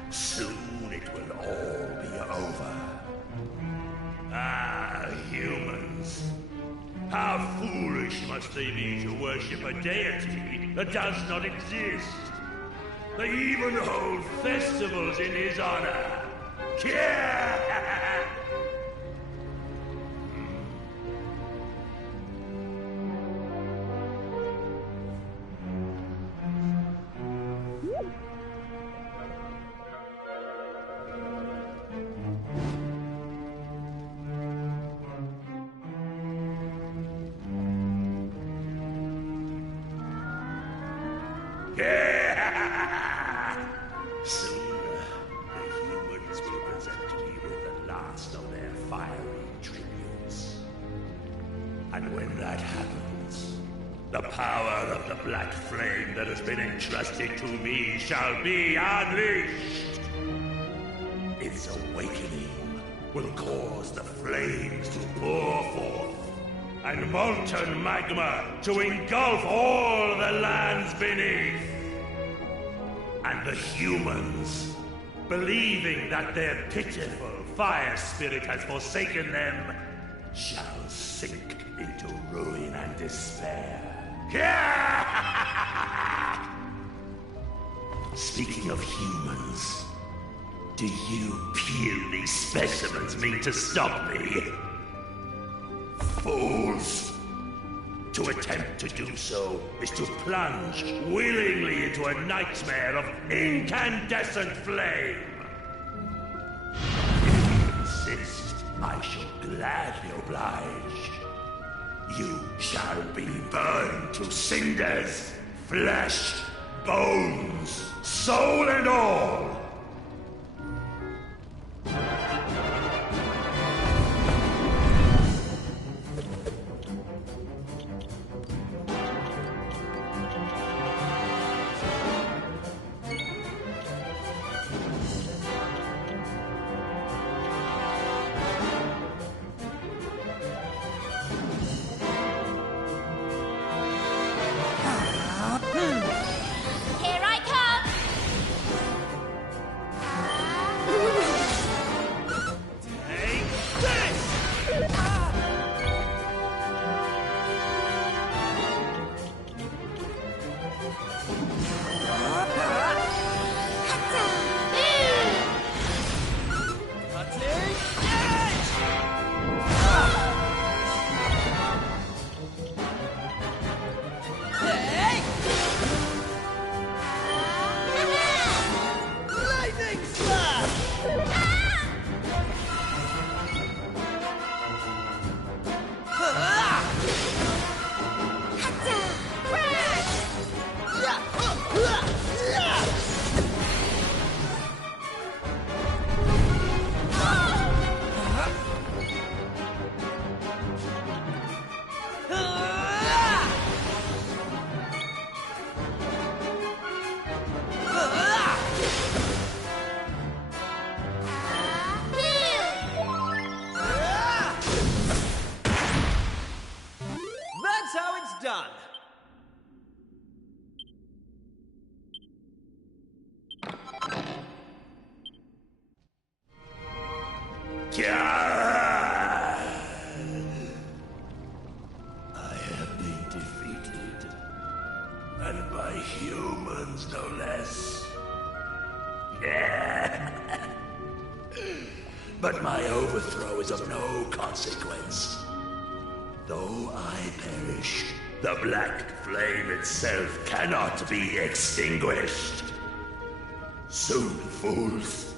Soon it will all be over. Ah, humans. How foolish must they be to worship a deity that does not exist. They even hold festivals in his honor. Soon, the humans will present me with the last of their fiery tributes. And when that happens, the power of the black flame that has been entrusted to me shall be unleashed. Its awakening will cause the flames to pour forth, and molten magma to engulf all the lands beneath. And the humans, believing that their pitiful fire spirit has forsaken them, shall sink into ruin and despair. Speaking of humans, do you puny specimens mean to stop me? Fools! To attempt to do so is to plunge willingly into a nightmare of incandescent flame. If you insist, I shall gladly oblige. You shall be burned to cinders, flesh, bones, soul and all. Here I come! done. I have been defeated, and by humans no less. But my overthrow is of no consequence. Though I perish, the black flame itself cannot be extinguished. Soon, fools,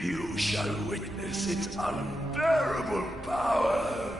you shall witness its unbearable power.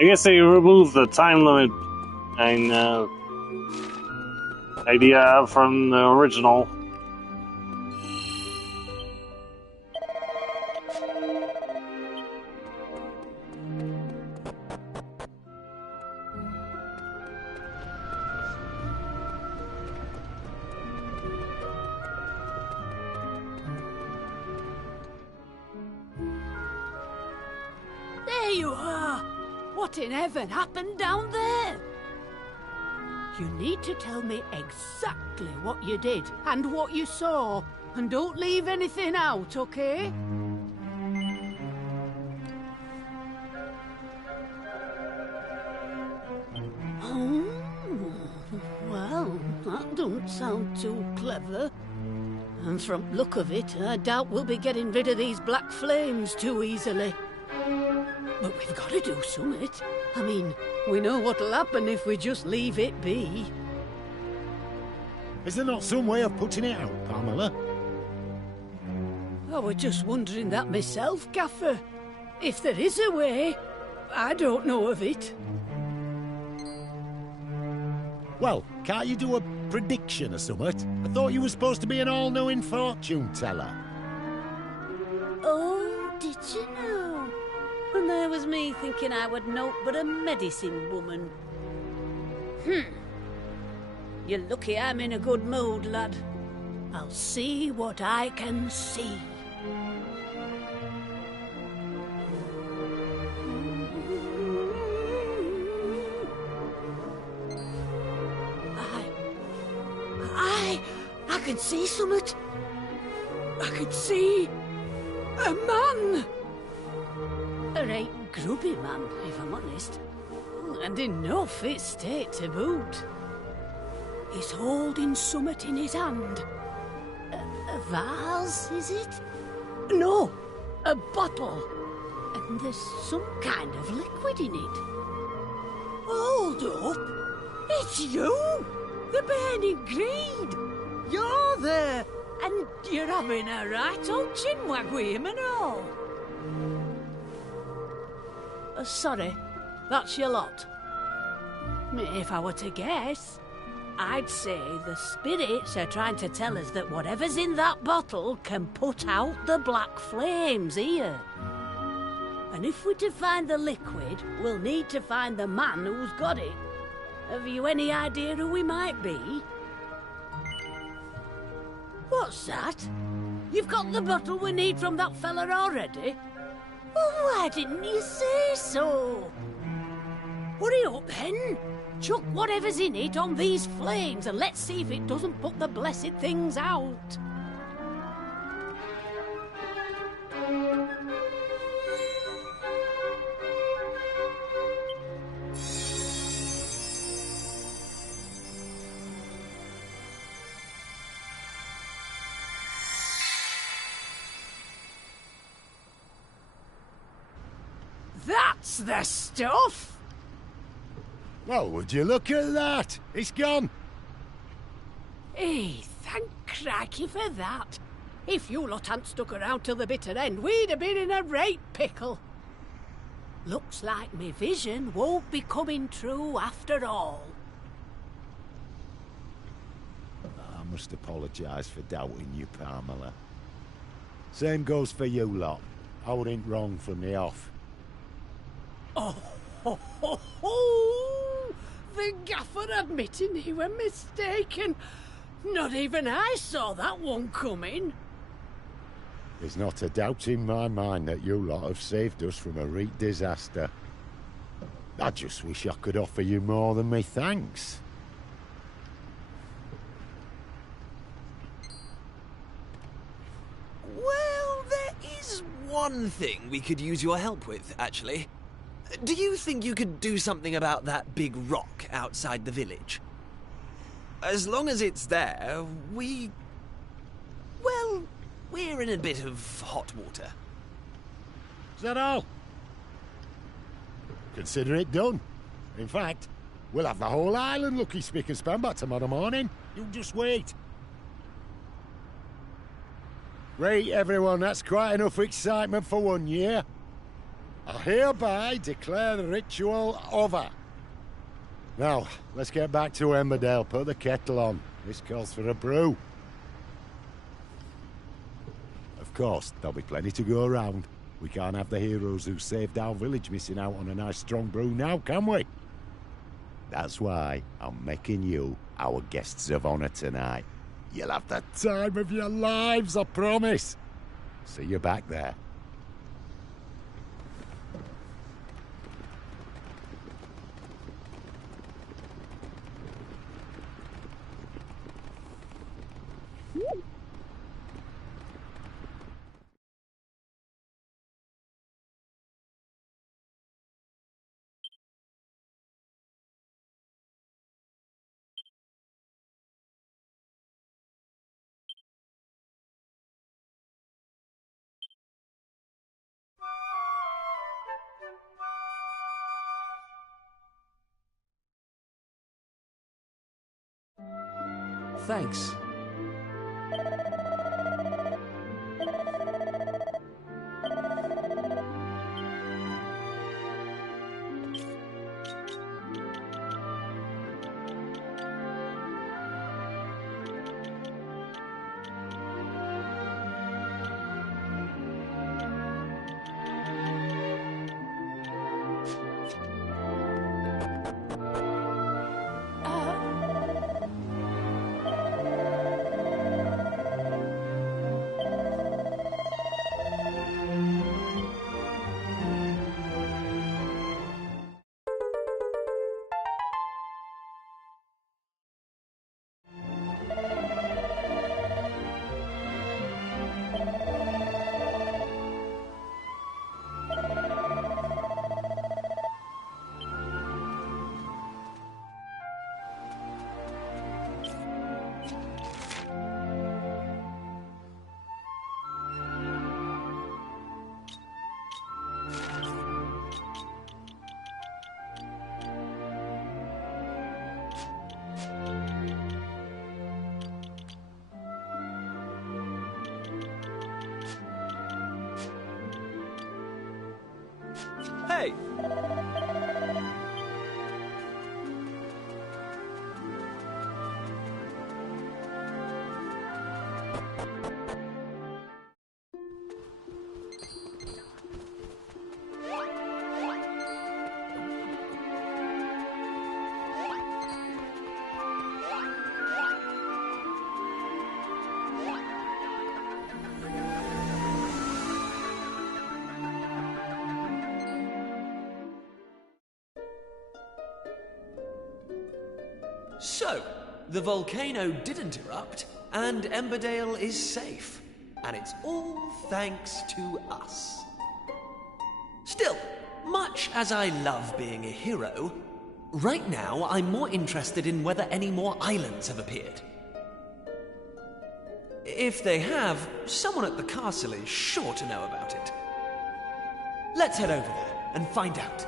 I guess they removed the time limit and idea from the original. There you are! What in heaven happened down there? You need to tell me exactly what you did and what you saw, and don't leave anything out, okay? Oh, well, that don't sound too clever. And from look of it, I doubt we'll be getting rid of these black flames too easily. But we've got to do something. I mean, we know what'll happen if we just leave it be. Is there not some way of putting it out, Pamela? I was just wondering that myself, Gaffer. If there is a way, I don't know of it. Well, can't you do a prediction or something? I thought you were supposed to be an all-knowing fortune teller. Oh, did you know? And there was me thinking I would know but a medicine woman. You're lucky I'm in a good mood, lad. I'll see what I can see. I can see summit. I can see a man. A right grubby man, if I'm honest. And in no fit state to boot. He's holding summit in his hand. A vase, is it? No, a bottle. And there's some kind of liquid in it. Hold up! It's you! The burning greed! You're there! And you're having a right old chinwag with him and all. Sorry, that's your lot. If I were to guess, I'd say the spirits are trying to tell us that whatever's in that bottle can put out the black flames here. And if we're to find the liquid, we'll need to find the man who's got it. Have you any idea who he might be? What's that? You've got the bottle we need from that fella already? Well, why didn't you say so? Hurry up then. Chuck whatever's in it on these flames and let's see if it doesn't put the blessed things out. That's the stuff! Well, would you look at that? It's gone. Hey, thank crikey for that. If you lot hadn't stuck around till the bitter end, we'd have been in a right pickle. Looks like me vision won't be coming true after all. I must apologise for doubting you, Pamela. Same goes for you lot. I wasn't wrong from the off. Oh, ho, ho, ho! The gaffer admitting he were mistaken. Not even I saw that one coming. There's not a doubt in my mind that you lot have saved us from a real disaster. I just wish I could offer you more than me thanks. Well, there is one thing we could use your help with, actually. Do you think you could do something about that big rock outside the village? As long as it's there, well, we're in a bit of hot water. Is that all? Consider it done. In fact, we'll have the whole island looking spick and span by tomorrow morning. You just wait. Right, everyone, that's quite enough excitement for one year. I hereby declare the ritual over. Now, let's get back to Emmerdale. Put the kettle on. This calls for a brew. Of course, there'll be plenty to go around. We can't have the heroes who saved our village missing out on a nice strong brew now, can we? That's why I'm making you our guests of honor tonight. You'll have the time of your lives, I promise. See you back there. Thanks. Hey! So, the volcano didn't erupt, and Emmerdale is safe. And it's all thanks to us. Still, much as I love being a hero, right now I'm more interested in whether any more islands have appeared. If they have, someone at the castle is sure to know about it. Let's head over there and find out.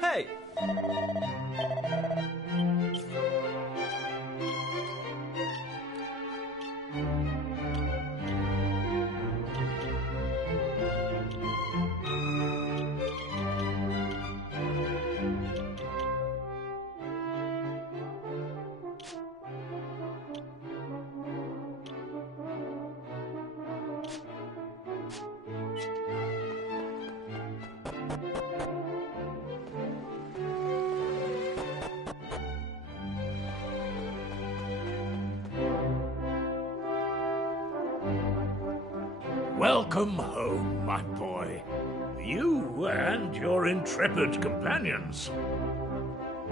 Hey! Welcome home, my boy. You and your intrepid companions.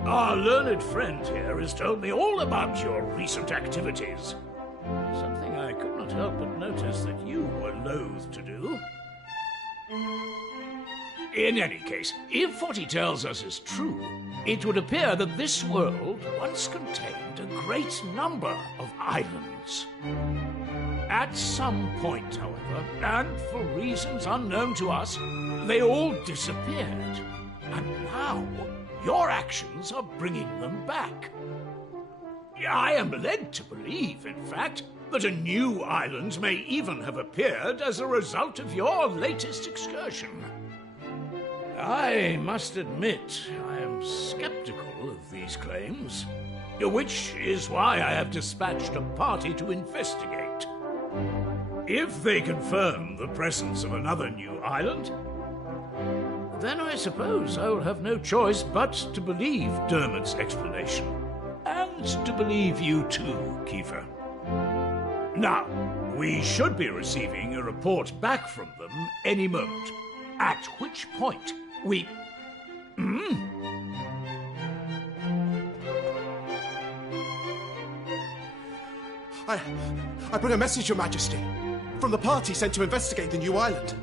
Our learned friend here has told me all about your recent activities. Something I could not help but notice that you were loath to do. In any case, if what he tells us is true, it would appear that this world once contained a great number of islands. At some point, however, and for reasons unknown to us, they all disappeared. And now, your actions are bringing them back. I am led to believe, in fact, that a new island may even have appeared as a result of your latest excursion. I must admit, I am skeptical of these claims, which is why I have dispatched a party to investigate. If they confirm the presence of another new island, then I suppose I will have no choice but to believe Dermot's explanation. And to believe you too, Kiefer. Now, we should be receiving a report back from them any moment, at which point we... I bring a message, Your Majesty, from the party sent to investigate the new island.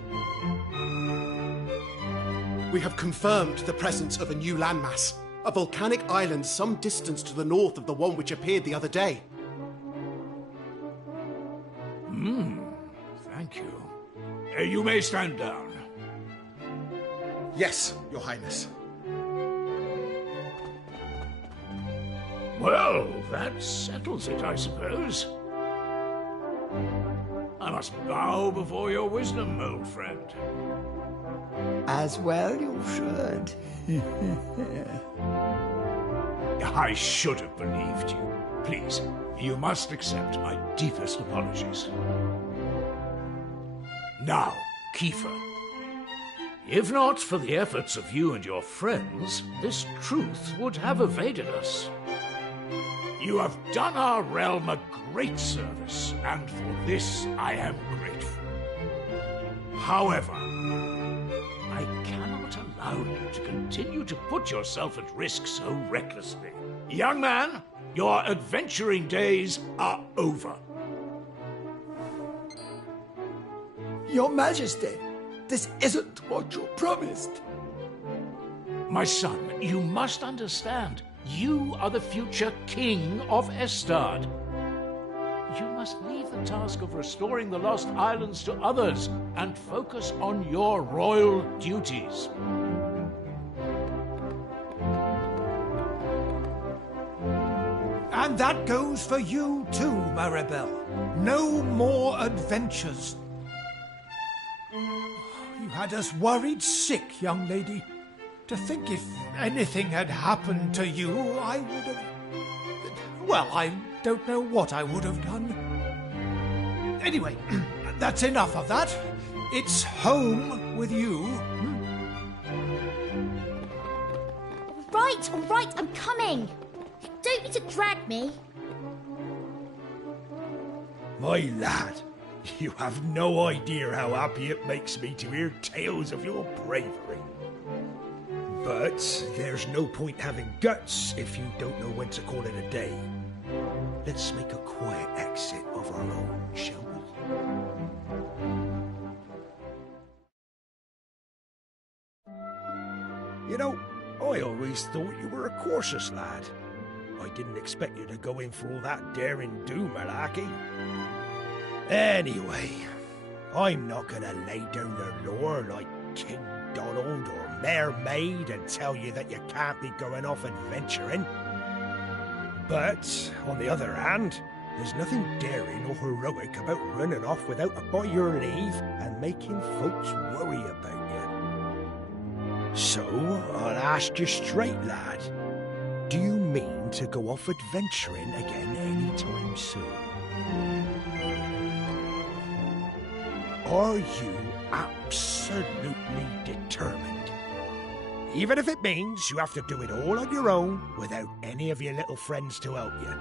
We have confirmed the presence of a new landmass, a volcanic island some distance to the north of the one which appeared the other day. Thank you. You may stand down. Yes, Your Highness. Well, that settles it, I suppose. I must bow before your wisdom, old friend. As well you should. I should have believed you. Please, you must accept my deepest apologies. Now, Kiefer, if not for the efforts of you and your friends, this truth would have evaded us. You have done our realm a great service, and for this I am grateful. However, I cannot allow you to continue to put yourself at risk so recklessly. Young man, your adventuring days are over. Your Majesty, this isn't what you promised. My son, you must understand. You are the future king of Estard. You must leave the task of restoring the lost islands to others and focus on your royal duties. And that goes for you too, Maribel. No more adventures. You had us worried sick, young lady. To think if anything had happened to you, I would have... Well, I don't know what I would have done. Anyway, that's enough of that. It's home with you. All right, I'm coming. Don't need to drag me. My lad, you have no idea how happy it makes me to hear tales of your bravery. But there's no point having guts if you don't know when to call it a day. Let's make a quiet exit of our own, shall we? You know, I always thought you were a cautious lad. I didn't expect you to go in for all that daring-do malarkey. Anyway, I'm not gonna lay down the law like King Donald or Mayor Maid and tell you that you can't be going off adventuring. But, on the other hand, there's nothing daring or heroic about running off without a by your leave and making folks worry about you. So, I'll ask you straight, lad. Do you mean to go off adventuring again anytime soon? Are you absolutely determined? Even if it means you have to do it all on your own without any of your little friends to help you.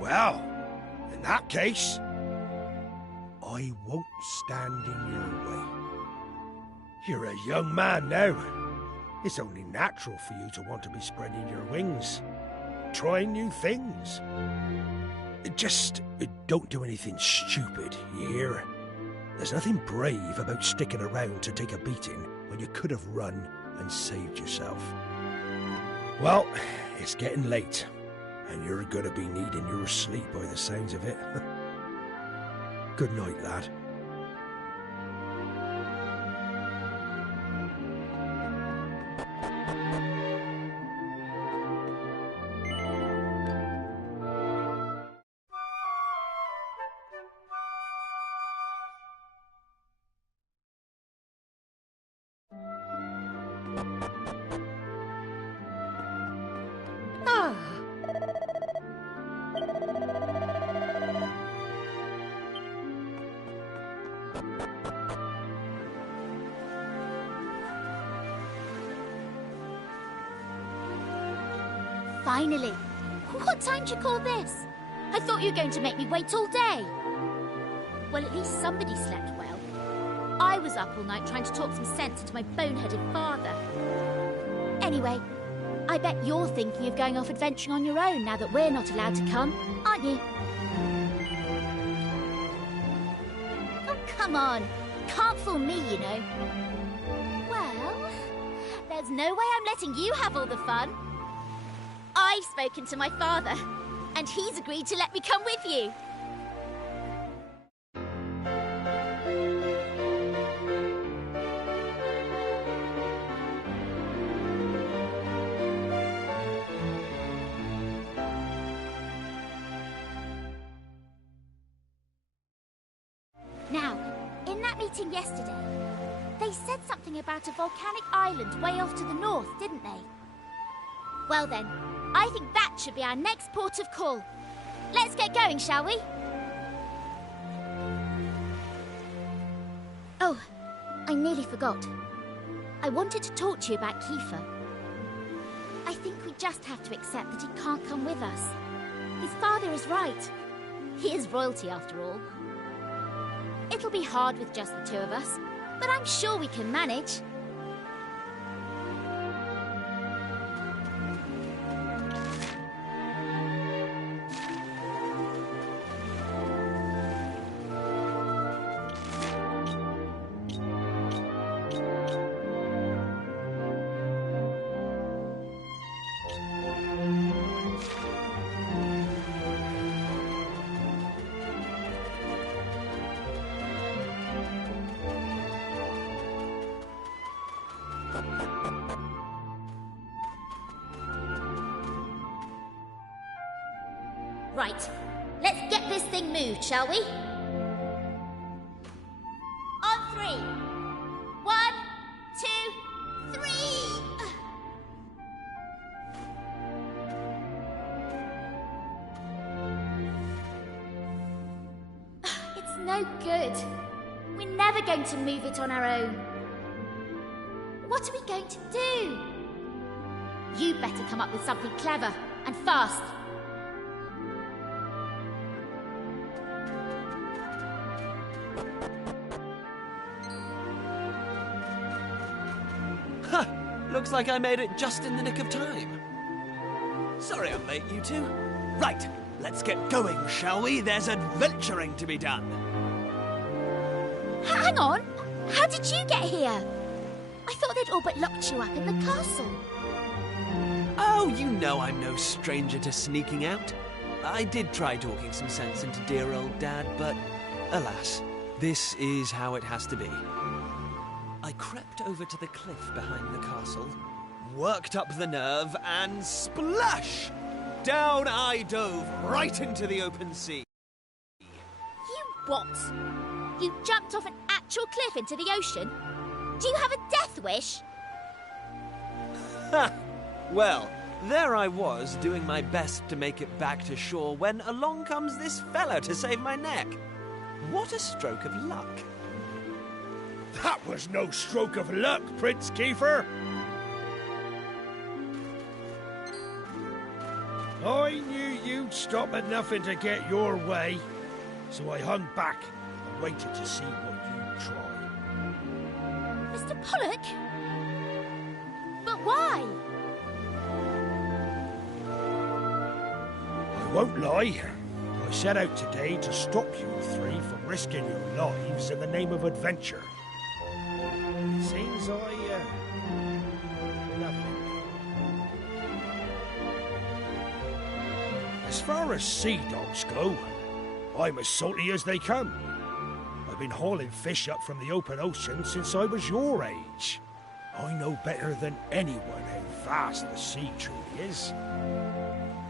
Well, In that case, I won't stand in your way. You're a young man now. It's only natural for you to want to be spreading your wings, trying new things. Just don't do anything stupid, you hear? There's nothing brave about sticking around to take a beating when you could have run and saved yourself. Well, it's getting late, and you're gonna be needing your sleep by the sounds of it. Good night, lad. Finally! What time do you call this? I thought you were going to make me wait all day. Well, at least somebody slept well. I was up all night trying to talk some sense into my boneheaded father. Anyway, I bet you're thinking of going off adventuring on your own now that we're not allowed to come, aren't you? Oh, come on. Can't fool me, you know. Well, there's no way I'm letting you have all the fun. I've spoken to my father, and he's agreed to let me come with you. Now, in that meeting yesterday, they said something about a volcanic island way off to the north, didn't they? Well then, I think that should be our next port of call. Let's get going, shall we? Oh, I nearly forgot. I wanted to talk to you about Kiefer. I think we just have to accept that he can't come with us. His father is right. He is royalty, after all. It'll be hard with just the two of us, but I'm sure we can manage. Right, let's get this thing moved, shall we? On 3. 1, 2, 3! It's no good. We're never going to move it on our own. What are we going to do? You better come up with something clever and fast. Looks like I made it just in the nick of time. Sorry I'm late, you two. Right, let's get going, shall we? There's adventuring to be done. Hang on! How did you get here? I thought they'd all but locked you up in the castle. Oh, you know I'm no stranger to sneaking out. I did try talking some sense into dear old Dad, but alas, this is how it has to be. I crept over to the cliff behind the castle, worked up the nerve, and splash! Down I dove, right into the open sea. You what? You jumped off an actual cliff into the ocean? Do you have a death wish? Ha! Well, there I was, doing my best to make it back to shore when along comes this fella to save my neck. What a stroke of luck. That was no stroke of luck, Prince Kiefer. I knew you'd stop at nothing to get your way, so I hung back and waited to see what you'd try. Mr. Pollock? But why? I won't lie. I set out today to stop you three from risking your lives in the name of adventure. It seems I, love you. As far as sea dogs go, I'm as salty as they come. I've been hauling fish up from the open ocean since I was your age. I know better than anyone how vast the sea truly is.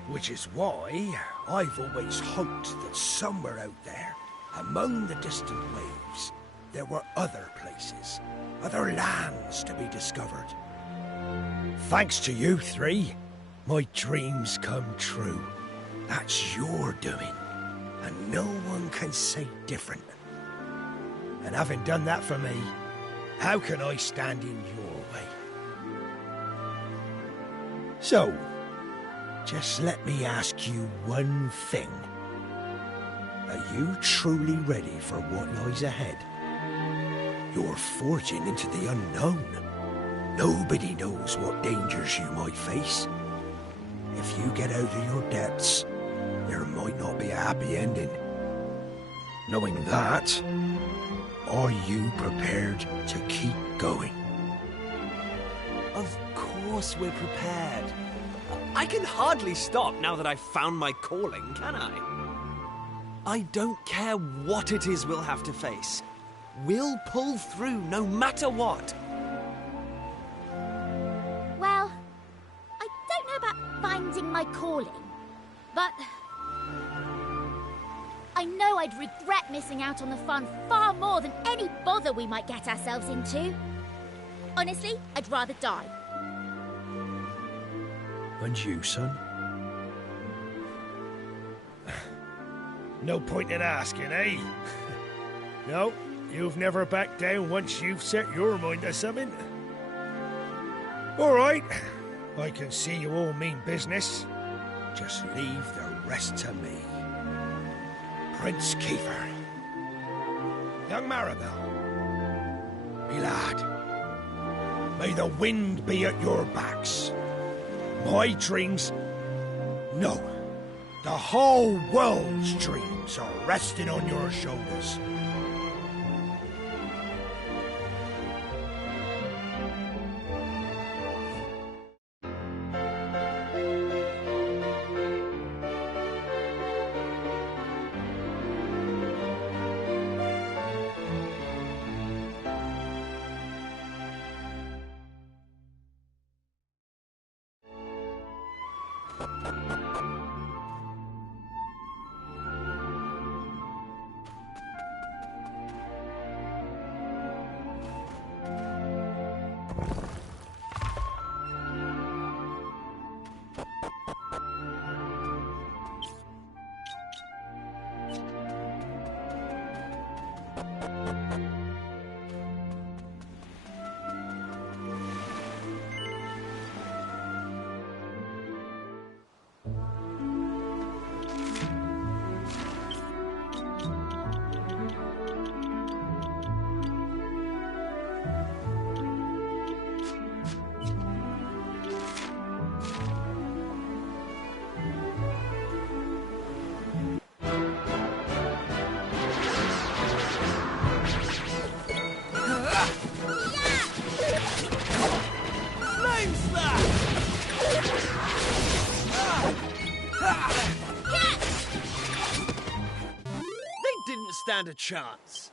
Which is why I've always hoped that somewhere out there, among the distant waves, there were other places, other lands to be discovered. Thanks to you three, my dreams come true. That's your doing, and no one can say different. And having done that for me, how can I stand in your way? So, just let me ask you one thing. Are you truly ready for what lies ahead? You're forging into the unknown. Nobody knows what dangers you might face. If you get out of your depths, there might not be a happy ending. Knowing that, are you prepared to keep going? Of course we're prepared. I can hardly stop now that I've found my calling, can I? I don't care what it is we'll have to face. We'll pull through no matter what. Well, I don't know about finding my calling, but I know I'd regret missing out on the fun far more than any bother we might get ourselves into. Honestly, I'd rather die. And you, son? No point in asking, eh? No, you've never backed down once you've set your mind to something. All right, I can see you all mean business. Just leave the rest to me. Prince Kiefer. Young Maribel. Me lad. May the wind be at your backs. My dreams... No. The whole world's dreams are resting on your shoulders. Stand a chance.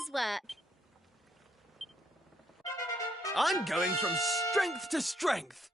day's work. I'm going from strength to strength.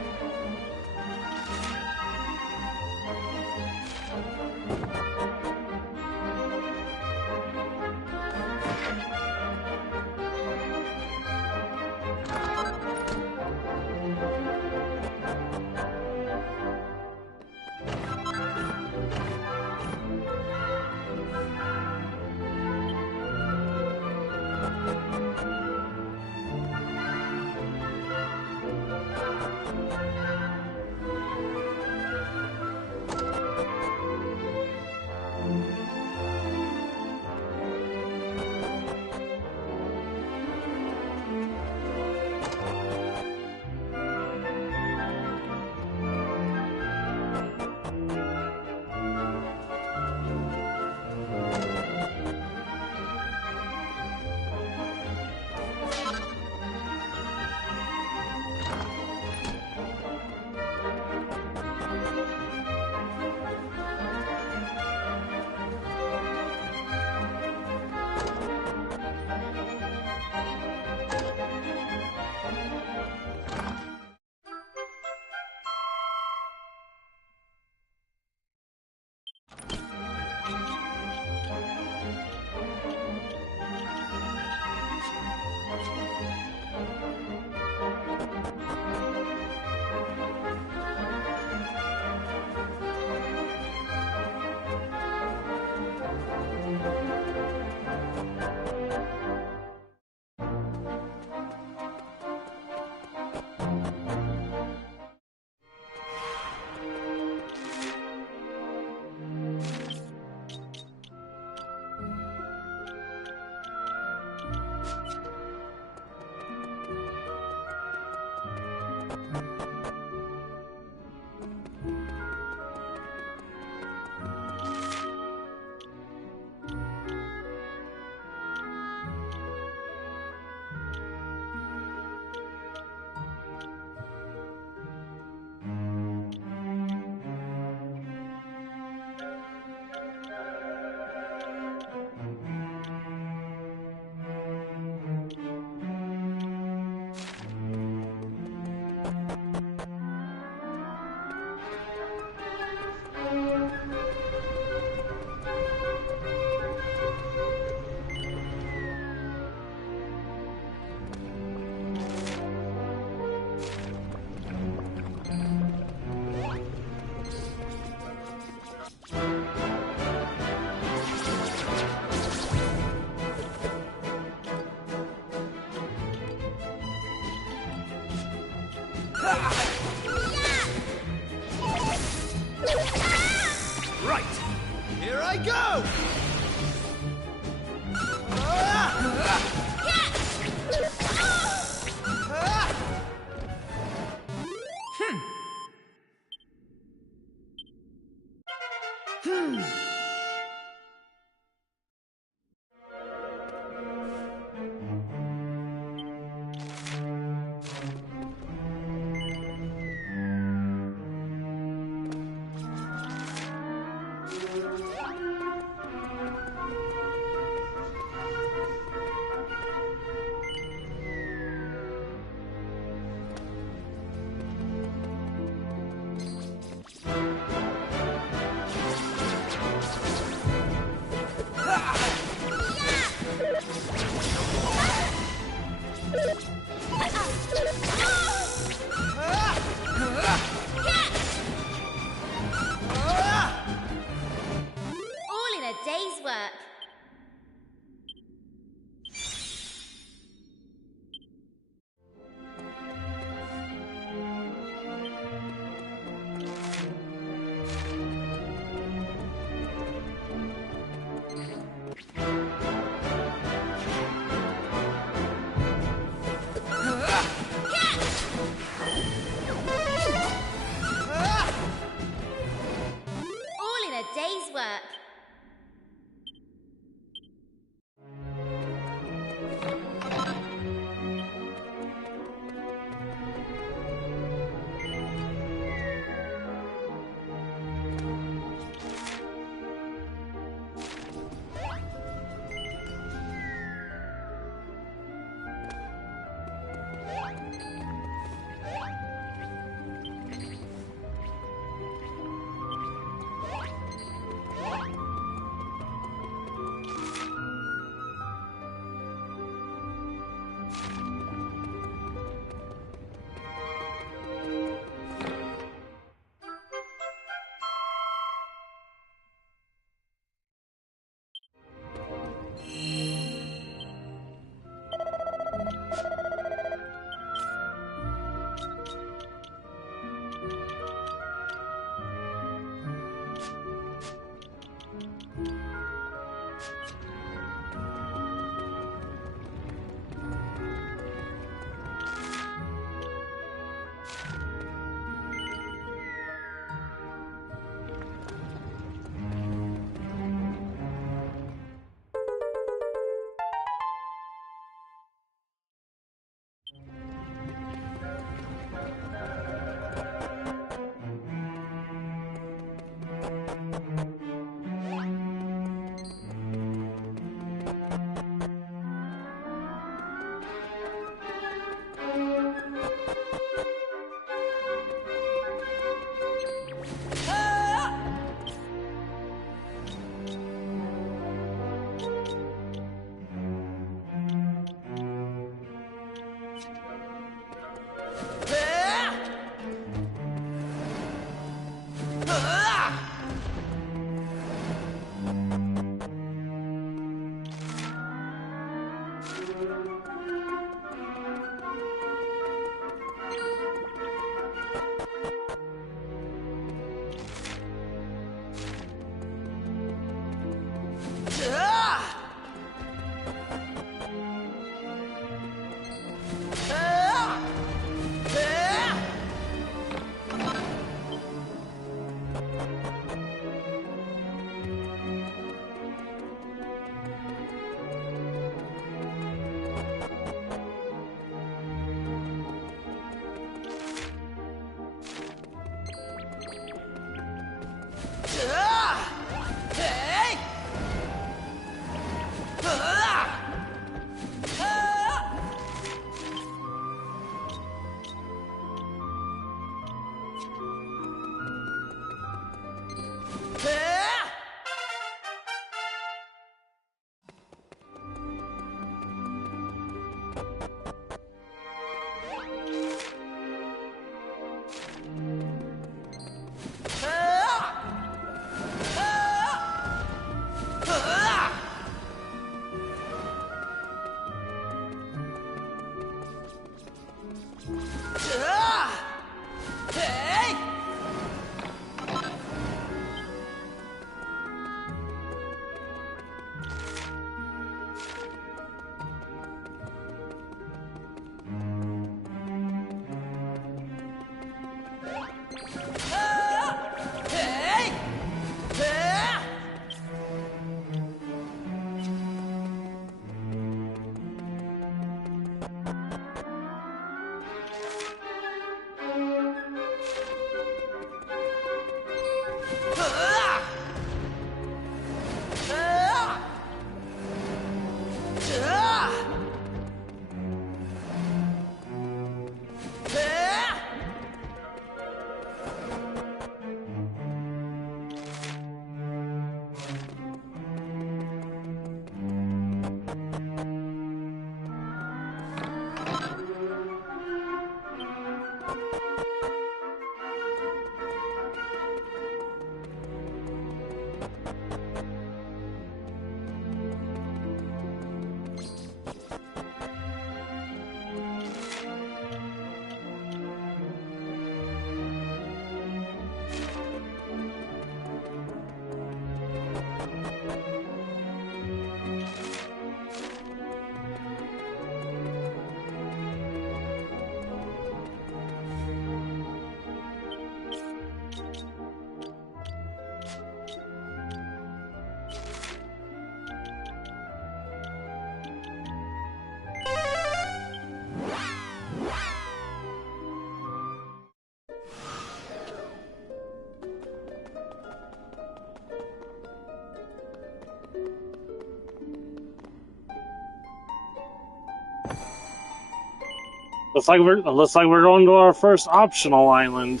Looks like we're going to our first optional island.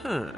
Huh.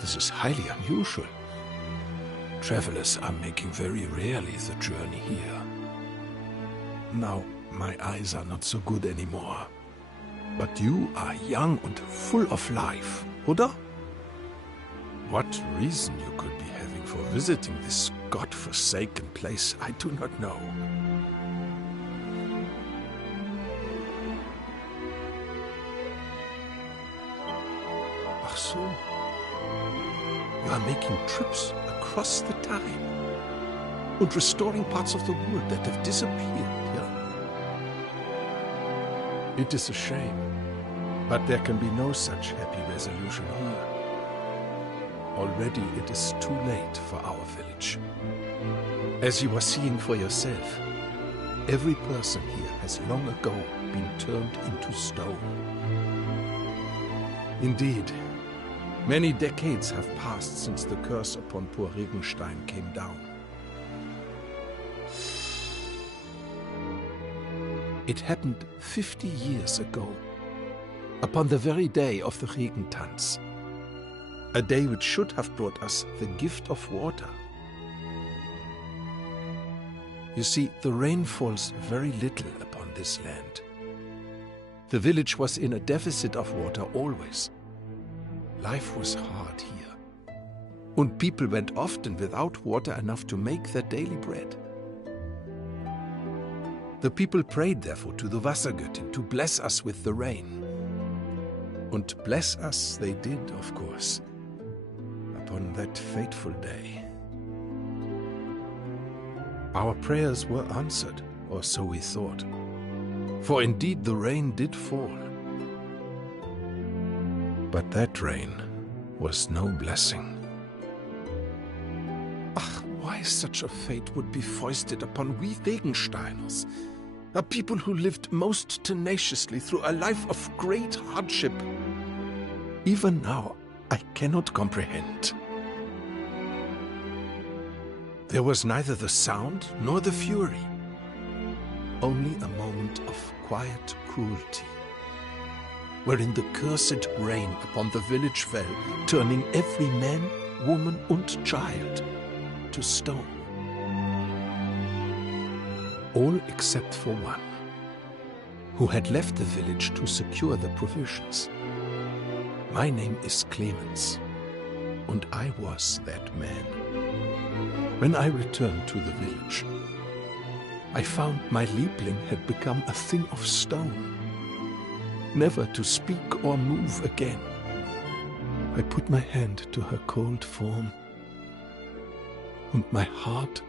This is highly unusual. Travelers are making very rarely the journey here. Now, my eyes are not so good anymore. But you are young and full of life, oder? What reason you could be having for visiting this god-forsaken place, I do not know. Ach so. You are making trips across the time and restoring parts of the world that have disappeared, yeah? It is a shame, but there can be no such happy resolution here. Already it is too late for our village. As you are seeing for yourself, every person here has long ago been turned into stone. Indeed, many decades have passed since the curse upon poor Regenstein came down. It happened 50 years ago, upon the very day of the Regentanz, a day which should have brought us the gift of water. You see, the rain falls very little upon this land. The village was in a deficit of water always. Life was hard here, and people went often without water enough to make their daily bread. The people prayed therefore to the Wassergöttin to bless us with the rain. And bless us they did, of course, upon that fateful day. Our prayers were answered, or so we thought, for indeed the rain did fall. But that rain was no blessing. Ach, why such a fate would be foisted upon we Regensteiners, a people who lived most tenaciously through a life of great hardship. Even now, I cannot comprehend. There was neither the sound nor the fury, only a moment of quiet cruelty, wherein the cursed rain upon the village fell, turning every man, woman and child to stone. All except for one, who had left the village to secure the provisions. My name is Clemens, and I was that man. When I returned to the village, I found my Liebling had become a thing of stone, never to speak or move again. I put my hand to her cold form, and my heart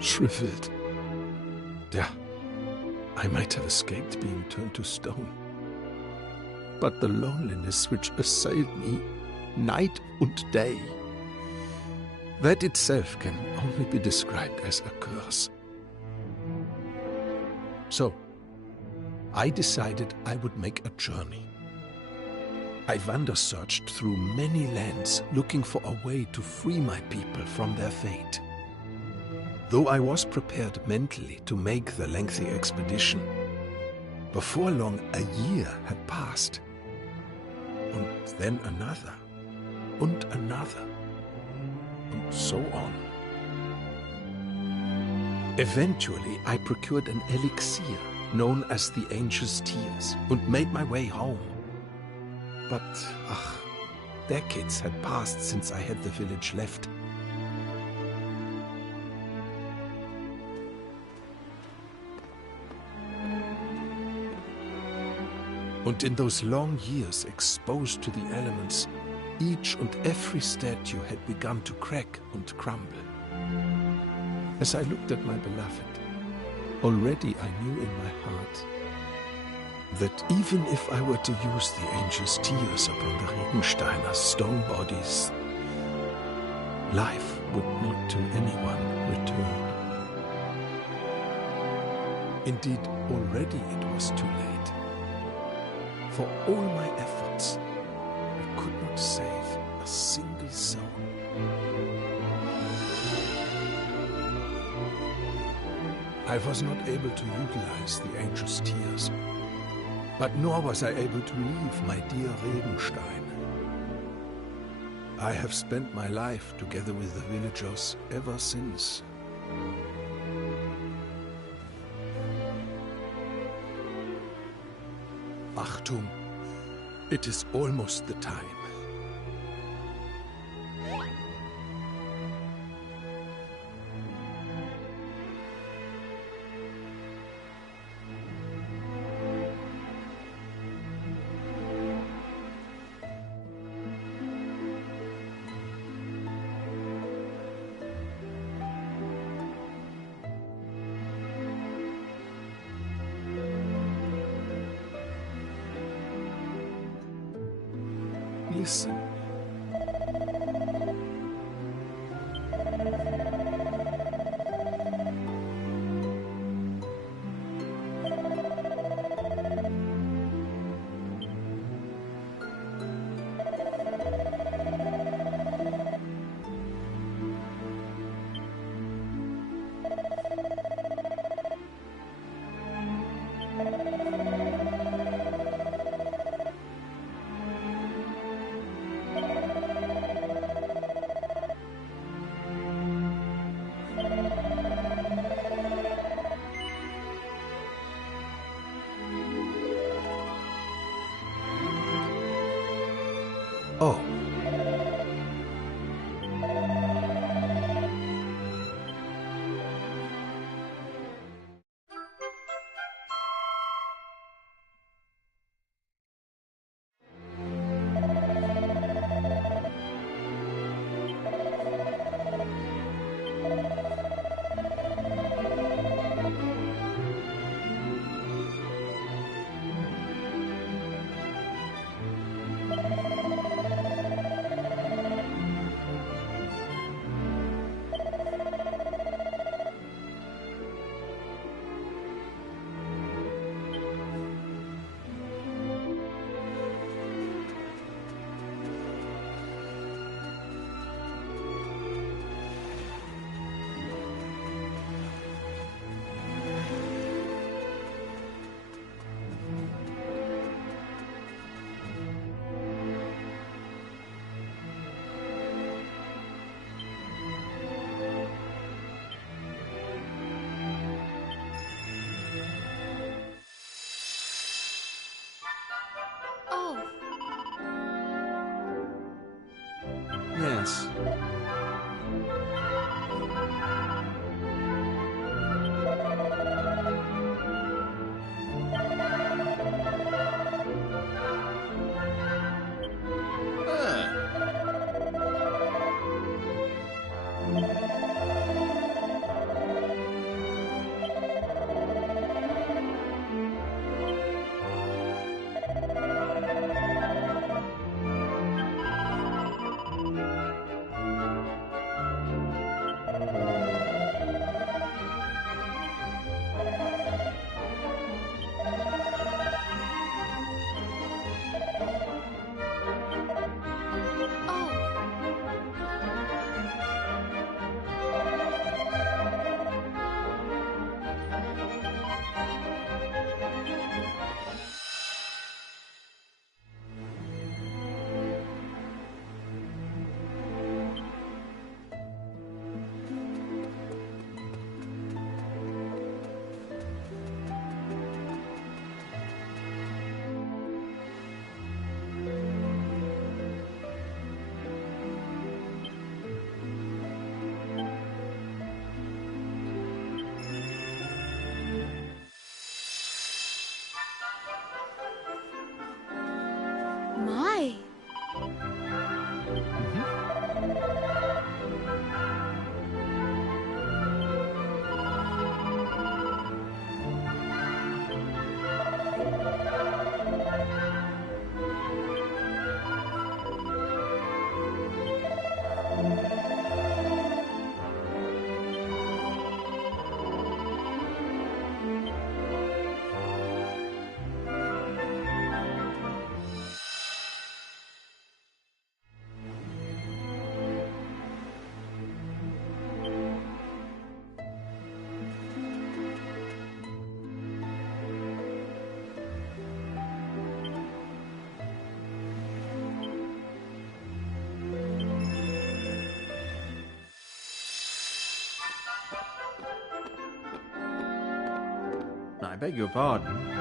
shriveled. Yeah, I might have escaped being turned to stone. But the loneliness which assailed me night and day, that itself can only be described as a curse. So, I decided I would make a journey. I wander-searched through many lands looking for a way to free my people from their fate. Though I was prepared mentally to make the lengthy expedition, before long a year had passed, and then another, and another, and so on. Eventually I procured an elixir known as the Angel's Tears and made my way home. But, decades had passed since I had the village left. And in those long years exposed to the elements, each and every statue had begun to crack and crumble. As I looked at my beloved, already I knew in my heart that even if I were to use the Angel's Tears upon the Regensteiner stone bodies, life would not to anyone return. Indeed, already it was too late. For all my efforts, I could not save a single soul. I was not able to utilize the Angel's Tears, but nor was I able to leave my dear Regenstein. I have spent my life together with the villagers ever since. Achtung, it is almost the time. Listen. Oh. us. My. I beg your pardon.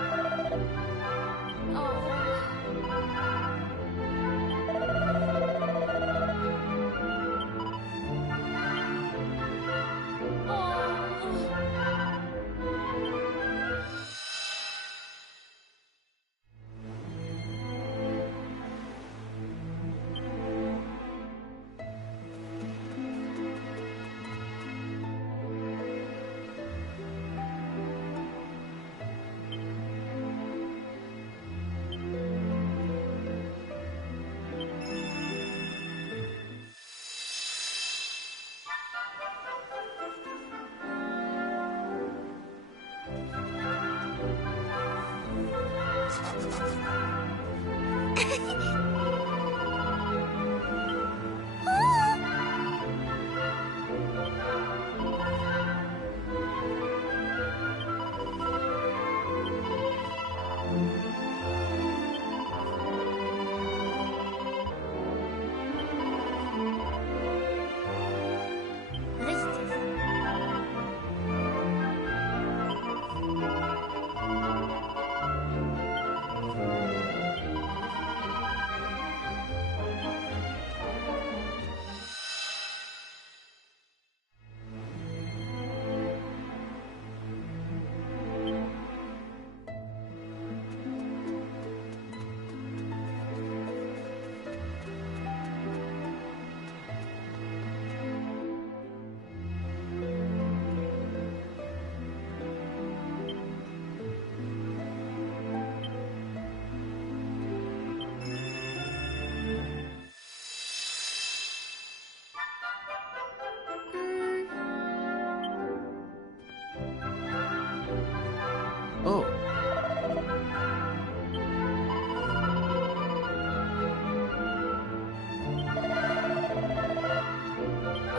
Oh.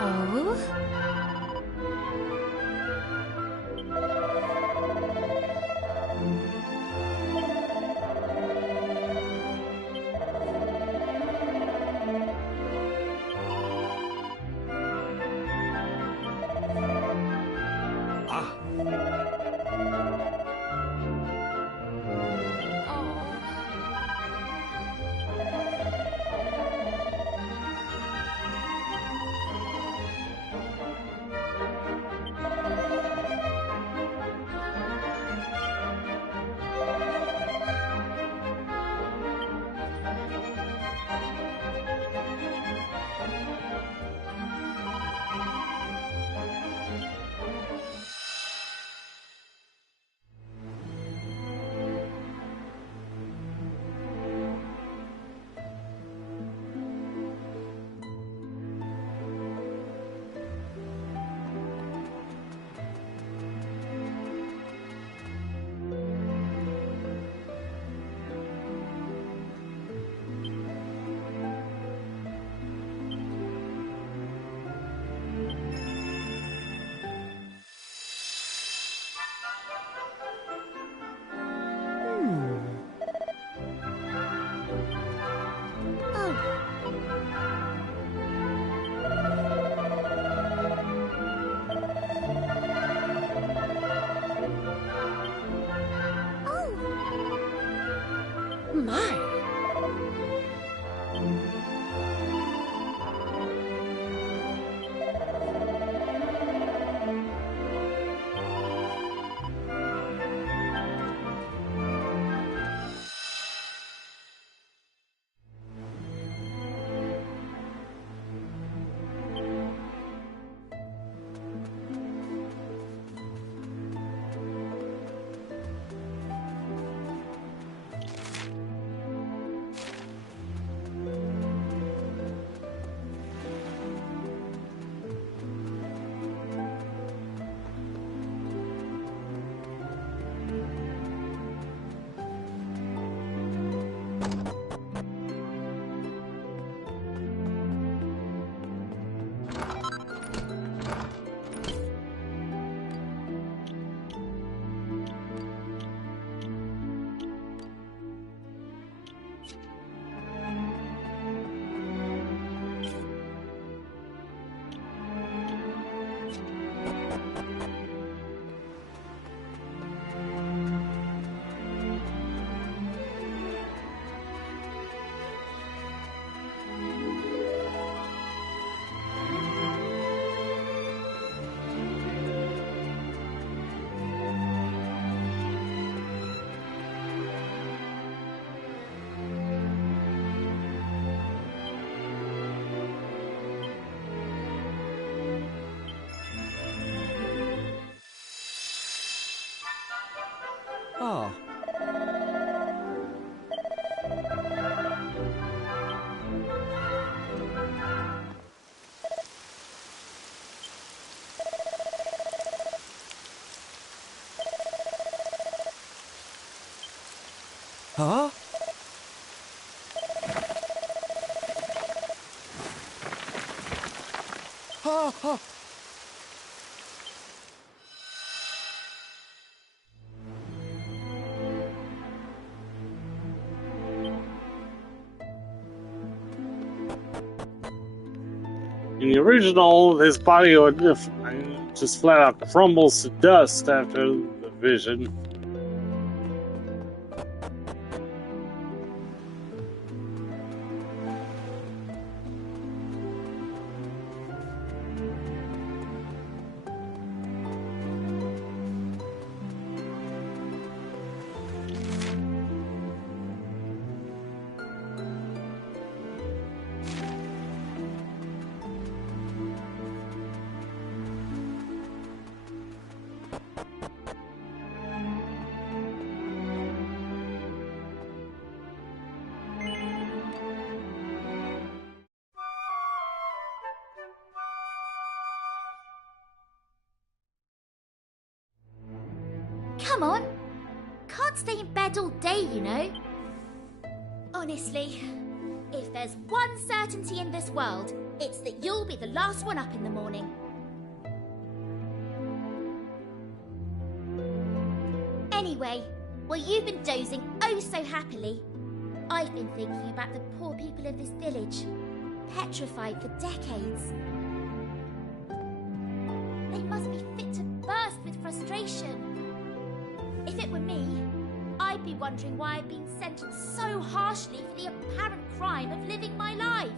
Oh? Ah. Huh? Ha ha! In the original, his body would just flat out crumbles to dust after the vision. Come on. Can't stay in bed all day, you know. Honestly, if there's one certainty in this world, it's that you'll be the last one up in the morning. Anyway, while you've been dozing oh so happily, I've been thinking about the poor people of this village, petrified for decades. They must be fit to burst with frustration. If it were me, I'd be wondering why I've been sentenced so harshly for the apparent crime of living my life.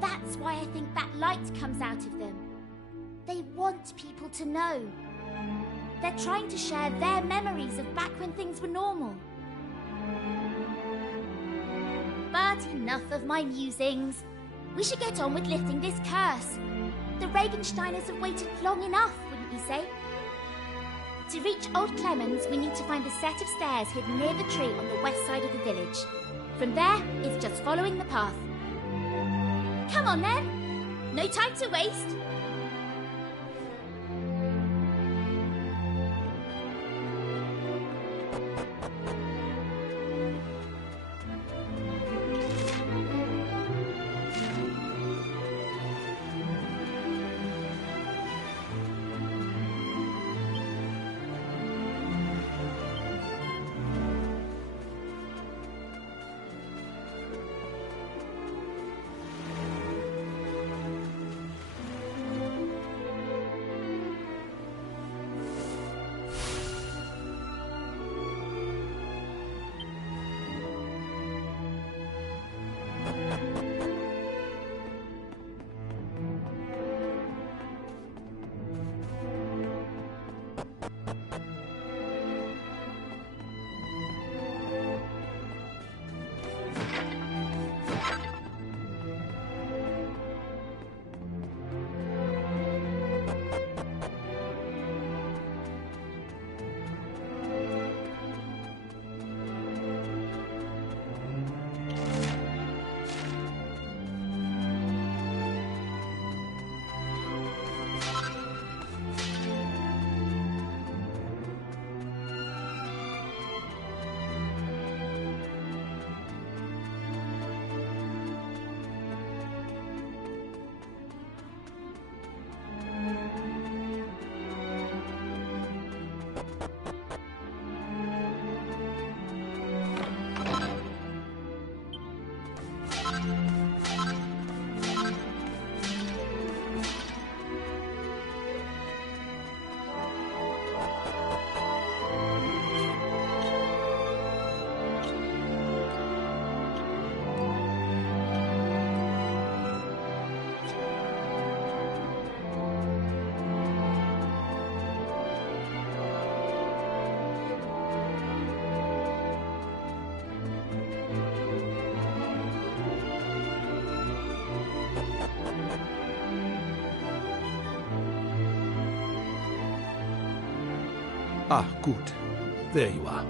That's why I think that light comes out of them. They want people to know. They're trying to share their memories of back when things were normal. But enough of my musings. We should get on with lifting this curse. The Regensteiners have waited long enough, wouldn't you say? To reach Old Clemens, we need to find a set of stairs hidden near the tree on the west side of the village. From there, it's just following the path. Come on then! No time to waste! Ah, gut. There you are.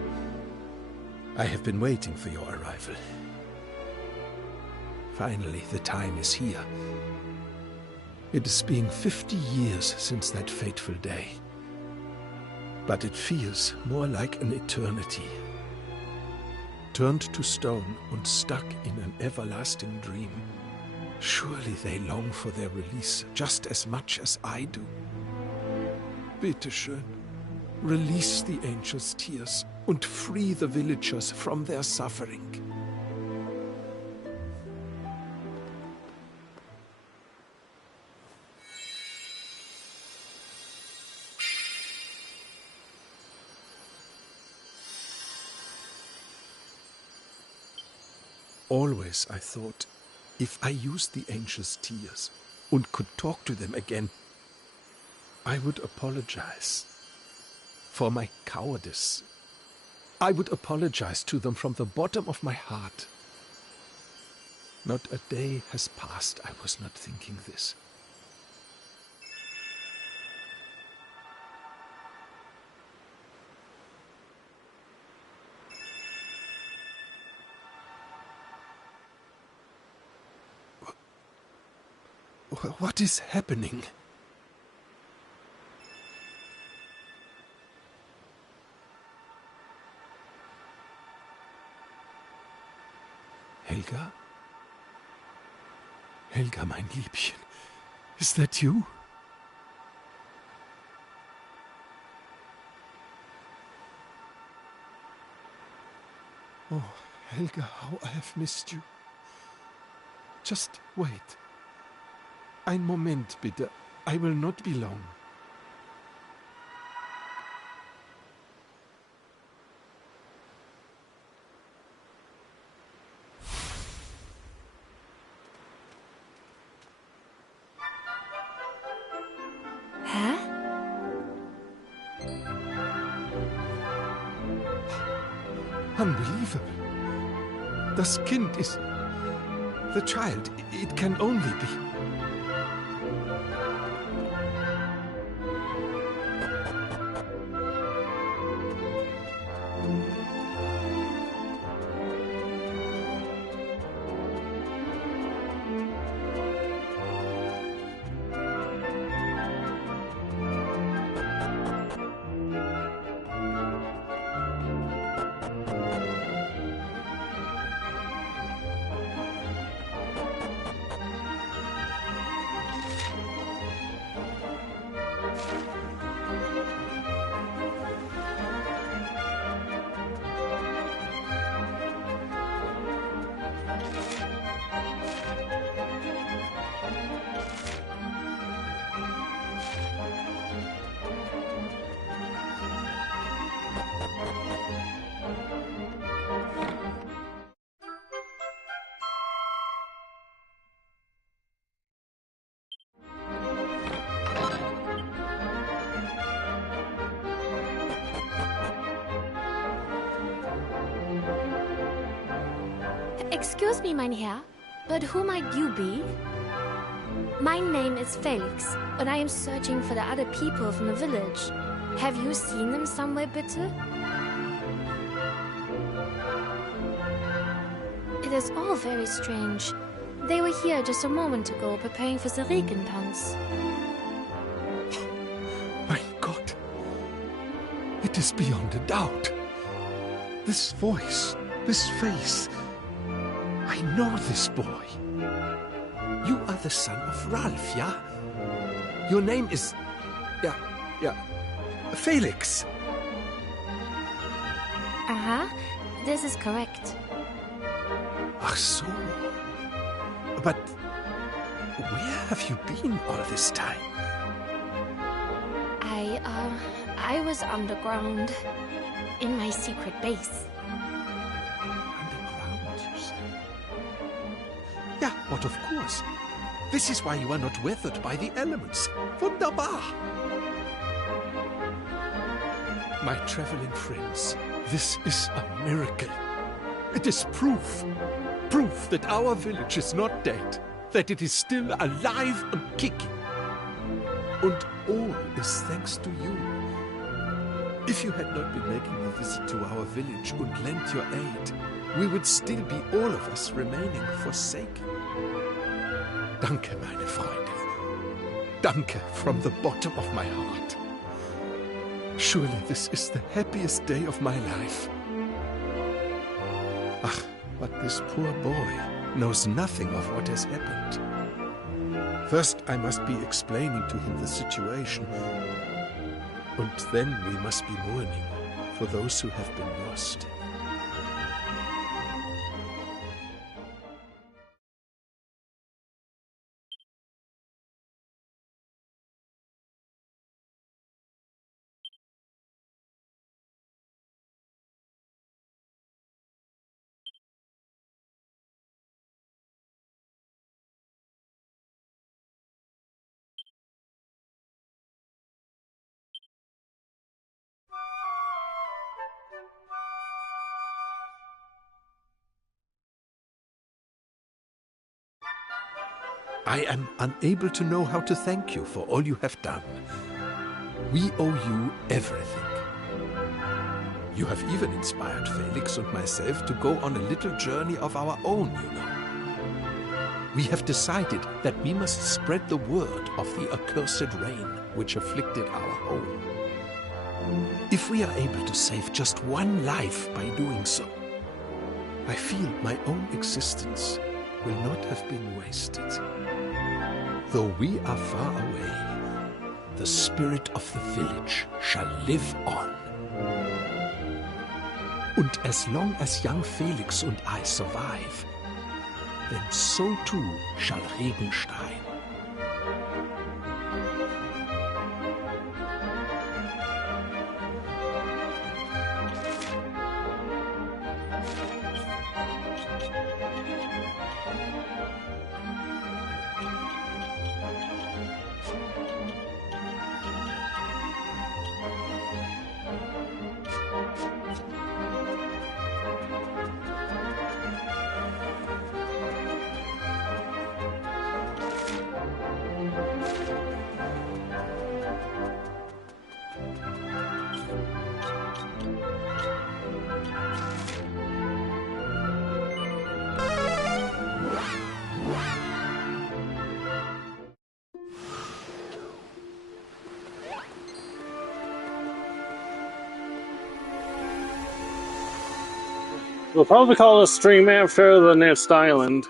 I have been waiting for your arrival. Finally, the time is here. It has been 50 years since that fateful day. But it feels more like an eternity. Turned to stone and stuck in an everlasting dream. Surely they long for their release just as much as I do. Bitte schön. Release the angel's tears and free the villagers from their suffering. Always I thought, if I used the angel's tears and could talk to them again, I would apologize for my cowardice. I would apologize to them from the bottom of my heart. Not a day has passed I was not thinking this. What is happening? Helga? Helga, mein Liebchen. Is that you? Oh, Helga, how I have missed you. Just wait. Ein Moment, bitte. I will not be long. Hä? Unbelievable. Das Kind ist... The child. It can only be... Excuse me, mein Herr, but who might you be? My name is Felix, and I am searching for the other people from the village. Have you seen them somewhere, bitte? It is all very strange. They were here just a moment ago, preparing for the Regentanz. My God! It is beyond a doubt. This voice, this face... I know this boy. You are the son of Ralph, yeah? Your name is... Yeah, Felix. Aha, this is correct. Ach so. But where have you been all this time? I was underground, in my secret base. Yeah, but of course. This is why you are not weathered by the elements. Wunderbar! My traveling friends, this is a miracle. It is proof. Proof that our village is not dead. That it is still alive and kicking. And all is thanks to you. If you had not been making a visit to our village and lent your aid, we would still be all of us remaining forsaken. Danke, meine Freunde. Danke from the bottom of my heart. Surely this is the happiest day of my life. Ach, but this poor boy knows nothing of what has happened. First, I must be explaining to him the situation, and then we must be mourning for those who have been lost. I am unable to know how to thank you for all you have done. We owe you everything. You have even inspired Felix and myself to go on a little journey of our own, you know. We have decided that we must spread the word of the accursed rain which afflicted our home. If we are able to save just one life by doing so, I feel my own existence will not have been wasted. Though we are far away, the spirit of the village shall live on. And as long as young Felix and I survive, then so too shall Regenstein. We'll probably call this stream after the next island.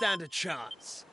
Stand a chance.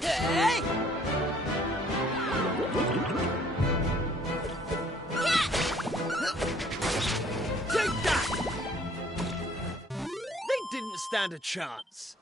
Hey! Take that! They didn't stand a chance.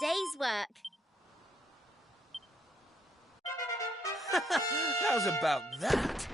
Day's work. How's about that?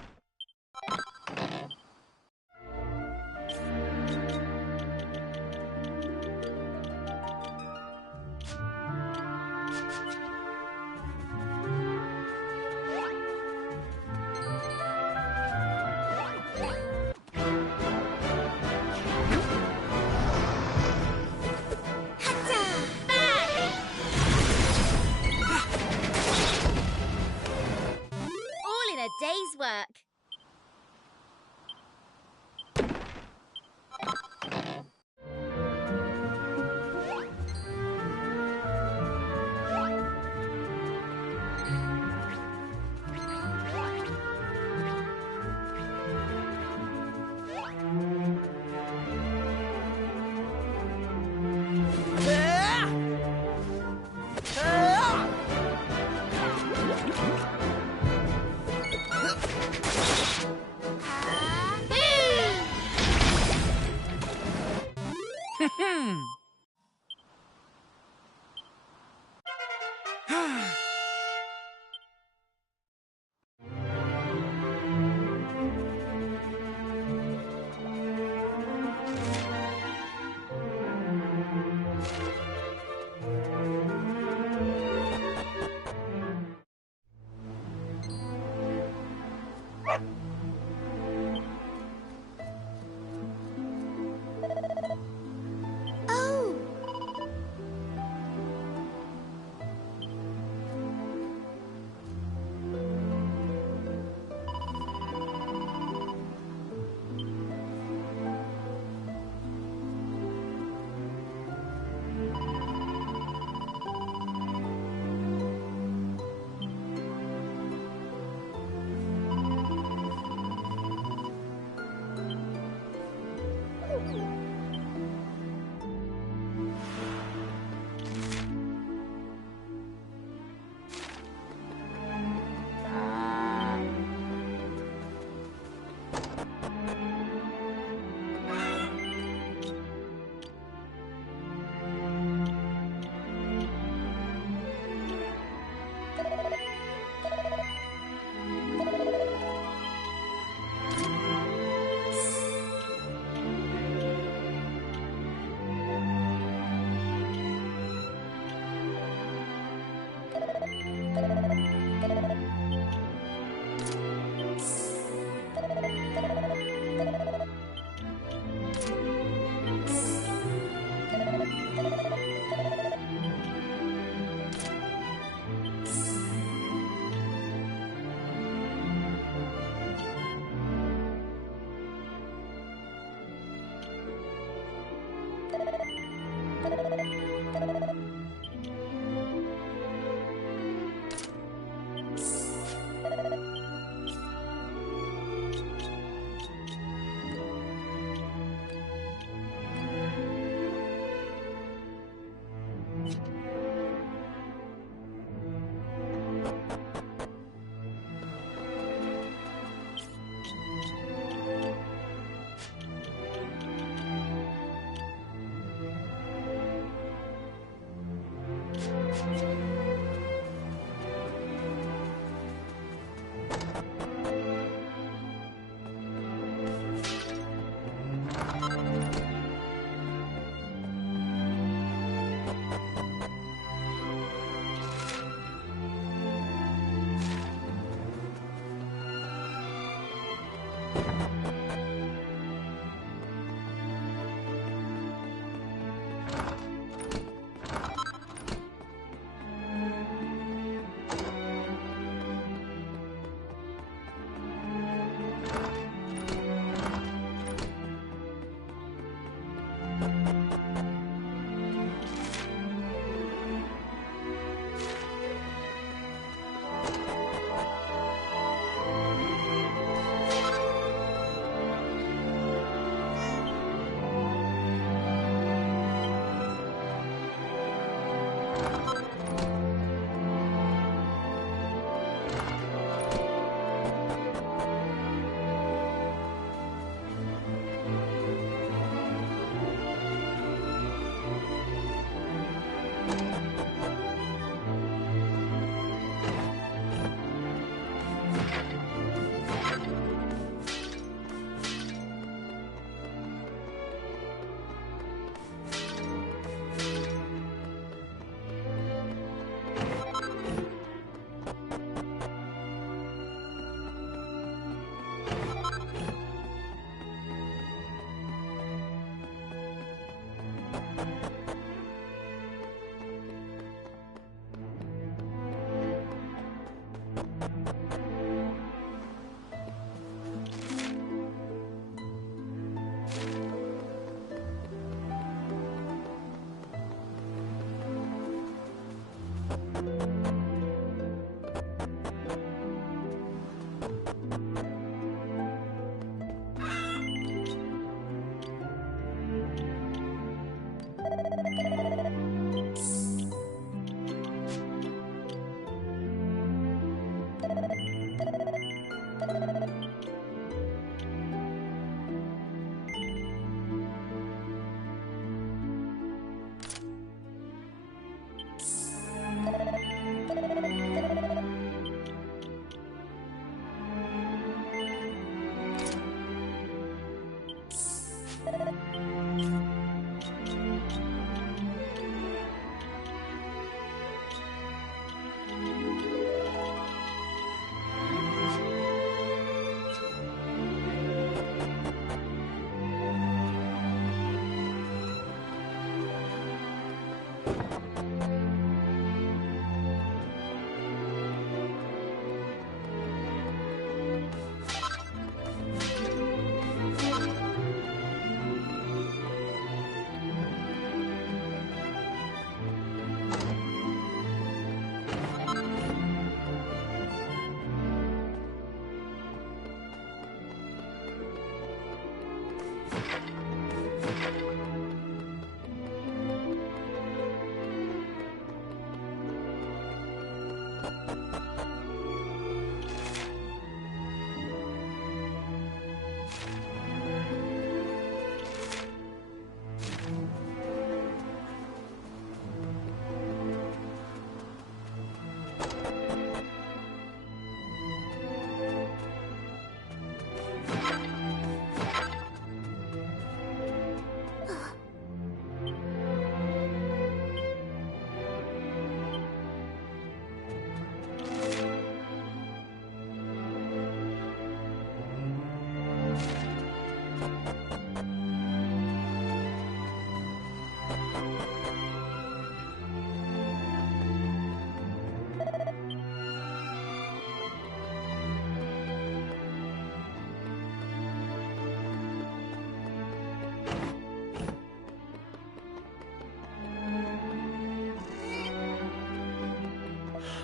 Day's work.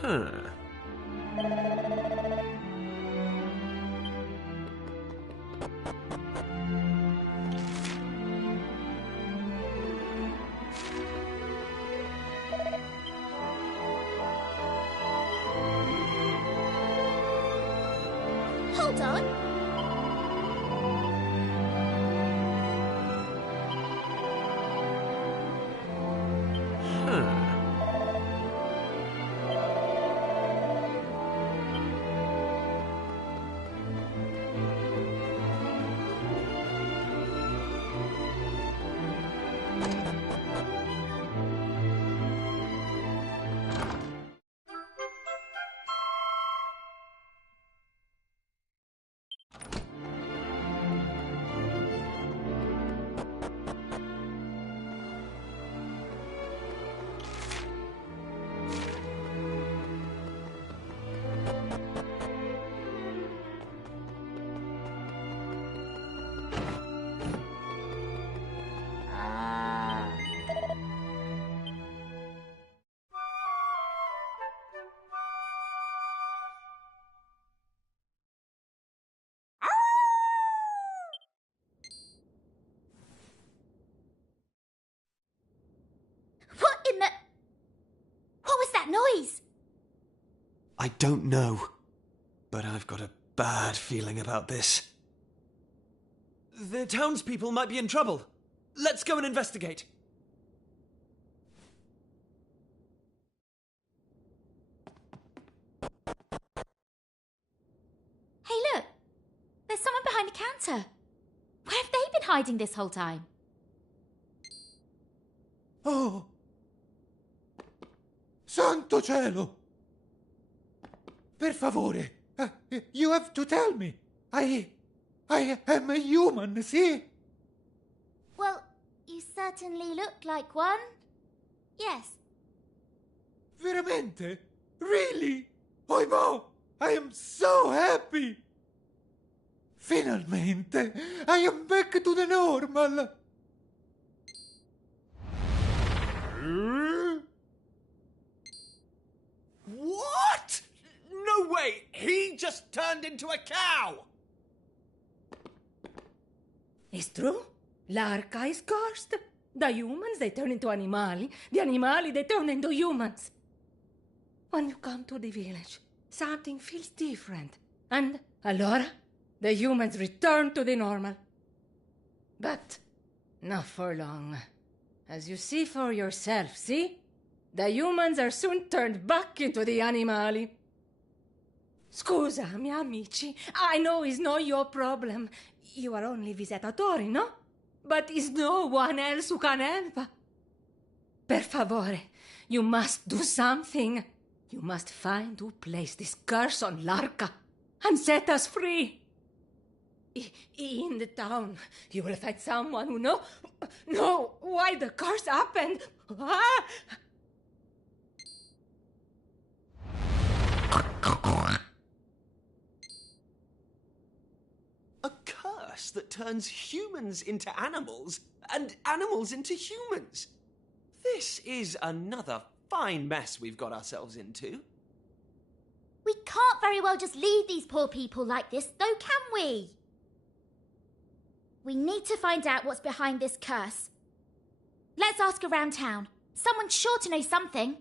Huh. Hold on. What in the... What was that noise? I don't know, but I've got a bad feeling about this. The townspeople might be in trouble. Let's go and investigate. Hey, look. There's someone behind the counter. Where have they been hiding this whole time? Oh! Santo cielo! Per favore, you have to tell me. I am a human, see? Well, you certainly look like one. Yes. Veramente? Really? Oimo! I am so happy! Finalmente! I am back to the normal! What? No way! He just turned into a cow! It's true. L'Arca is cursed. The humans, they turn into animali. The animali, they turn into humans. When you come to the village, something feels different. And, allora, the humans return to the normal. But, not for long. As you see for yourself, see? The humans are soon turned back into the animali. Scusami, amici. I know it's not your problem. You are only visitatori, no? But is no one else who can help? Per favore, you must do something. You must find who placed this curse on l'Arca and set us free. In the town, you will find someone who know why the curse happened. Ah! A curse that turns humans into animals and animals into humans. This is another fine mess we've got ourselves into. We can't very well just leave these poor people like this, though, can we? We need to find out what's behind this curse. Let's ask around town. Someone's sure to know something.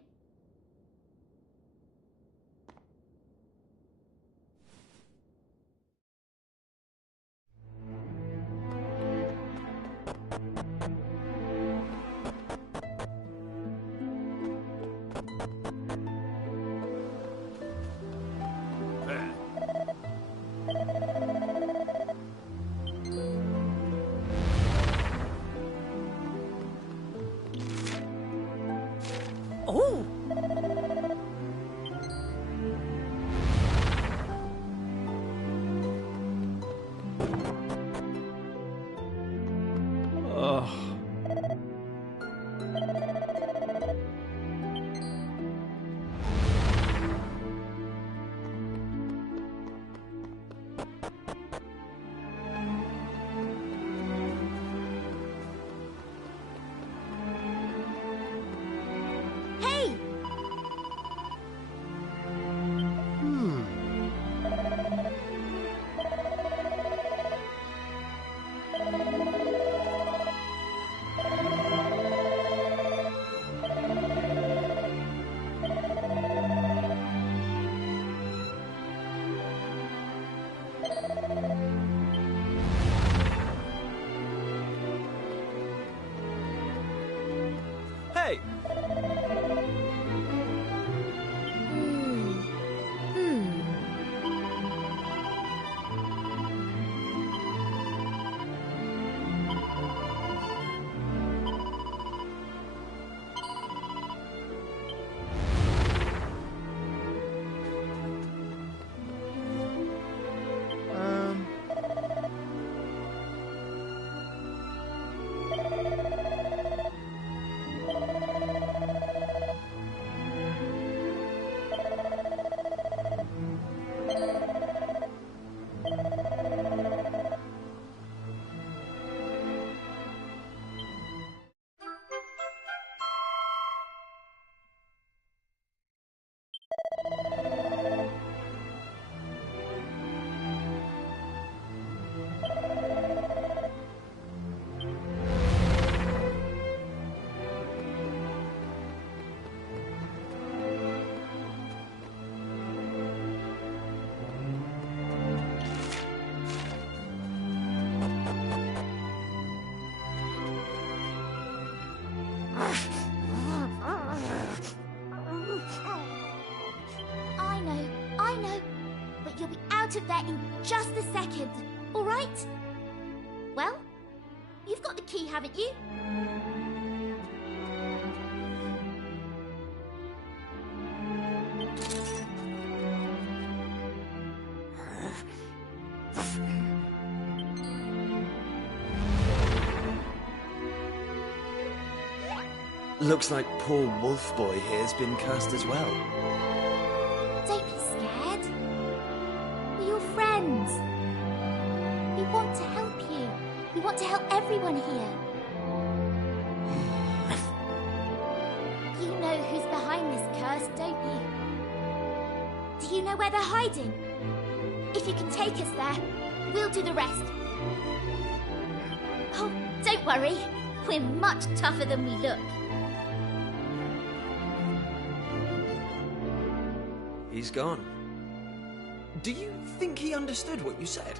Oh! Hey! I know, but you'll be out of there in just a second, all right? Well, you've got the key, haven't you? Looks like poor Wolf Boy here's been cursed as well. Don't be scared. We're your friends. We want to help you. We want to help everyone here. You know who's behind this curse, don't you? Do you know where they're hiding? If you can take us there, we'll do the rest. Oh, don't worry. We're much tougher than we look. He's gone. Do you think he understood what you said?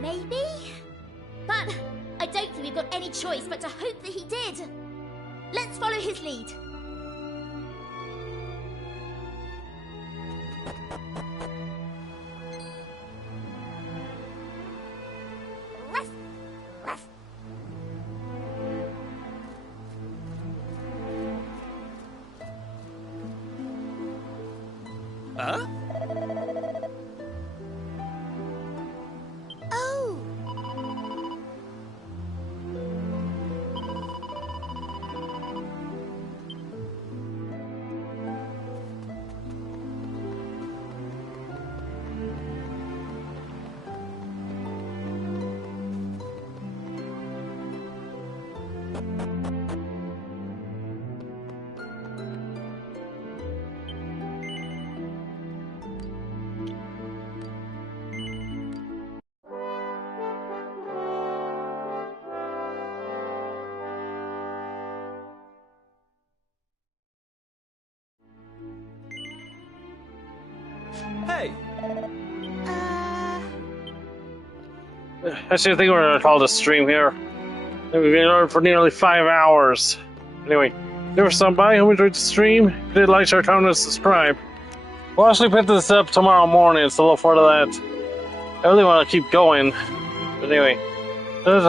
Maybe? But I don't think we've got any choice but to hope that he did. Let's follow his lead. Ruff, ruff. Huh? Oh! Hey! Actually, I think we're going to call this stream here. We've been on for nearly 5 hours. Anyway, there was somebody who enjoyed the stream. If you did like, share, comment, and subscribe. We'll actually pick this up tomorrow morning, so look forward to that. I really want to keep going. But anyway. So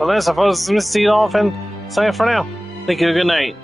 that's, I suppose, Mistydolphin. Sign for now. Thank you, good night.